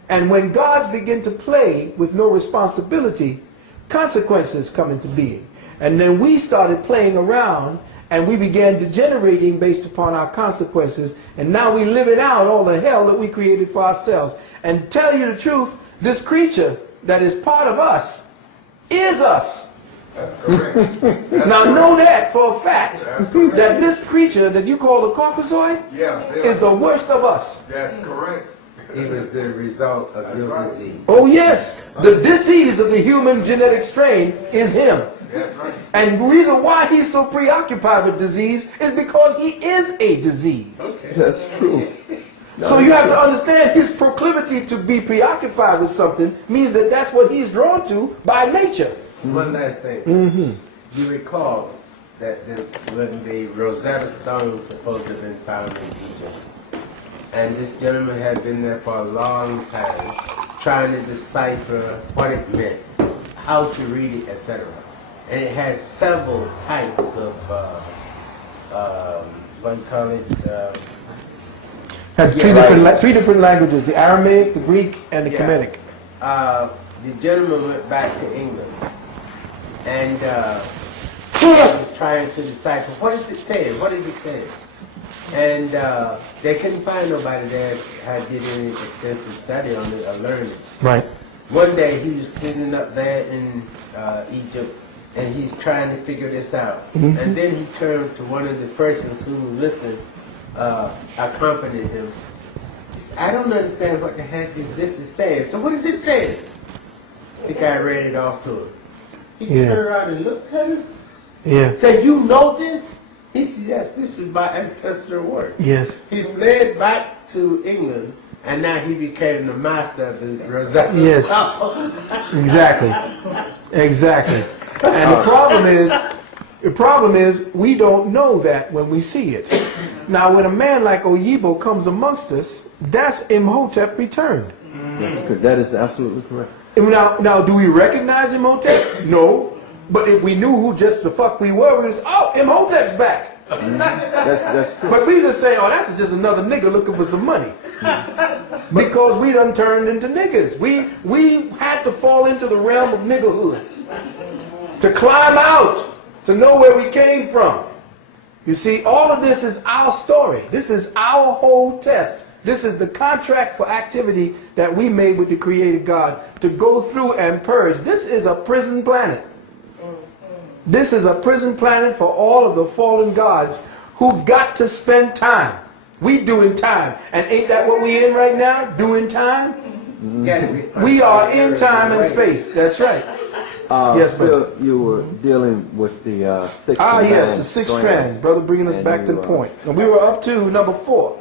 And when gods begin to play with no responsibility, consequences come into being. And then we started playing around and we began degenerating based upon our consequences, and now we live it out all the hell that we created for ourselves. And tell you the truth, this creature that is part of us is us. That's correct. Now know that for a fact, that this creature that you call the Caucasoid is the worst of us. That's correct. It was the result of your disease. Oh yes, the disease of the human genetic strain is him. That's right. And the reason why he's so preoccupied with disease is because he is a disease. That's true. So you have to understand his proclivity to be preoccupied with something means that that's what he's drawn to by nature. One last thing. You recall that when the Rosetta Stone was supposed to have been found in Egypt, and this gentleman had been there for a long time trying to decipher what it meant, how to read it, etc. And it has several types of, what do you call it? Had three different languages: the Aramaic, the Greek, and the Kemetic. The gentleman went back to England, and he was trying to decipher, what is it saying? What is it saying? And they couldn't find nobody that had did any extensive study on it or learned it. Right. One day he was sitting up there in Egypt, and he's trying to figure this out. And then he turned to one of the persons who was with him, accompanied him. He said, I don't understand what the heck this is saying. So what is it saying? The guy read it off to him. He turned around and looked at us. Yeah. Said, you know this? He said, yes, this is my ancestral work. Yes. He fled back to England, and now he became the master of the Rosetta Stone. Yes. Exactly. Exactly. And the problem is we don't know that when we see it. Now, when a man like Oyibo comes amongst us, that's Imhotep returned. That's good. That is absolutely correct. Now, do we recognize Imhotep? No. But if we knew who just the fuck we were, we was, oh, Imhotep's back. That's true. But we just say, oh, that's just another nigga looking for some money. Because we done turned into niggas. We had to fall into the realm of niggerhood. To climb out. To know where we came from. You see, all of this is our story. This is our whole test. This is the contract for activity that we made with the Creator God to go through and purge. This is a prison planet. This is a prison planet for all of the fallen gods who've got to spend time. We doing time. And ain't that what we in right now? Doing time? We are in time and space. That's right. Yes, Phil, you were dealing with the sixth strand. Yes, the sixth strand. Brother bringing us back to the point. And we were up to number 4.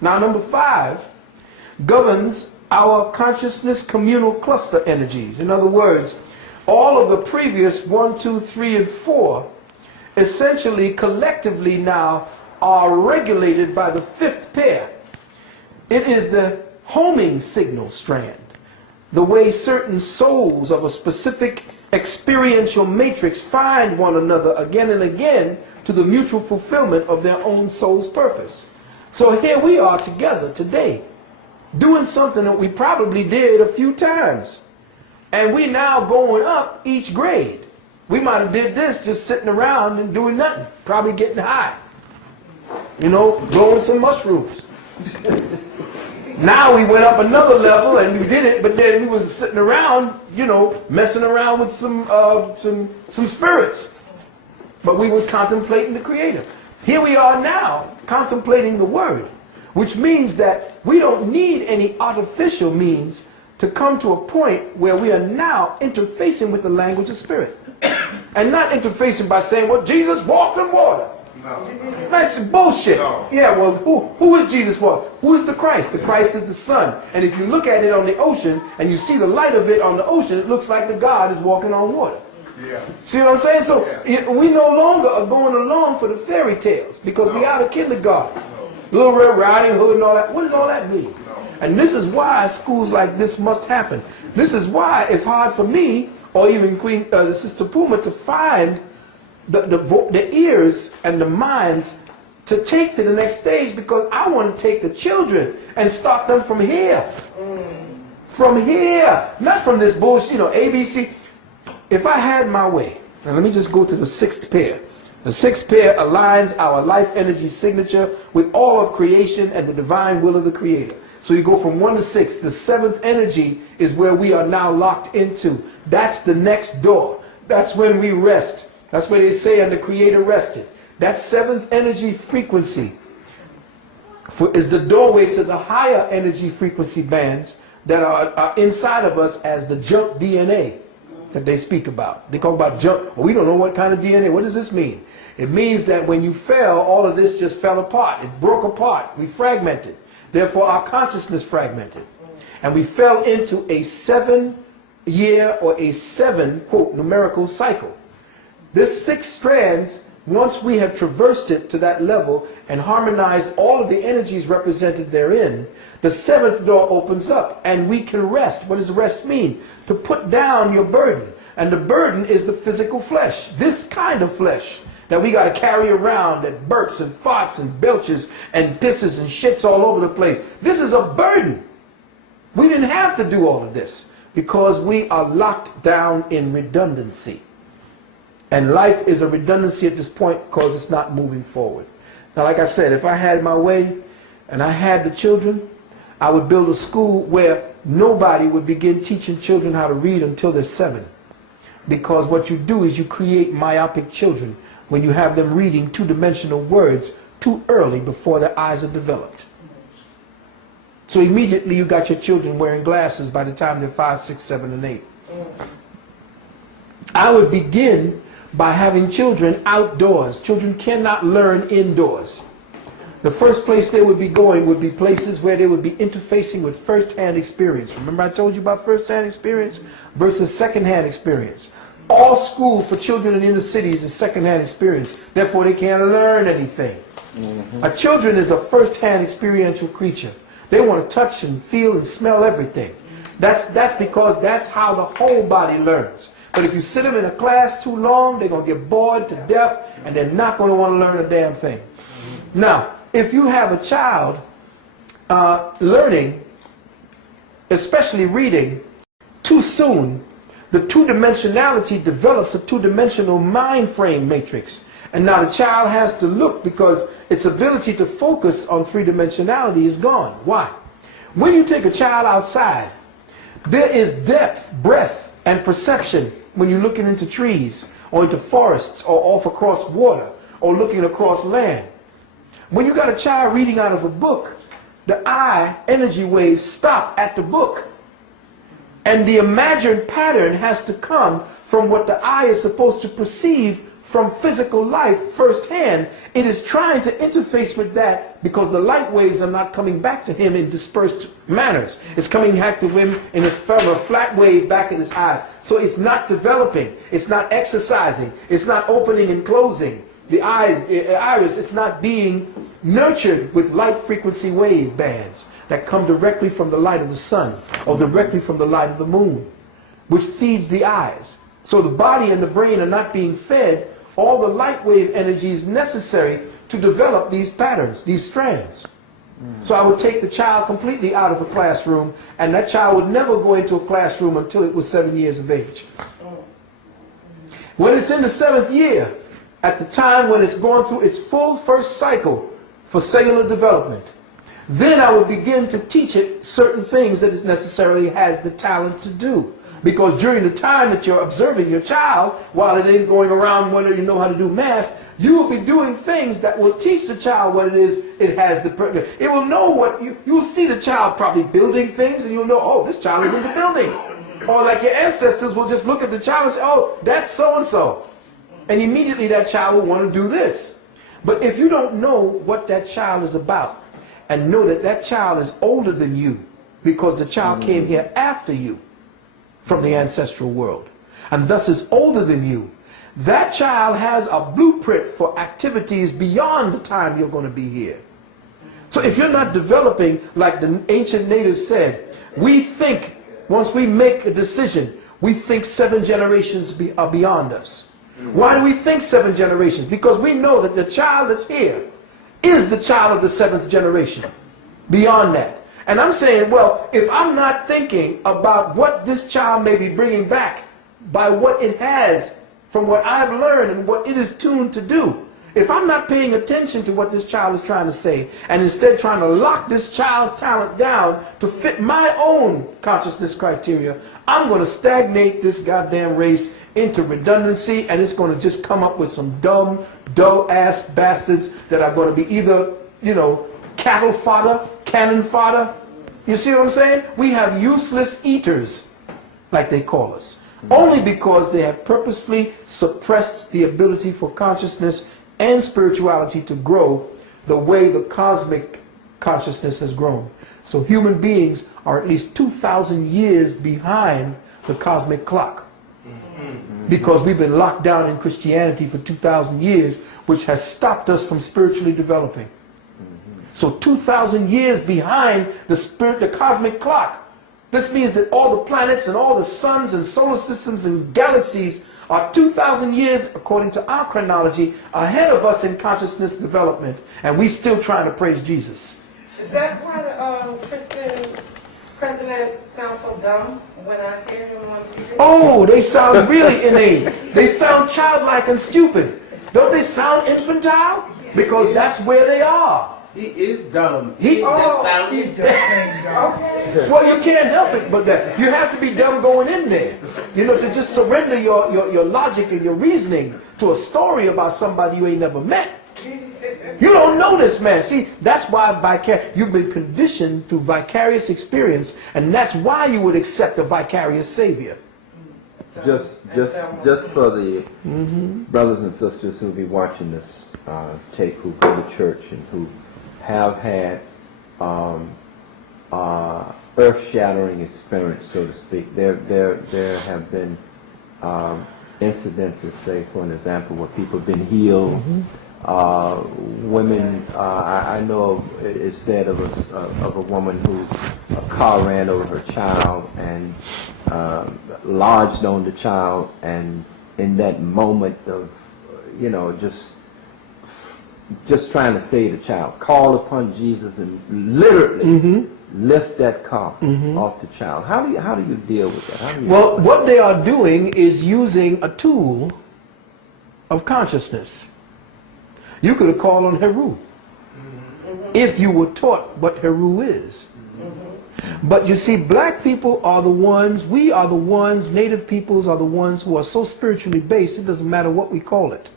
Now number 5 governs our consciousness communal cluster energies. In other words, all of the previous 1, 2, 3, and 4 essentially collectively now are regulated by the 5th pair. It is the homing signal strand, the way certain souls of a specific experiential matrix find one another again and again to the mutual fulfillment of their own soul's purpose. So here we are together today, doing something that we probably did a few times. And we now going up each grade. We might have did this just sitting around and doing nothing, probably getting high. You know, blowing some mushrooms. Now we went up another level and we did it, but then we was sitting around, you know, messing around with some spirits. But we was contemplating the Creator. Here we are now, contemplating the Word, which means that we don't need any artificial means to come to a point where we are now interfacing with the language of spirit. And not interfacing by saying, well, Jesus walked on water. No. That's bullshit. No. Yeah, well, who is Jesus walk? Who is the Christ? The Christ is the sun. And if you look at it on the ocean and you see the light of it on the ocean, it looks like the God is walking on water. Yeah. See what I'm saying? So we no longer are going along for the fairy tales because we out of kindergarten. Little Red Riding Hood and all that. What does all that mean? And this is why schools like this must happen. This is why it's hard for me, or even Sister Puma, to find the ears and the minds to take to the next stage, because I want to take the children and start them from here. From here. Not from this bullshit, you know, ABC. If I had my way, and let me just go to the 6th pair. The 6th pair aligns our life energy signature with all of creation and the divine will of the Creator. So you go from 1 to 6. The 7th energy is where we are now locked into. That's the next door. That's when we rest. That's where they say, and the Creator rested. That 7th energy frequency is the doorway to the higher energy frequency bands that are inside of us as the junk DNA that they speak about. They talk about junk. Well, we don't know what kind of DNA. What does this mean? It means that when you fell, all of this just fell apart. It broke apart. We fragmented. Therefore, our consciousness fragmented. And we fell into a 7-year or a 7, quote, numerical cycle. This 6 strands, once we have traversed it to that level and harmonized all of the energies represented therein, the 7th door opens up and we can rest. What does rest mean? To put down your burden. And the burden is the physical flesh, this kind of flesh that we got to carry around that burps and farts and belches and pisses and shits all over the place. This is a burden. We didn't have to do all of this because we are locked down in redundancy. And life is a redundancy at this point because it's not moving forward. Now, like I said, if I had my way and I had the children, I would build a school where nobody would begin teaching children how to read until they're 7. Because what you do is you create myopic children when you have them reading 2-dimensional words too early before their eyes are developed. So immediately you got your children wearing glasses by the time they're 5, 6, 7, and 8. I would begin by having children outdoors. Children cannot learn indoors. The first place they would be going would be places where they would be interfacing with first-hand experience. Remember I told you about first-hand experience versus second-hand experience. All school for children in inner cities is second-hand experience. Therefore, they can't learn anything. A children is a first-hand experiential creature. They want to touch and feel and smell everything. That's because that's how the whole body learns. But if you sit them in a class too long, they're going to get bored to death and they're not going to want to learn a damn thing. Now, if you have a child learning, especially reading, too soon, the 2-dimensionality develops a 2-dimensional mind frame matrix. And now the child has to look because its ability to focus on 3-dimensionality is gone. Why? When you take a child outside, there is depth, breadth, and perception when you're looking into trees or into forests or off across water or looking across land. When you got a child reading out of a book, the eye energy waves stop at the book. And the imagined pattern has to come from what the eye is supposed to perceive from physical life firsthand. It is trying to interface with that because the light waves are not coming back to him in dispersed manners. It's coming back to him in his flat wave back in his eyes. So it's not developing. It's not exercising. It's not opening and closing. The iris is not being nurtured with light frequency wave bands that come directly from the light of the sun or directly from the light of the moon, which feeds the eyes. So the body and the brain are not being fed all the light wave energies necessary to develop these patterns, these strands. So I would take the child completely out of a classroom, and that child would never go into a classroom until it was 7 years of age. When it's in the 7th year, at the time when it's going through its full first cycle for cellular development, then I would begin to teach it certain things that it necessarily has the talent to do. Because during the time that you're observing your child, while it ain't going around whether you know how to do math, you will be doing things that will teach the child what it is it has. It will know what, you will see the child probably building things and you'll know, oh, this child is in the building. Or like your ancestors will just look at the child and say, oh, that's so-and-so. And immediately that child will want to do this. But if you don't know what that child is about, and know that that child is older than you, because the child came here after you from the ancestral world, and thus is older than you, that child has a blueprint for activities beyond the time you're going to be here. So if you're not developing, like the ancient natives said, we think, once we make a decision, we think 7 generations are beyond us. Why do we think 7 generations? Because we know that the child that's here is the child of the 7th generation. Beyond that. And I'm saying, well, if I'm not thinking about what this child may be bringing back by what it has from what I've learned and what it is tuned to do, if I'm not paying attention to what this child is trying to say and instead trying to lock this child's talent down to fit my own consciousness criteria, I'm going to stagnate this goddamn race into redundancy, and it's going to just come up with some dumb, dull-ass bastards that are going to be either, you know, cattle fodder, cannon fodder. You see what I'm saying? We have useless eaters, like they call us, only because they have purposefully suppressed the ability for consciousness and spirituality to grow the way the cosmic consciousness has grown. So human beings are at least 2,000 years behind the cosmic clock. Because we've been locked down in Christianity for 2,000 years, which has stopped us from spiritually developing. So 2,000 years behind the cosmic clock. This means that all the planets and all the suns and solar systems and galaxies are 2,000 years, according to our chronology, ahead of us in consciousness development, and we still trying to praise Jesus. Is that why the Christian president sounds so dumb when I hear him on TV? Oh, they sound really inane. They sound childlike and stupid. Don't they sound infantile? Because that's where they are. He is dumb. He- that sound He's just plain dumb. Okay. Well, you can't help it but that. You have to be dumb going in there. You know, to just surrender your logic and your reasoning to a story about somebody you ain't never met. You don't know this man. See, that's why you've been conditioned through vicarious experience, and that's why you would accept a vicarious savior. Just for the brothers and sisters who will be watching this tape, who go to church and who have had earth-shattering experience, so to speak. There have been incidences, say for an example, where people have been healed. Women, I know it's said of a woman who a car ran over her child and lodged on the child, and in that moment of, you know, just trying to save the child, called upon Jesus and literally lift that car off the child. How do you deal with that? Well, what they are doing is using a tool of consciousness. You could have called on Heru if you were taught what Heru is. But you see, black people are the ones, we are the ones, native peoples are the ones who are so spiritually based, it doesn't matter what we call it.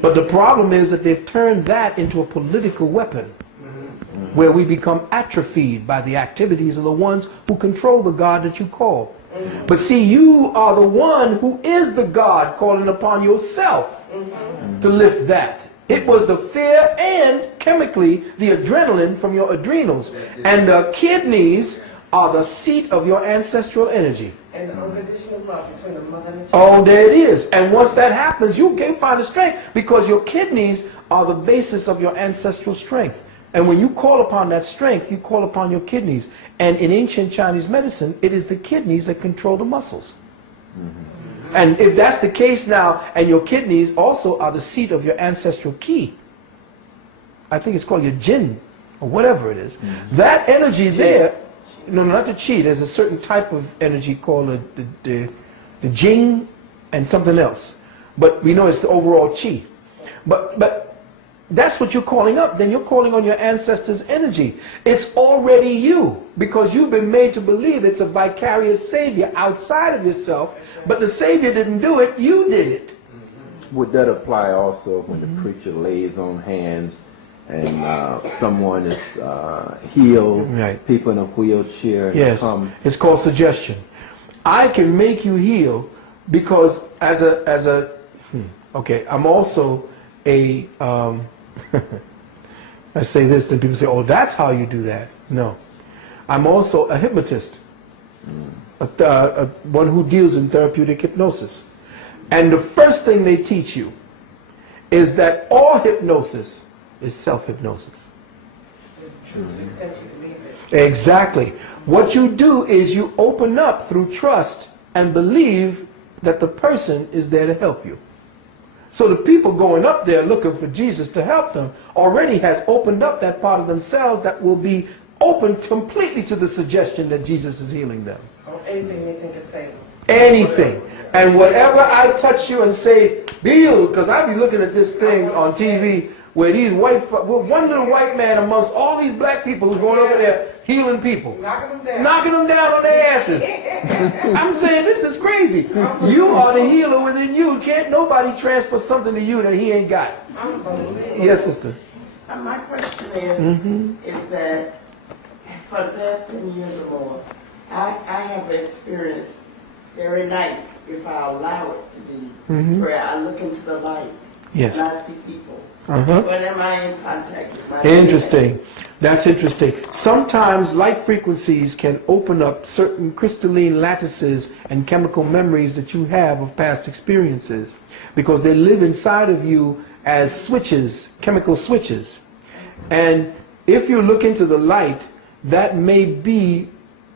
But the problem is that they've turned that into a political weapon, where we become atrophied by the activities of the ones who control the God that you call. But see, you are the one who is the God calling upon yourself to lift that. It was the fear and, chemically, the adrenaline from your adrenals. And the kidneys are the seat of your ancestral energy. And the unconditional love between the mother and the child. Oh, there it is. And once that happens, you can find the strength, because your kidneys are the basis of your ancestral strength. And when you call upon that strength, you call upon your kidneys. And in ancient Chinese medicine, it is the kidneys that control the muscles. And if that's the case now, and your kidneys also are the seat of your ancestral ki, I think it's called your jin, or whatever it is, that energy there, no, not the chi, there's a certain type of energy called the jing and something else. But we know it's the overall chi. But that's what you're calling up. Then you're calling on your ancestors' energy. It's already you, because you've been made to believe it's a vicarious savior outside of yourself, but the savior didn't do it, you did it. Would that apply also when the preacher lays on hands and someone is healed, Right. people in a wheelchair Yes, come? it's called suggestion. I can make you heal because okay, I'm also a, I say this, then people say, oh, that's how you do that. No. I'm also a hypnotist, one who deals in therapeutic hypnosis. And the first thing they teach you is that all hypnosis is self-hypnosis. It's true to the extent you believe it. Exactly. What you do is you open up through trust and believe that the person is there to help you. So the people going up there looking for Jesus to help them already has opened up that part of themselves that will be open completely to the suggestion that Jesus is healing them. Or anything they think is safe. Anything. And whatever I touch you and say, be healed, because I be looking at this thing on TV where these one little white man amongst all these black people who's going over there healing people. Knocking them down on their asses. I'm saying this is crazy. You are the healer within you. Can't nobody transfer something to you that he ain't got. Yes, sister. My question is that for the last 10 years or more, I have experienced every night, if I allow it to be, where I look into the light Yes. and I see people Uh-huh. When am I in contact with my Interesting. That's interesting. Sometimes light frequencies can open up certain crystalline lattices and chemical memories that you have of past experiences, because they live inside of you as switches, chemical switches. And if you look into the light, that may be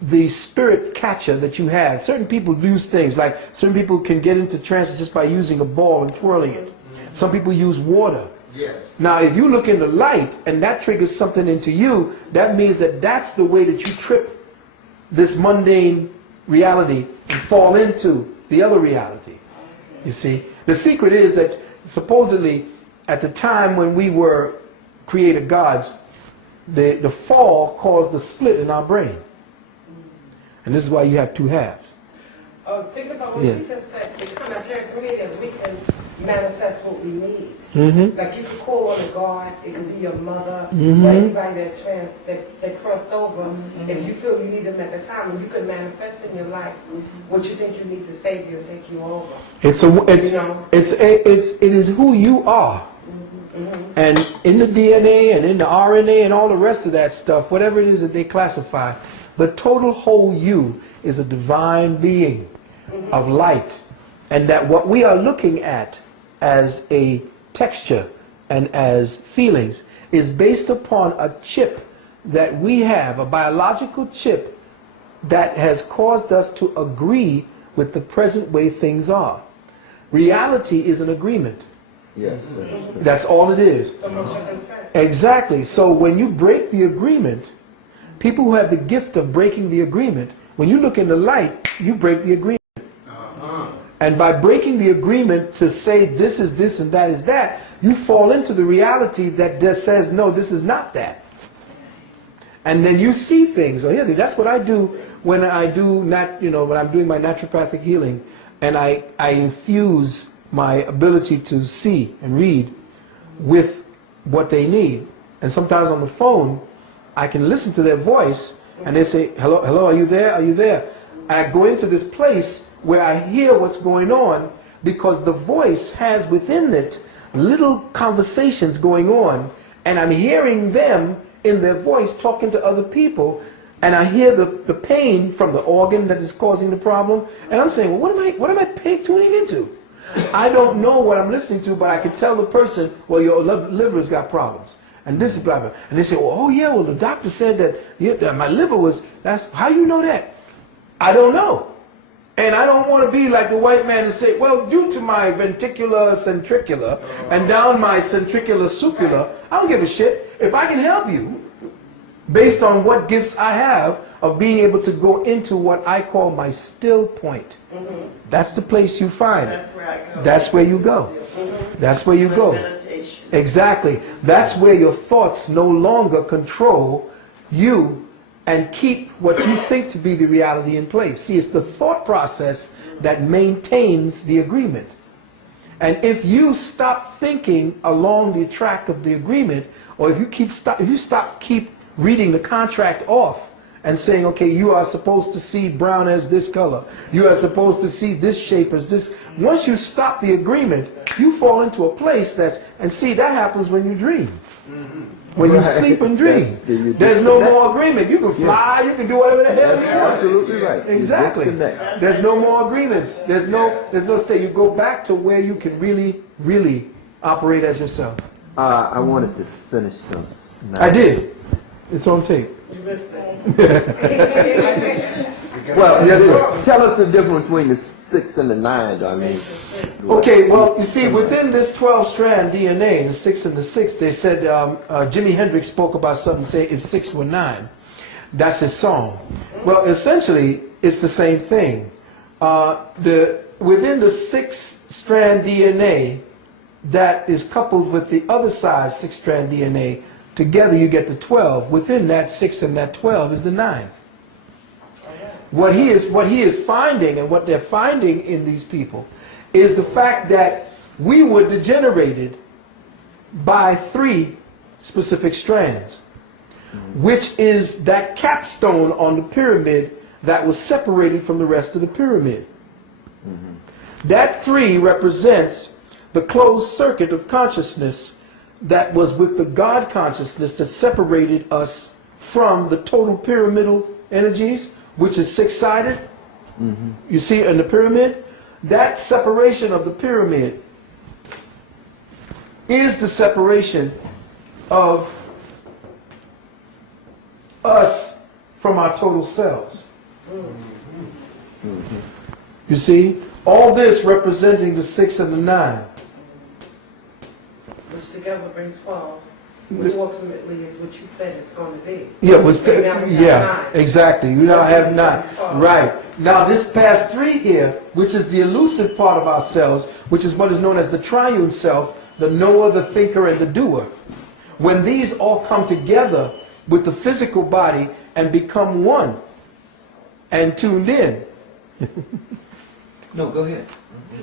the spirit catcher that you have. Certain people use things, like certain people can get into trance just by using a ball and twirling it. Some people use water. Yes. Now, if you look in the light and that triggers something into you, that means that that's the way that you trip this mundane reality and fall into the other reality. You see? The secret is that supposedly at the time when we were created gods, the fall caused the split in our brain. And this is why you have two halves. Think about what Yeah. she just said. It kind of occurred to me that we can manifest what we need. Mm-hmm. Like you could call on a God, it could be your mother, Mhm. or anybody that crossed over. If you feel you need them at the time, and you can manifest in your life what you think you need to save you and take you over. It is who you are. And in the DNA and in the RNA and all the rest of that stuff, whatever it is that they classify, the total whole you is a divine being of light. And that what we are looking at as a texture and as feelings is based upon a chip that we have, a biological chip that has caused us to agree with the present way things are. Reality is an agreement. Yes. That's all it is. So much I can say. Exactly. So when you break the agreement, people who have the gift of breaking the agreement, when you look in the light, you break the agreement. And by breaking the agreement to say this is this and that is that, you fall into the reality that just says, no, this is not that. And then you see things. Oh yeah, that's what I do when I do when I'm doing my naturopathic healing, and I infuse my ability to see and read with what they need. And sometimes on the phone, I can listen to their voice, and they say, hello, hello, are you there? Are you there? And I go into this place where I hear what's going on, because the voice has within it little conversations going on, and I'm hearing them in their voice talking to other people, and I hear the pain from the organ that is causing the problem, and I'm saying, well, what am I tuning into? I don't know what I'm listening to, but I can tell the person, well, your liver's got problems, and this is blah blah. And they say, well, oh yeah, well the doctor said that my liver was. That's how you know that? I don't know. And I don't want to be like the white man and say, well, due to my ventricular centricular and down my centricular supula, I don't give a shit. If I can help you, based on what gifts I have of being able to go into what I call my still point. That's the place you find it. That's where I go. That's where you go. That's where you go. Meditation. Exactly. That's where your thoughts no longer control you and keep what you think to be the reality in place. See, it's the thought process that maintains the agreement. And if you stop thinking along the track of the agreement, or if you keep reading the contract off and saying, okay, you are supposed to see brown as this color, you are supposed to see this shape as this. Once you stop the agreement, you fall into a place and see, that happens when you dream. When you sleep and dream, there's no more agreement. You can fly, you can do whatever the hell you want. Absolutely right. Exactly. There's no more agreements. There's no state. You go back to where you can really, really operate as yourself. I wanted to finish this. I did. It's on tape. You missed it. Well, yes, tell us the difference between the 6 and the 9. I mean, Okay, well, you see, within this 12-strand DNA, the 6 and the 6, they said, Jimi Hendrix spoke about something, say it's 6 or 9. That's his song. Well, essentially, it's the same thing. Within the 6-strand DNA that is coupled with the other side 6-strand DNA, together you get the 12. Within that 6 and that 12 is the 9. What he is finding, and what they're finding in these people, is the fact that we were degenerated by 3 specific strands, which is that capstone on the pyramid that was separated from the rest of the pyramid. That 3 represents the closed circuit of consciousness that was with the God consciousness that separated us from the total pyramidal energies, which is six-sided. You see in the pyramid, that separation of the pyramid is the separation of us from our total selves. You see, all this representing the 6 and the 9. Which together bring 12, which ultimately is what you said it's going to be. Yeah, Nine. exactly. You now have 9. Right. Now this past 3 here, which is the elusive part of ourselves, which is what is known as the triune self, the knower, the thinker, and the doer. When these all come together with the physical body and become one and tuned in. No, go ahead.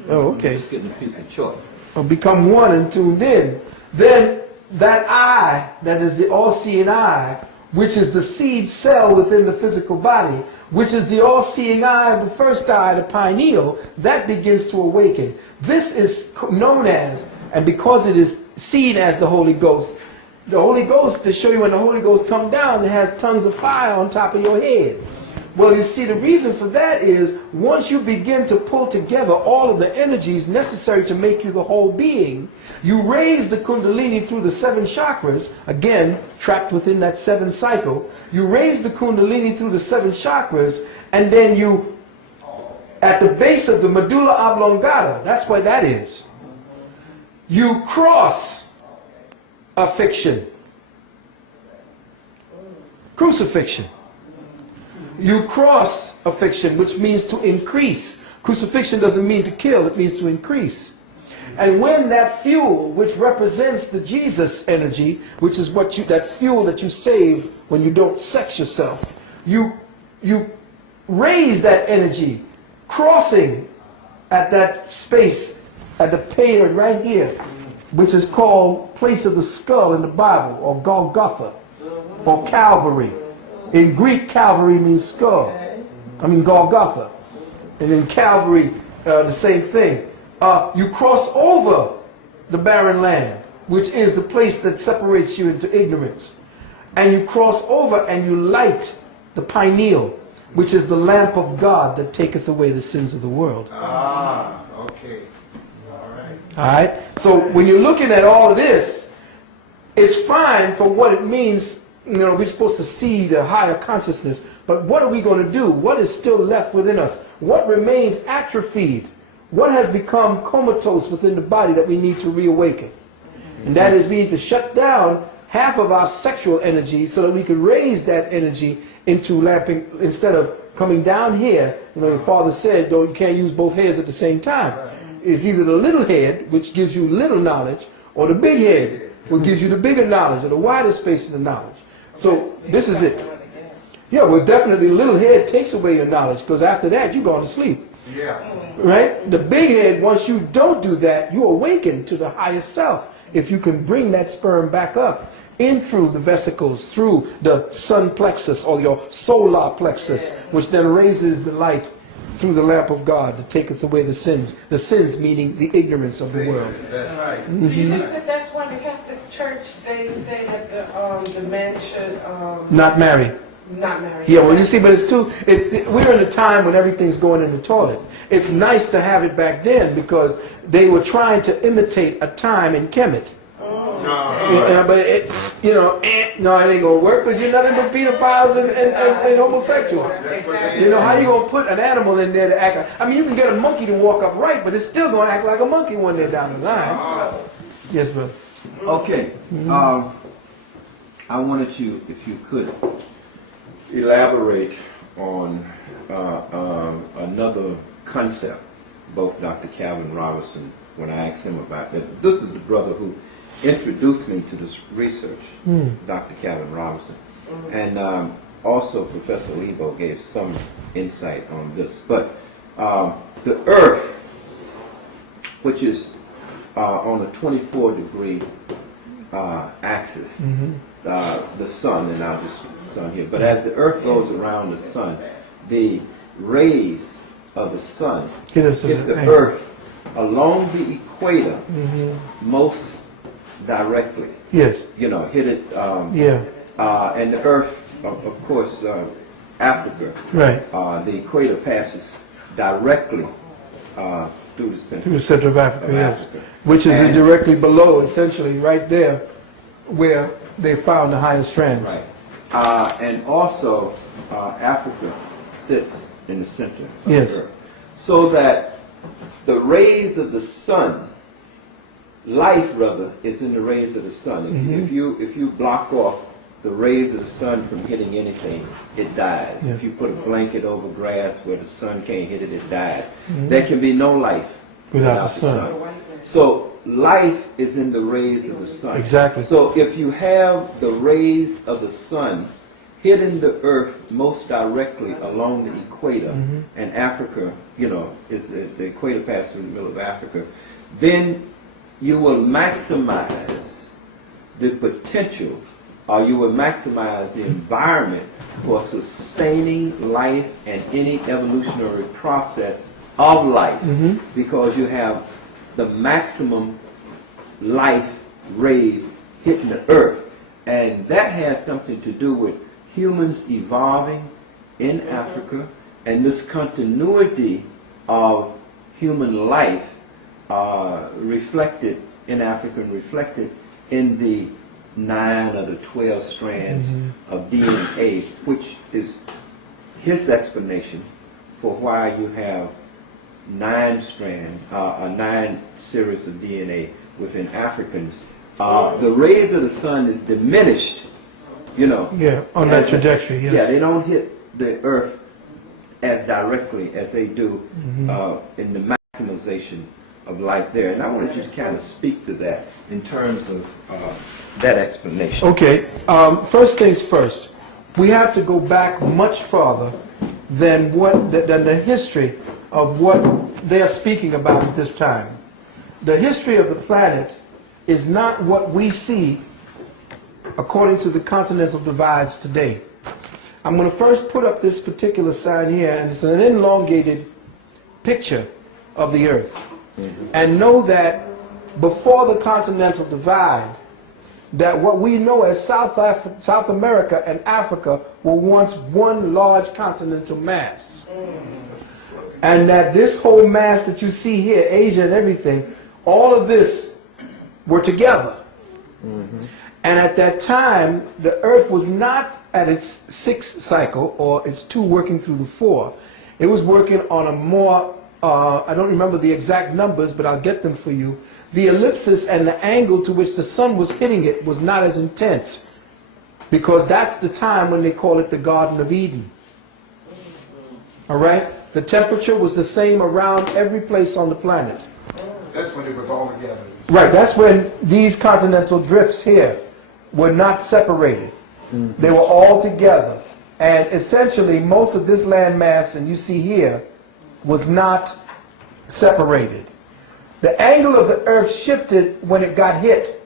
Oh, okay. I'm just getting a piece of chalk. Or become one and tuned in, then that I, that is the all-seeing eye, which is the seed cell within the physical body, which is the all-seeing eye of the first eye, the pineal, that begins to awaken. This is known as, and because it is seen as the Holy Ghost, to show you when the Holy Ghost come down, it has tongues of fire on top of your head. Well, you see, the reason for that is once you begin to pull together all of the energies necessary to make you the whole being, you raise the Kundalini through the 7 chakras, again, trapped within that 7 cycle. You raise the Kundalini through the 7 chakras, and then you, at the base of the medulla oblongata, that's what that is, you cross affliction, crucifixion. You cross affliction, which means to increase. Crucifixion doesn't mean to kill, it means to increase. And when that fuel, which represents the Jesus energy, which is what that fuel that you save when you don't sex yourself, you raise that energy, crossing at that space, at the pain right here, which is called place of the skull in the Bible, or Golgotha, or Calvary. In Greek, Calvary means skull. I mean Golgotha. And in Calvary, the same thing. You cross over the barren land, which is the place that separates you into ignorance. And you cross over and you light the pineal, which is the lamp of God that taketh away the sins of the world. Ah, okay. All right. All right? So when you're looking at all of this, it's fine for what it means. You know, we're supposed to see the higher consciousness, but what are we going to do? What is still left within us? What remains atrophied? What has become comatose within the body that we need to reawaken? And that is, we need to shut down half of our sexual energy so that we can raise that energy into lamping, instead of coming down here. You know, your father said, you can't use both heads at the same time. It's either the little head, which gives you little knowledge, or the big head, which gives you the bigger knowledge, or the wider space of the knowledge. So this is it. Yeah, well, definitely little head takes away your knowledge, because after that you're going to sleep. Yeah. Right? The big head, once you don't do that, you awaken to the highest self. If you can bring that sperm back up in through the vesicles, through the sun plexus or your solar plexus, which then raises the light through the lamp of God that taketh away the sins. The sins meaning the ignorance of the world. That's right. Do you think that that's why the Catholic Church, they say that the man should Not marry. not marry? Yeah, well, you see, but it's too. We're in a time when everything's going in the toilet. It's nice to have it back then because they were trying to imitate a time in Kemet. But it, no, it ain't gonna work because you're nothing but pedophiles and homosexuals. Exactly. You know, how you gonna put an animal in there to act like? I mean, you can get a monkey to walk upright, but it's still gonna act like a monkey one day down the line. Yes, brother. Okay. I wanted you, if you could, elaborate on another concept. Both Dr. Calvin Robinson, when I asked him about that, this is the brother who introduced me to this research, Dr. Calvin Robinson. And also Professor Lebo gave some insight on this. But the Earth, which is on a 24-degree axis, the sun, and I'll just sun here. But as the Earth goes around the sun, the rays of the sun hit the Earth along the equator most directly. Yes. You know, hit it. Yeah. And the Earth, of course, Africa. Right. The equator passes directly through the center. Through the center of Africa, yes. Africa. Which is And- directly below, essentially, right there, where they found the higher strands. Right. And also, Africa sits in the center of Yes. the Earth. So that the rays of the sun, life rather, is in the rays of the sun. If you block off the rays of the sun from hitting anything, it dies. Yes. If you put a blanket over grass where the sun can't hit it, it dies. There can be no life Without the sun. So life is in the rays of the sun. Exactly. So if you have the rays of the sun hitting the earth most directly along the equator, and Africa, you know, is the equator passes through the middle of Africa, then you will maximize the potential, or you will maximize the environment for sustaining life and any evolutionary process of life, because you have the maximum life rays hitting the earth. And that has something to do with humans evolving in Africa, and this continuity of human life reflected in Africa and reflected in the 9 or the 12 strands of DNA, which is his explanation for why you have 9 series of DNA within Africans. The rays of the sun is diminished, you know. Yeah, on that trajectory, yes. Yeah, they don't hit the earth as directly as they do in the maximization of life there. And I wanted you to kind of speak to that in terms of that explanation. Okay, first things first. We have to go back much farther than the history of what they are speaking about at this time. The history of the planet is not what we see according to the continental divides today. I'm going to first put up this particular sign here, and it's an elongated picture of the Earth. And know that before the continental divide, that what we know as South America and Africa were once one large continental mass. And that this whole mass that you see here, Asia and everything, all of this were together. And at that time, the Earth was not at its 6th cycle, or its 2 working through the 4. It was working on a more, I don't remember the exact numbers, but I'll get them for you. The ellipsis and the angle to which the sun was hitting it was not as intense, because that's the time when they call it the Garden of Eden. All right? The temperature was the same around every place on the planet. That's when it was all together. Right, that's when these continental drifts here were not separated. They were all together. And essentially, most of this land mass, and you see here, was not separated. The angle of the Earth shifted when it got hit.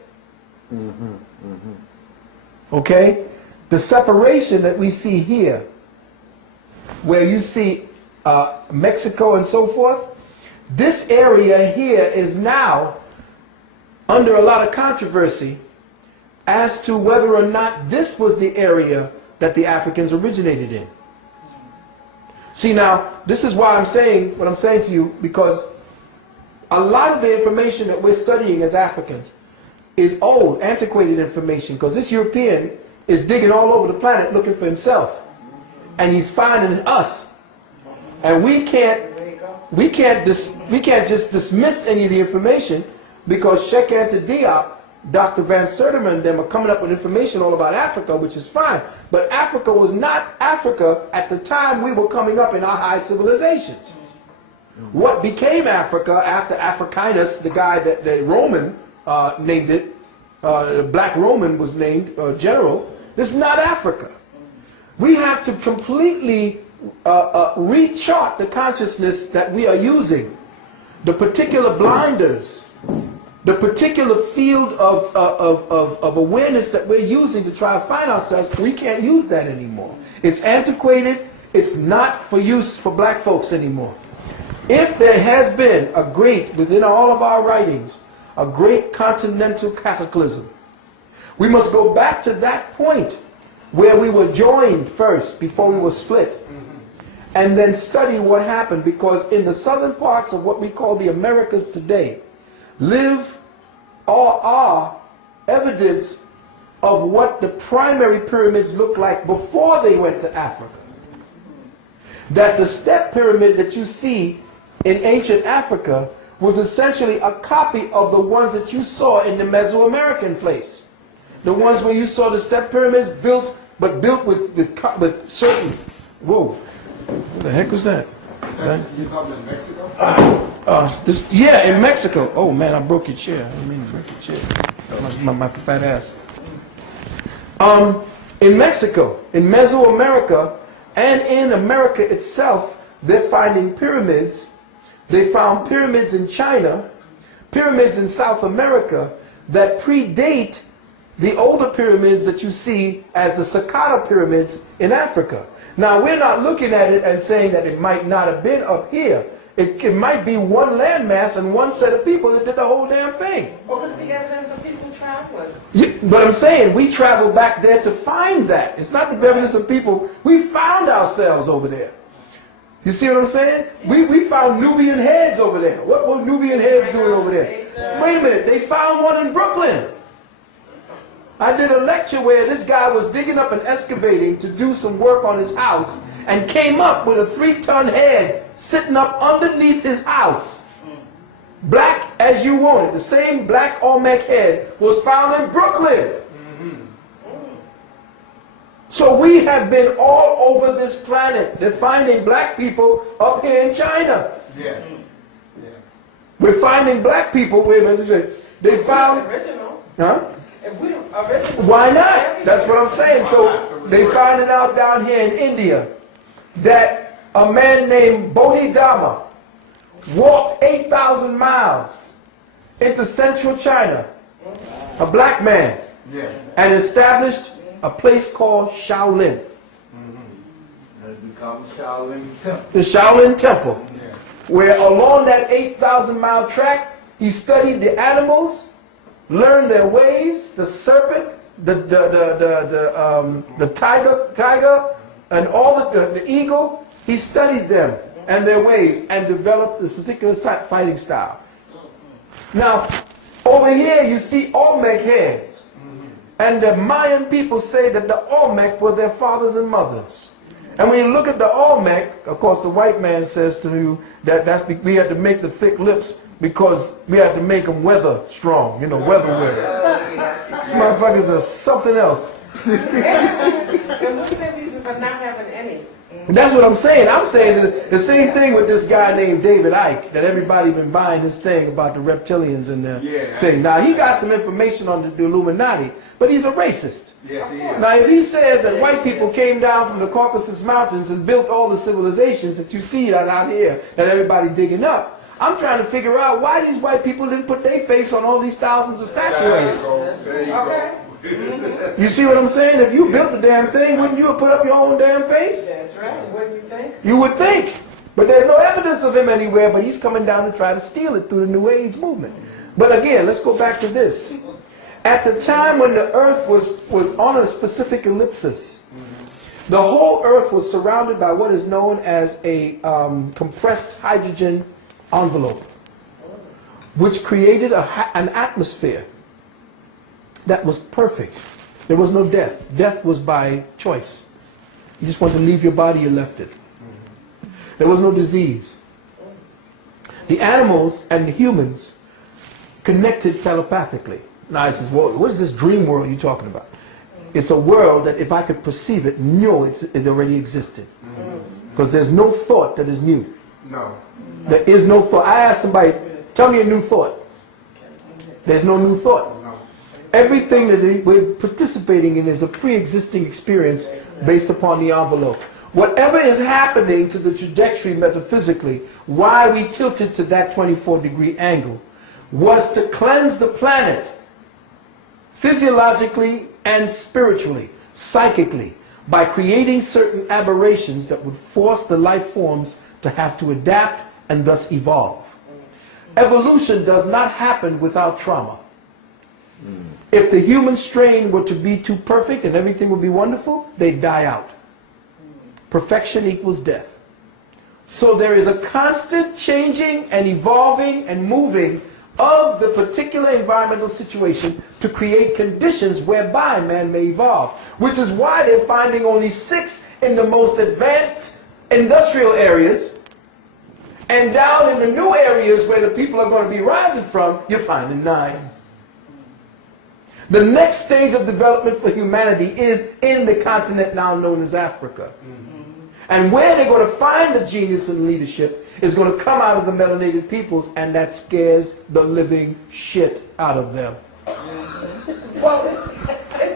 Okay? The separation that we see here, where you see Mexico and so forth, this area here is now under a lot of controversy as to whether or not this was the area that the Africans originated in. See, now, this is why I'm saying what I'm saying to you, because a lot of the information that we're studying as Africans is old, antiquated information, because this European is digging all over the planet looking for himself, and he's finding us, and we can't just dismiss any of the information, because Sheikh Anta Diop, Dr. Van Sertima and them are coming up with information all about Africa, which is fine. But Africa was not Africa at the time we were coming up in our high civilizations. What became Africa after Africanus, the guy that the Roman named it, the black Roman was named general, this is not Africa. We have to completely rechart the consciousness that we are using. The particular blinders, the particular field of awareness that we're using to try to find ourselves, we can't use that anymore. It's antiquated. It's not for use for black folks anymore. If there has been a great, within all of our writings, a great continental cataclysm. We must go back to that point where we were joined first before we were split. And then study what happened, because in the southern parts of what we call the Americas today live or are evidence of what the primary pyramids looked like before they went to Africa. That the step pyramid that you see in ancient Africa was essentially a copy of the ones that you saw in the Mesoamerican place. The ones where you saw the step pyramids built, but built with certain, whoa, what the heck was that? You're talking about Mexico? Yeah, in Mexico. Oh man, I broke your chair. I didn't mean to break your chair. My fat ass. In Mexico, in Mesoamerica, and in America itself, they're finding pyramids. They found pyramids in China, pyramids in South America that predate the older pyramids that you see as the Sakata pyramids in Africa. Now, we're not looking at it and saying that it might not have been up here. It might be one landmass and one set of people that did the whole damn thing. Or could it be evidence of people traveling? Yeah, but I'm saying we traveled back there to find that. It's not the evidence of people. We found ourselves over there. You see what I'm saying? We found Nubian heads over there. What were Nubian heads doing over there? Wait a minute, they found one in Brooklyn. I did a lecture where this guy was digging up and excavating to do some work on his house and came up with a 3-ton head sitting up underneath his house. Black as you want it. The same black Olmec head was found in Brooklyn. So we have been all over this planet. They're finding black people up here in China. Yes. Yeah. We're finding black people. Wait a minute. They found. Original. Huh? If we original. Why not? That's what I'm saying. So they found it out down here in India that a man named Bodhidharma walked 8,000 miles into central China, a black man, Yes. and established a place called Shaolin. It becomes Shaolin Temple. The Shaolin Temple, Yeah. where along that 8,000-mile track, he studied the animals, learned their ways, the serpent, the tiger, and all the eagle. He studied them and their ways and developed a particular fighting style. Now, over here you see Olmec heads. And the Mayan people say that the Olmec were their fathers and mothers. And when you look at the Olmec, of course the white man says to you that we had to make the thick lips because we had to make them weather strong, weather. These motherfuckers are something else. And what's the reason for not having any? That's what I'm saying. I'm saying that the same thing with this guy named David Icke, that everybody been buying this thing about the reptilians and the thing. Now, he got some information on the Illuminati, but he's a racist. Yes, he is. Now, if he says that white people came down from the Caucasus Mountains and built all the civilizations that you see out here, that everybody digging up, I'm trying to figure out why these white people didn't put their face on all these thousands of statuaries. There you Okay. go. You see what I'm saying? If you built the damn thing, wouldn't you have put up your own damn face? That's right. What do you think? You would think. But there's no evidence of him anywhere, but he's coming down to try to steal it through the New Age movement. But again, let's go back to this. At the time when the earth was on a specific ellipsis, the whole earth was surrounded by what is known as a compressed hydrogen envelope, which created an atmosphere that was perfect. There was no death. Death was by choice. You just wanted to leave your body, you left it. There was no disease. The animals and the humans connected telepathically. Now I says, well, what is this dream world you're talking about? It's a world that if I could perceive it, know it already existed. Because there's no thought that is new. No. There is no thought. I asked somebody, tell me a new thought. There's no new thought. Everything that we're participating in is a pre-existing experience based upon the envelope. Whatever is happening to the trajectory metaphysically, why we tilted to that 24-degree angle, was to cleanse the planet physiologically and spiritually, psychically, by creating certain aberrations that would force the life forms to have to adapt and thus evolve. Evolution does not happen without trauma. If the human strain were to be too perfect and everything would be wonderful, they'd die out. Perfection equals death. So there is a constant changing and evolving and moving of the particular environmental situation to create conditions whereby man may evolve. Which is why they're finding only 6 in the most advanced industrial areas, and down in the new areas where the people are going to be rising from, you're finding 9. The next stage of development for humanity is in the continent now known as Africa. And where they're going to find the genius and leadership is going to come out of the melanated peoples, and that scares the living shit out of them. Well, it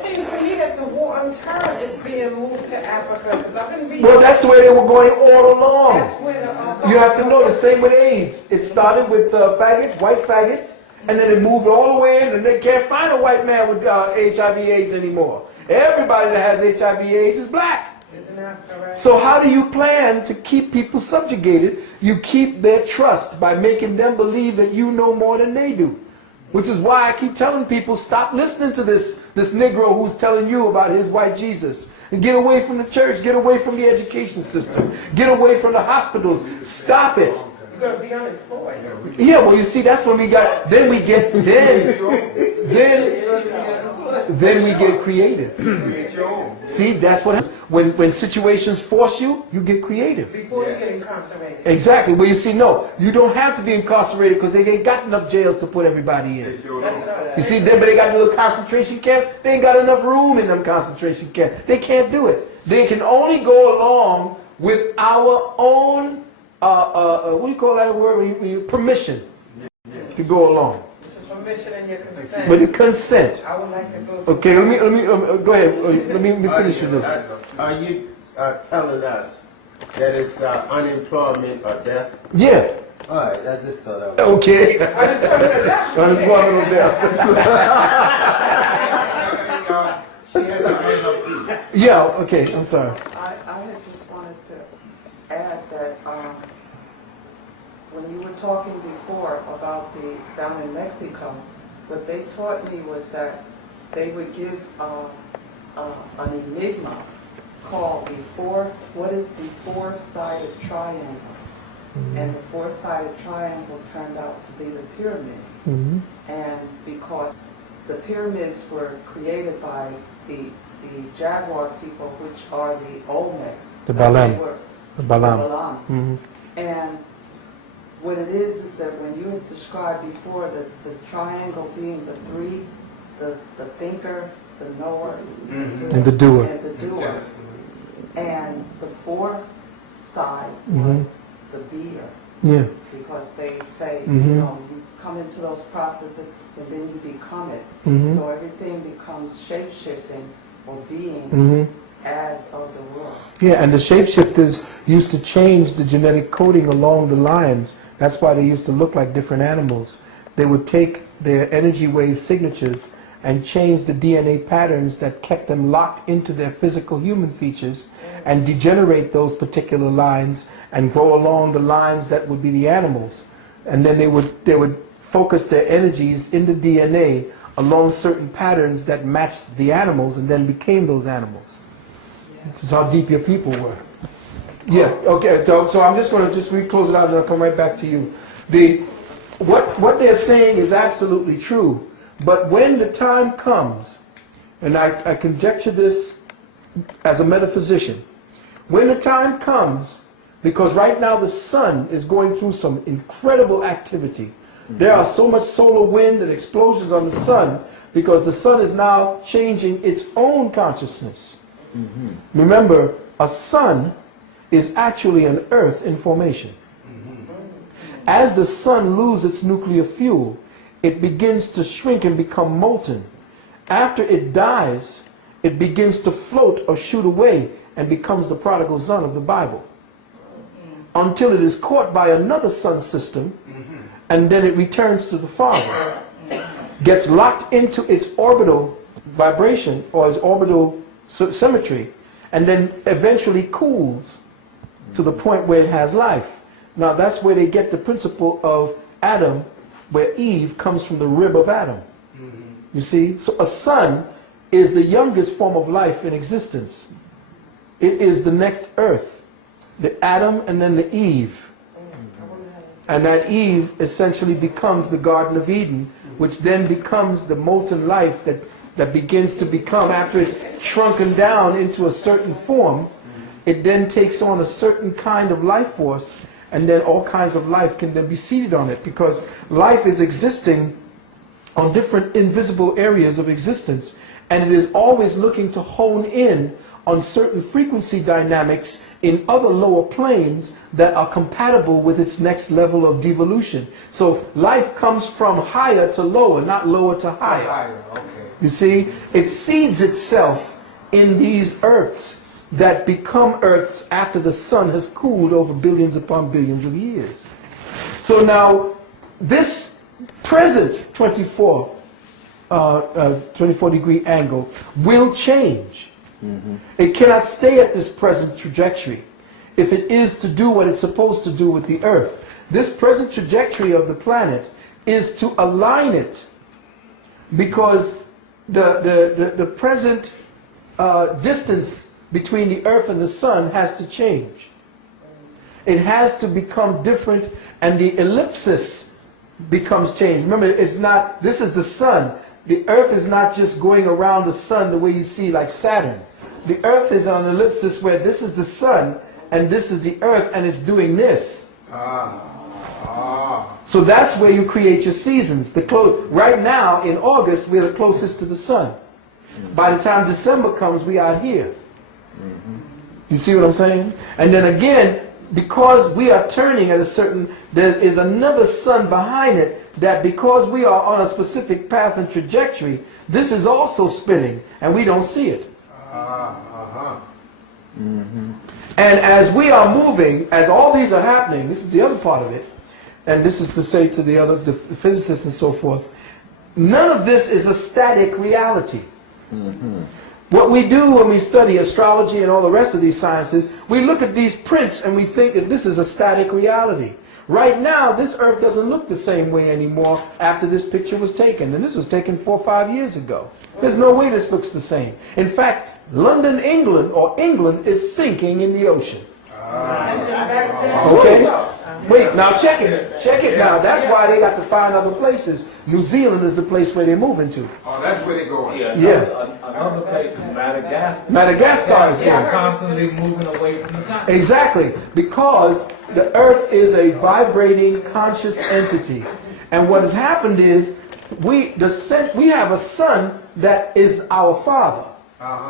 seems to me that the war on terror is being moved to Africa, because I've been reading. Well, that's where they were going all along. That's where the, You have to know the same with AIDS. It started with faggots, white faggots, and then it moved all the way in, and they can't find a white man with HIV/AIDS anymore. Everybody that has HIV/AIDS is black. Isn't that correct? So how do you plan to keep people subjugated? You keep their trust by making them believe that you know more than they do. Which is why I keep telling people, stop listening to this Negro who's telling you about his white Jesus. And get away from the church, get away from the education system, get away from the hospitals. Stop it. You're going to be unemployed. Yeah, well, you see, that's when we got, then we get creative. See, that's what happens. When situations force you, you get creative. Before you get incarcerated. Exactly. Well, you see, no, you don't have to be incarcerated because they ain't got enough jails to put everybody in. That's what I said. You see, but they got little concentration camps. They ain't got enough room in them concentration camps. They can't do it. They can only go along with our own, what do you call that word? Permission to go along. Permission and your consent. But the consent. I would like to go. Okay, let me go ahead. Let me finish it. Are you telling us that it's unemployment or death? Yeah. All right, I just thought I was. Okay. Unemployment of death. She has her hand up too. Yeah. Okay. I'm sorry. I had just wanted to add that when you were talking before about down in Mexico, what they taught me was that they would give an enigma called what is the four-sided triangle? And the four-sided triangle turned out to be the pyramid. And because the pyramids were created by the Jaguar people, which are the Olmecs. The Balam. The Balam. And what it is that when you had described before the triangle being the three, the thinker, the knower, And the doer. and the doer, and the fourth side was the beer, Yeah. because they say, Mhm. you come into those processes and then you become it. Mhm. So everything becomes shape-shifting or being Mhm. as of the world. Yeah, and the shapeshifters used to change the genetic coding along the lines. That's why they used to look like different animals. They would take their energy wave signatures and change the DNA patterns that kept them locked into their physical human features and degenerate those particular lines and go along the lines that would be the animals. And then they would focus their energies in the DNA along certain patterns that matched the animals and then became those animals. This is how deep your people were. Yeah, okay, so I'm just going to close it out and I'll come right back to you. What they're saying is absolutely true, but when the time comes, and I conjecture this as a metaphysician, when the time comes, because right now the sun is going through some incredible activity. There are so much solar wind and explosions on the sun because the sun is now changing its own consciousness. Remember, a sun is actually an earth in formation. As the sun loses its nuclear fuel, it begins to shrink and become molten. After it dies, it begins to float or shoot away and becomes the prodigal son of the Bible. Until it is caught by another sun system, and then it returns to the Father. Gets locked into its orbital vibration or its orbital symmetry, and then eventually cools to the point where it has life. Now that's where they get the principle of Adam, where Eve comes from the rib of Adam. You see? So a son is the youngest form of life in existence. It is the next earth. The Adam and then the Eve. And that Eve essentially becomes the Garden of Eden, which then becomes the molten life that begins to become, after it's shrunken down into a certain form, it then takes on a certain kind of life force, and then all kinds of life can then be seated on it, because life is existing on different invisible areas of existence, and it is always looking to hone in on certain frequency dynamics in other lower planes that are compatible with its next level of devolution. So life comes from higher to lower, not lower to higher. Higher, okay. You see, it seeds itself in these earths that become earths after the sun has cooled over billions upon billions of years. So now, this present 24 degree angle will change. It cannot stay at this present trajectory if it is to do what it's supposed to do with the earth. This present trajectory of the planet is to align it, because the present distance between the earth and the sun has to change. It has to become different, and the ellipsis becomes changed. Remember, it's not, this is the sun. The earth is not just going around the sun the way you see like Saturn. The earth is on an ellipsis where this is the sun and this is the earth, and it's doing this. So that's where you create your seasons. Right now in August we're the closest to the sun. By the time December comes, we are here. You see what I'm saying? And then again, because we are turning at a certain, there is another sun behind it, that because we are on a specific path and trajectory, this is also spinning and we don't see it. And as we are moving, as all these are happening, this is the other part of it, and this is to say to the physicists and so forth, none of this is a static reality. What we do when we study astrology and all the rest of these sciences, we look at these prints and we think that this is a static reality. Right now, this earth doesn't look the same way anymore after this picture was taken. And this was taken 4 or 5 years ago. There's no way this looks the same. In fact, London, England, or England, is sinking in the ocean. Okay? Wait, now check it. Check it now. That's why they got to find other places. New Zealand is the place where they're moving to. Oh, that's where they're going. Yeah. Another place is Madagascar. Madagascar is going. Constantly moving away from the continent. Exactly. Because the earth is a vibrating conscious entity. And what has happened is, we have a sun that is our Father,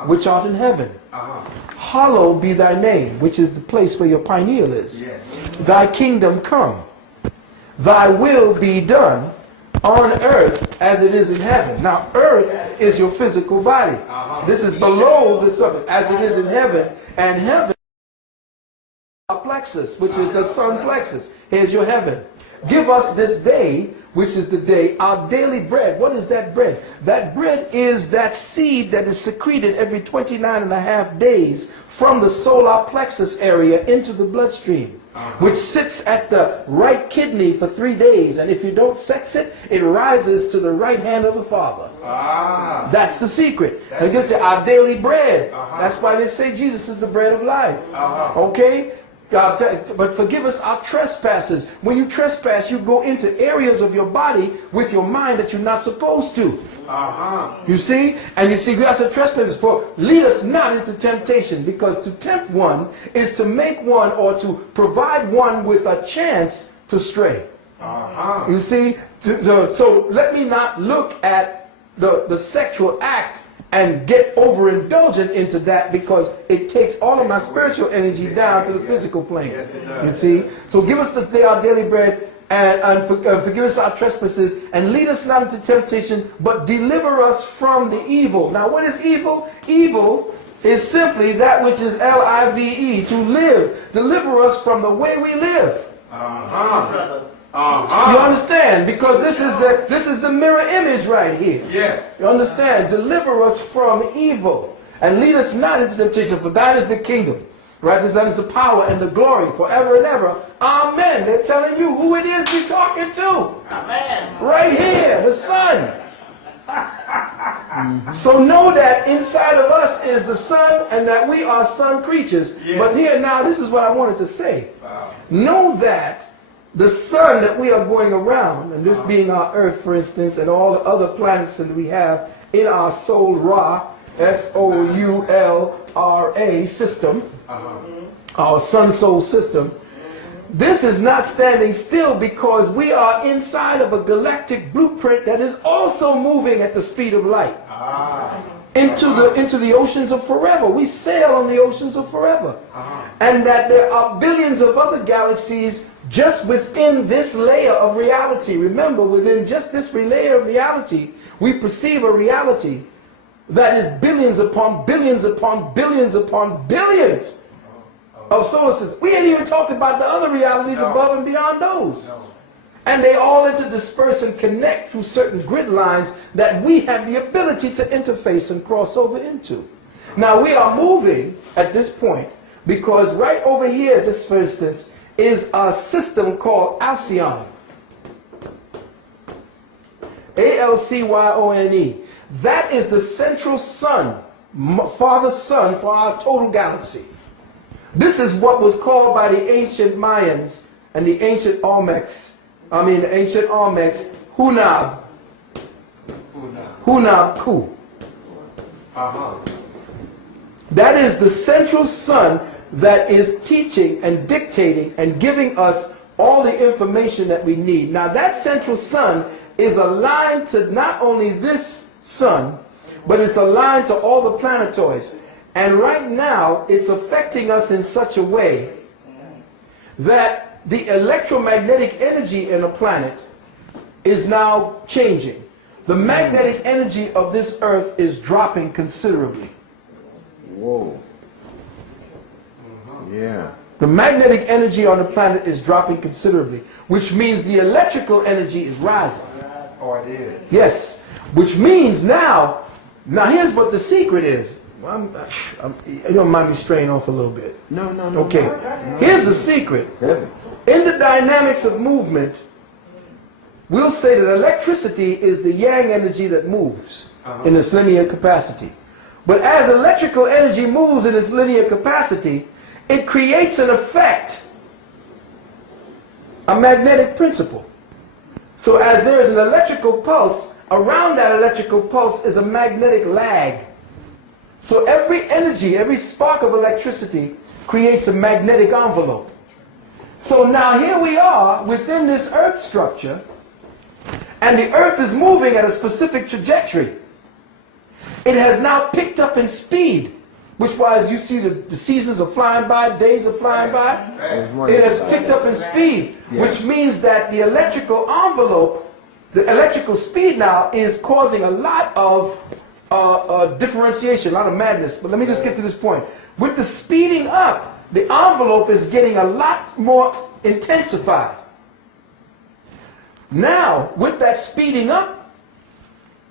which art in heaven. Hallowed be thy name, which is the place where your pineal is. Thy kingdom come. Thy will be done on earth as it is in heaven. Now, earth is your physical body. This is below the surface, as it is in heaven. And heaven is our plexus, which is the sun plexus. Here's your heaven. Give us this day, which is the day, our daily bread. What is that bread? That bread is that seed that is secreted every 29.5 days from the solar plexus area into the bloodstream, which sits at the right kidney for 3 days. And if you don't sex it, it rises to the right hand of the Father. That's the secret. And this is our daily bread. That's why they say Jesus is the bread of life. Okay? But forgive us our trespasses. When you trespass, you go into areas of your body with your mind that you're not supposed to. You see? And you see, we also trespass for lead us not into temptation, because to tempt one is to make one, or to provide one with a chance to stray. You see? So let me not look at the sexual act and get overindulgent into that, because it takes all of my spiritual energy down to the physical plane. You see? So give us this day our daily bread, and forgive us our trespasses, and lead us not into temptation, but deliver us from the evil. Now, what is evil? Evil is simply that which is L-I-V-E, to live. Deliver us from the way we live. You understand? Because this is the mirror image right here. Yes. You understand? Deliver us from evil, and lead us not into temptation, for thine is the kingdom, Right? That is the power and the glory forever and ever. Amen. They're telling you who it is you're talking to. Amen. Right here, the Son. So know that inside of us is the Son and that we are Son creatures. But here now, this is what I wanted to say. Know that the sun that we are going around, and this being our Earth, for instance, and all the other planets that we have in our Soul Ra, S-O-U-L-R-A system, our Sun Soul system, this is not standing still because we are inside of a galactic blueprint that is also moving at the speed of light into the oceans of forever. We sail on the oceans of forever. And that there are billions of other galaxies just within this layer of reality. Remember, within just this layer of reality, we perceive a reality that is billions upon billions upon billions upon billions of solar systems. We ain't even talked about the other realities above and beyond those. And they all interdisperse and connect through certain grid lines that we have the ability to interface and cross over into. Now we are moving at this point because right over here, just for instance, is a system called Alcyone. A-L-C-Y-O-N-E. That is the central sun, Father Sun for our total galaxy. This is what was called by the ancient Mayans and the ancient Olmecs, Hunab Ku. That is the central sun that is teaching and dictating and giving us all the information that we need. Now that central sun is aligned to not only this sun, but it's aligned to all the planetoids. And right now, it's affecting us in such a way that the electromagnetic energy in a planet is now changing. The magnetic energy of this earth is dropping considerably. Whoa. Yeah. The magnetic energy on the planet is dropping considerably, which means the electrical energy is rising. Oh, it is. Yes, which means now here's what the secret is. You don't mind me straying off a little bit? No. Okay. Here's the secret. In the dynamics of movement, we'll say that electricity is the yang energy that moves in its linear capacity. But as electrical energy moves in its linear capacity, it creates an effect, a magnetic principle. So as there is an electrical pulse, around that electrical pulse is a magnetic lag. So every energy, every spark of electricity creates a magnetic envelope. So now here we are within this earth structure, and the earth is moving at a specific trajectory. It has now picked up in speed, which wise you see the seasons are flying by, days are flying by. It has picked up in speed, which means that the electrical envelope, the electrical speed now is causing a lot of differentiation, a lot of madness. But let me just get to this point. With the speeding up, the envelope is getting a lot more intensified. Now, with that speeding up,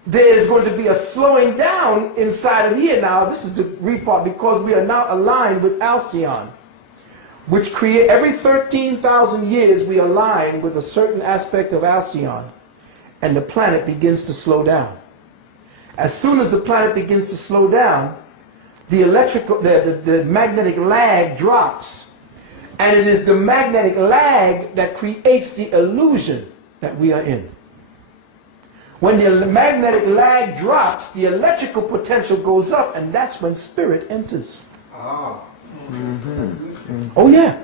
there's going to be a slowing down inside of here now. This is the repart because we are now aligned with Alcyone, which create every 13,000 years we align with a certain aspect of Alcyone, and the planet begins to slow down. As soon as the planet begins to slow down, the magnetic lag drops. And it is the magnetic lag that creates the illusion that we are in. When the magnetic lag drops, the electrical potential goes up, and that's when spirit enters. Oh yeah.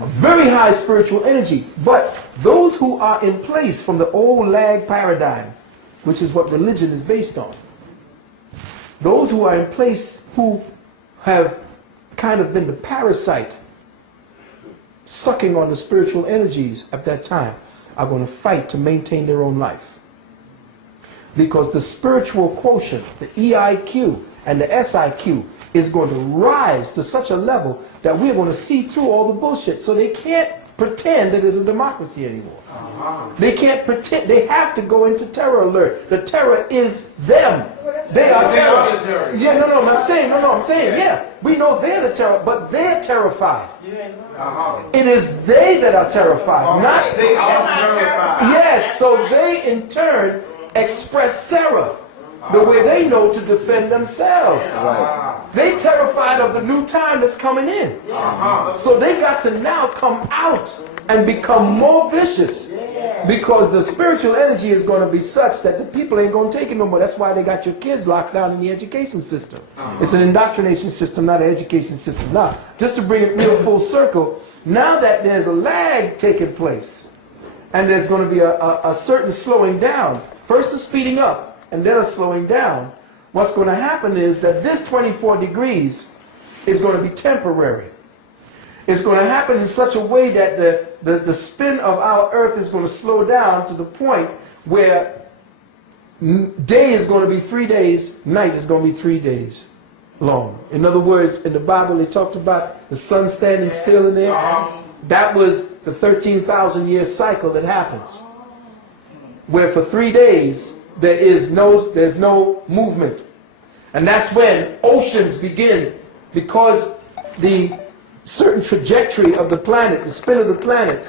A very high spiritual energy. But those who are in place from the old lag paradigm, which is what religion is based on, those who are in place who have kind of been the parasite sucking on the spiritual energies at that time are going to fight to maintain their own life. Because the spiritual quotient, the EIQ and the SIQ, is going to rise to such a level that we're going to see through all the bullshit. So they can't pretend that there's a democracy anymore. They can't pretend. They have to go into terror alert. The terror is them. Well, They are terror. Yeah, no, I'm saying, yeah. We know they're the terror, but they're terrified. It is they that are terrified, not They are terrified. yes. So they in turn express terror, the way they know to defend themselves. They terrified of the new time that's coming in. So they got to now come out and become more vicious. Because the spiritual energy is going to be such that the people ain't going to take it no more. That's why they got your kids locked down in the education system. It's an indoctrination system, not an education system. Now, just to bring it real full circle, now that there's a lag taking place, and there's going to be a certain slowing down, first a speeding up, and then a slowing down, what's going to happen is that this 24 degrees is going to be temporary. It's going to happen in such a way that the spin of our earth is going to slow down to the point where day is going to be 3 days, night is going to be 3 days long. In other words, in the Bible they talked about the sun standing still in there. That was the 13,000 year cycle that happens, where for 3 days there's no movement. And that's when oceans begin, because the certain trajectory of the planet, the spin of the planet,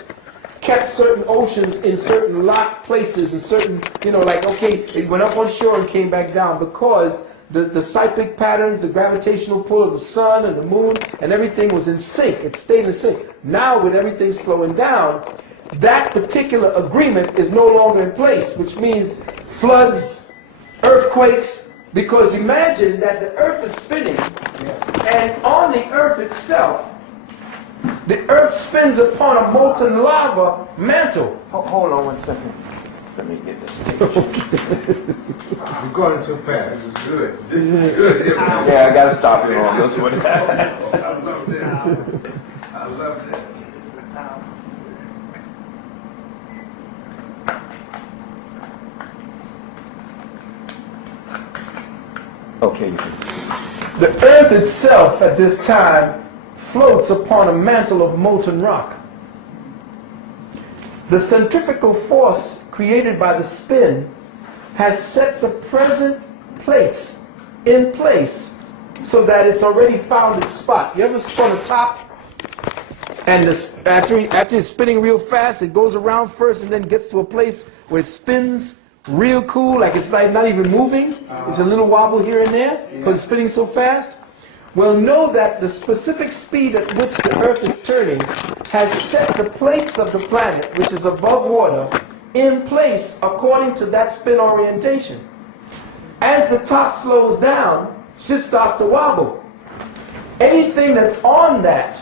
kept certain oceans in certain locked places and certain, like, okay, it went up on shore and came back down because the cyclic patterns, the gravitational pull of the sun and the moon and everything was in sync. It stayed in sync. Now with everything slowing down, that particular agreement is no longer in place, which means floods, earthquakes, because imagine that the earth is spinning and on the earth itself, the earth spins upon a molten lava mantle. Hold on 1 second. Let me get this. You're going too fast. This is good. This is good. Yeah, I gotta stop you on this one. I love this. I love this. Okay. The earth itself at this time floats upon a mantle of molten rock. The centrifugal force created by the spin has set the present plates in place so that it's already found its spot. You ever spun a top and after it's spinning real fast, it goes around first and then gets to a place where it spins real cool, like it's like not even moving. It's a little wobble here and there because it's spinning so fast. Well, know that the specific speed at which the Earth is turning has set the plates of the planet, which is above water, in place according to that spin orientation. As the top slows down, shit starts to wobble. Anything that's on that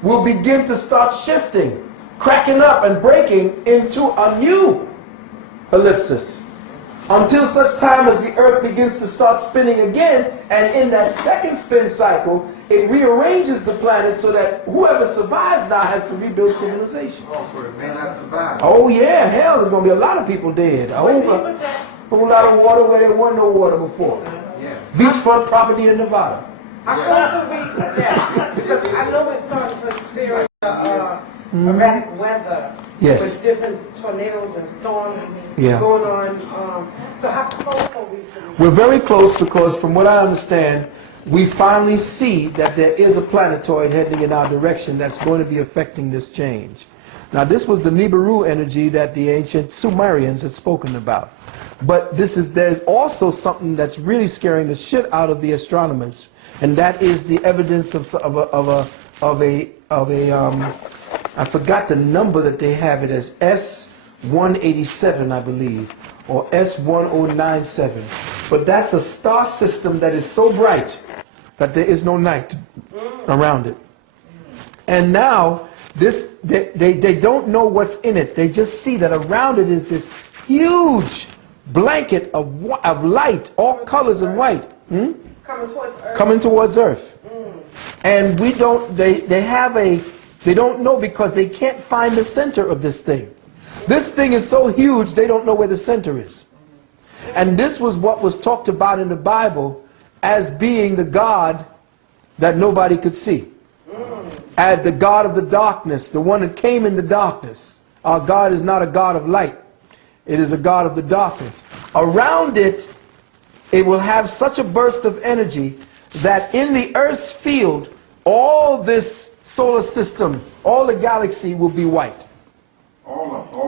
will begin to start shifting, cracking up and breaking into a new ellipsis, until such time as the earth begins to start spinning again, and in that second spin cycle, it rearranges the planet so that whoever survives now has to rebuild civilization. Oh, so it may not survive. Oh yeah, hell, there's going to be a lot of people dead. A whole lot of water where there wasn't no water before. Yeah. Beachfront property in Nevada. I can also read that because I know we're starting to experience erratic weather with different tornadoes and storms going on. So how close are we to this? We're very close because from what I understand, we finally see that there is a planetoid heading in our direction that's going to be affecting this change. Now this was the Nibiru energy that the ancient Sumerians had spoken about. But there's also something that's really scaring the shit out of the astronomers, and that is the evidence of a I forgot the number that they have it as S187, I believe, or S1097. But that's a star system that is so bright that there is no night around it. And now they don't know what's in it. They just see that around it is this huge blanket of light, all colors and white. Coming towards Earth. Coming towards Earth. And we don't, they don't know because they can't find the center of this thing. This thing is so huge, they don't know where the center is. And this was what was talked about in the Bible as being the God that nobody could see. As the God of the darkness, the one that came in the darkness. Our God is not a God of light. It is a God of the darkness. Around it it will have such a burst of energy that in the Earth's field, all this solar system, all the galaxy will be white.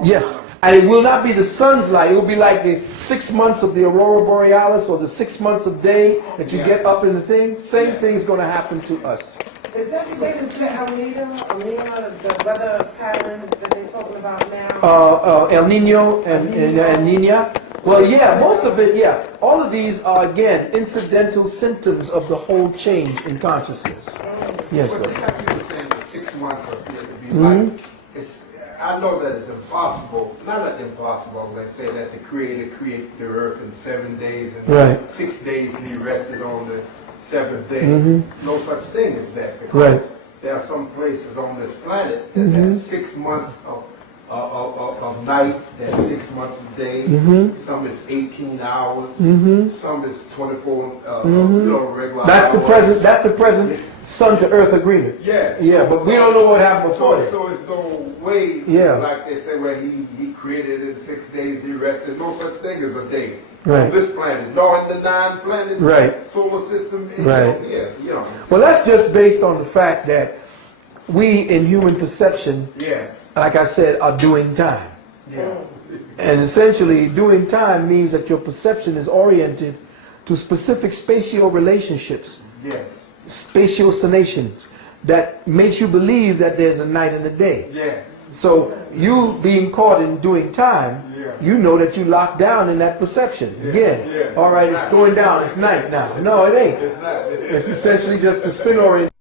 Yes, and it will not be the sun's light. It will be like the 6 months of the aurora borealis or the 6 months of day that you get up in the thing. Same thing's going to happen to us. Is that related to El Nino, the weather patterns that they're talking about now? El Nino and Nina. Well, yeah, most of it, yeah. All of these are, again, incidental symptoms of the whole change in consciousness. Yes, But just like you were saying, the 6 months of it to be like, I know that it's impossible, not that impossible, let's say that the Creator created the earth in 7 days and 6 days and he rested on the 7th day. There's no such thing as that because there are some places on this planet that have 6 months of night, there's 6 months of day, some is 18 hours, some is 24, regular hours. That's the present sun to earth agreement. Yes. Yeah, but we don't know what happened before that. So it's no way, like they say, well, he created it in 6 days, he rested. No such thing as a day. Right. On this planet, nor in the 9 planets, solar system, Well, that's just based on the fact that we in human perception, like I said, are doing time. And essentially, doing time means that your perception is oriented to specific spatial relationships, spatial sanations, that makes you believe that there's a night and a day. So you being caught in doing time, you know that you locked down in that perception. Again, all right, it's going down, it's night now. No, it ain't. It's essentially just the spin orient.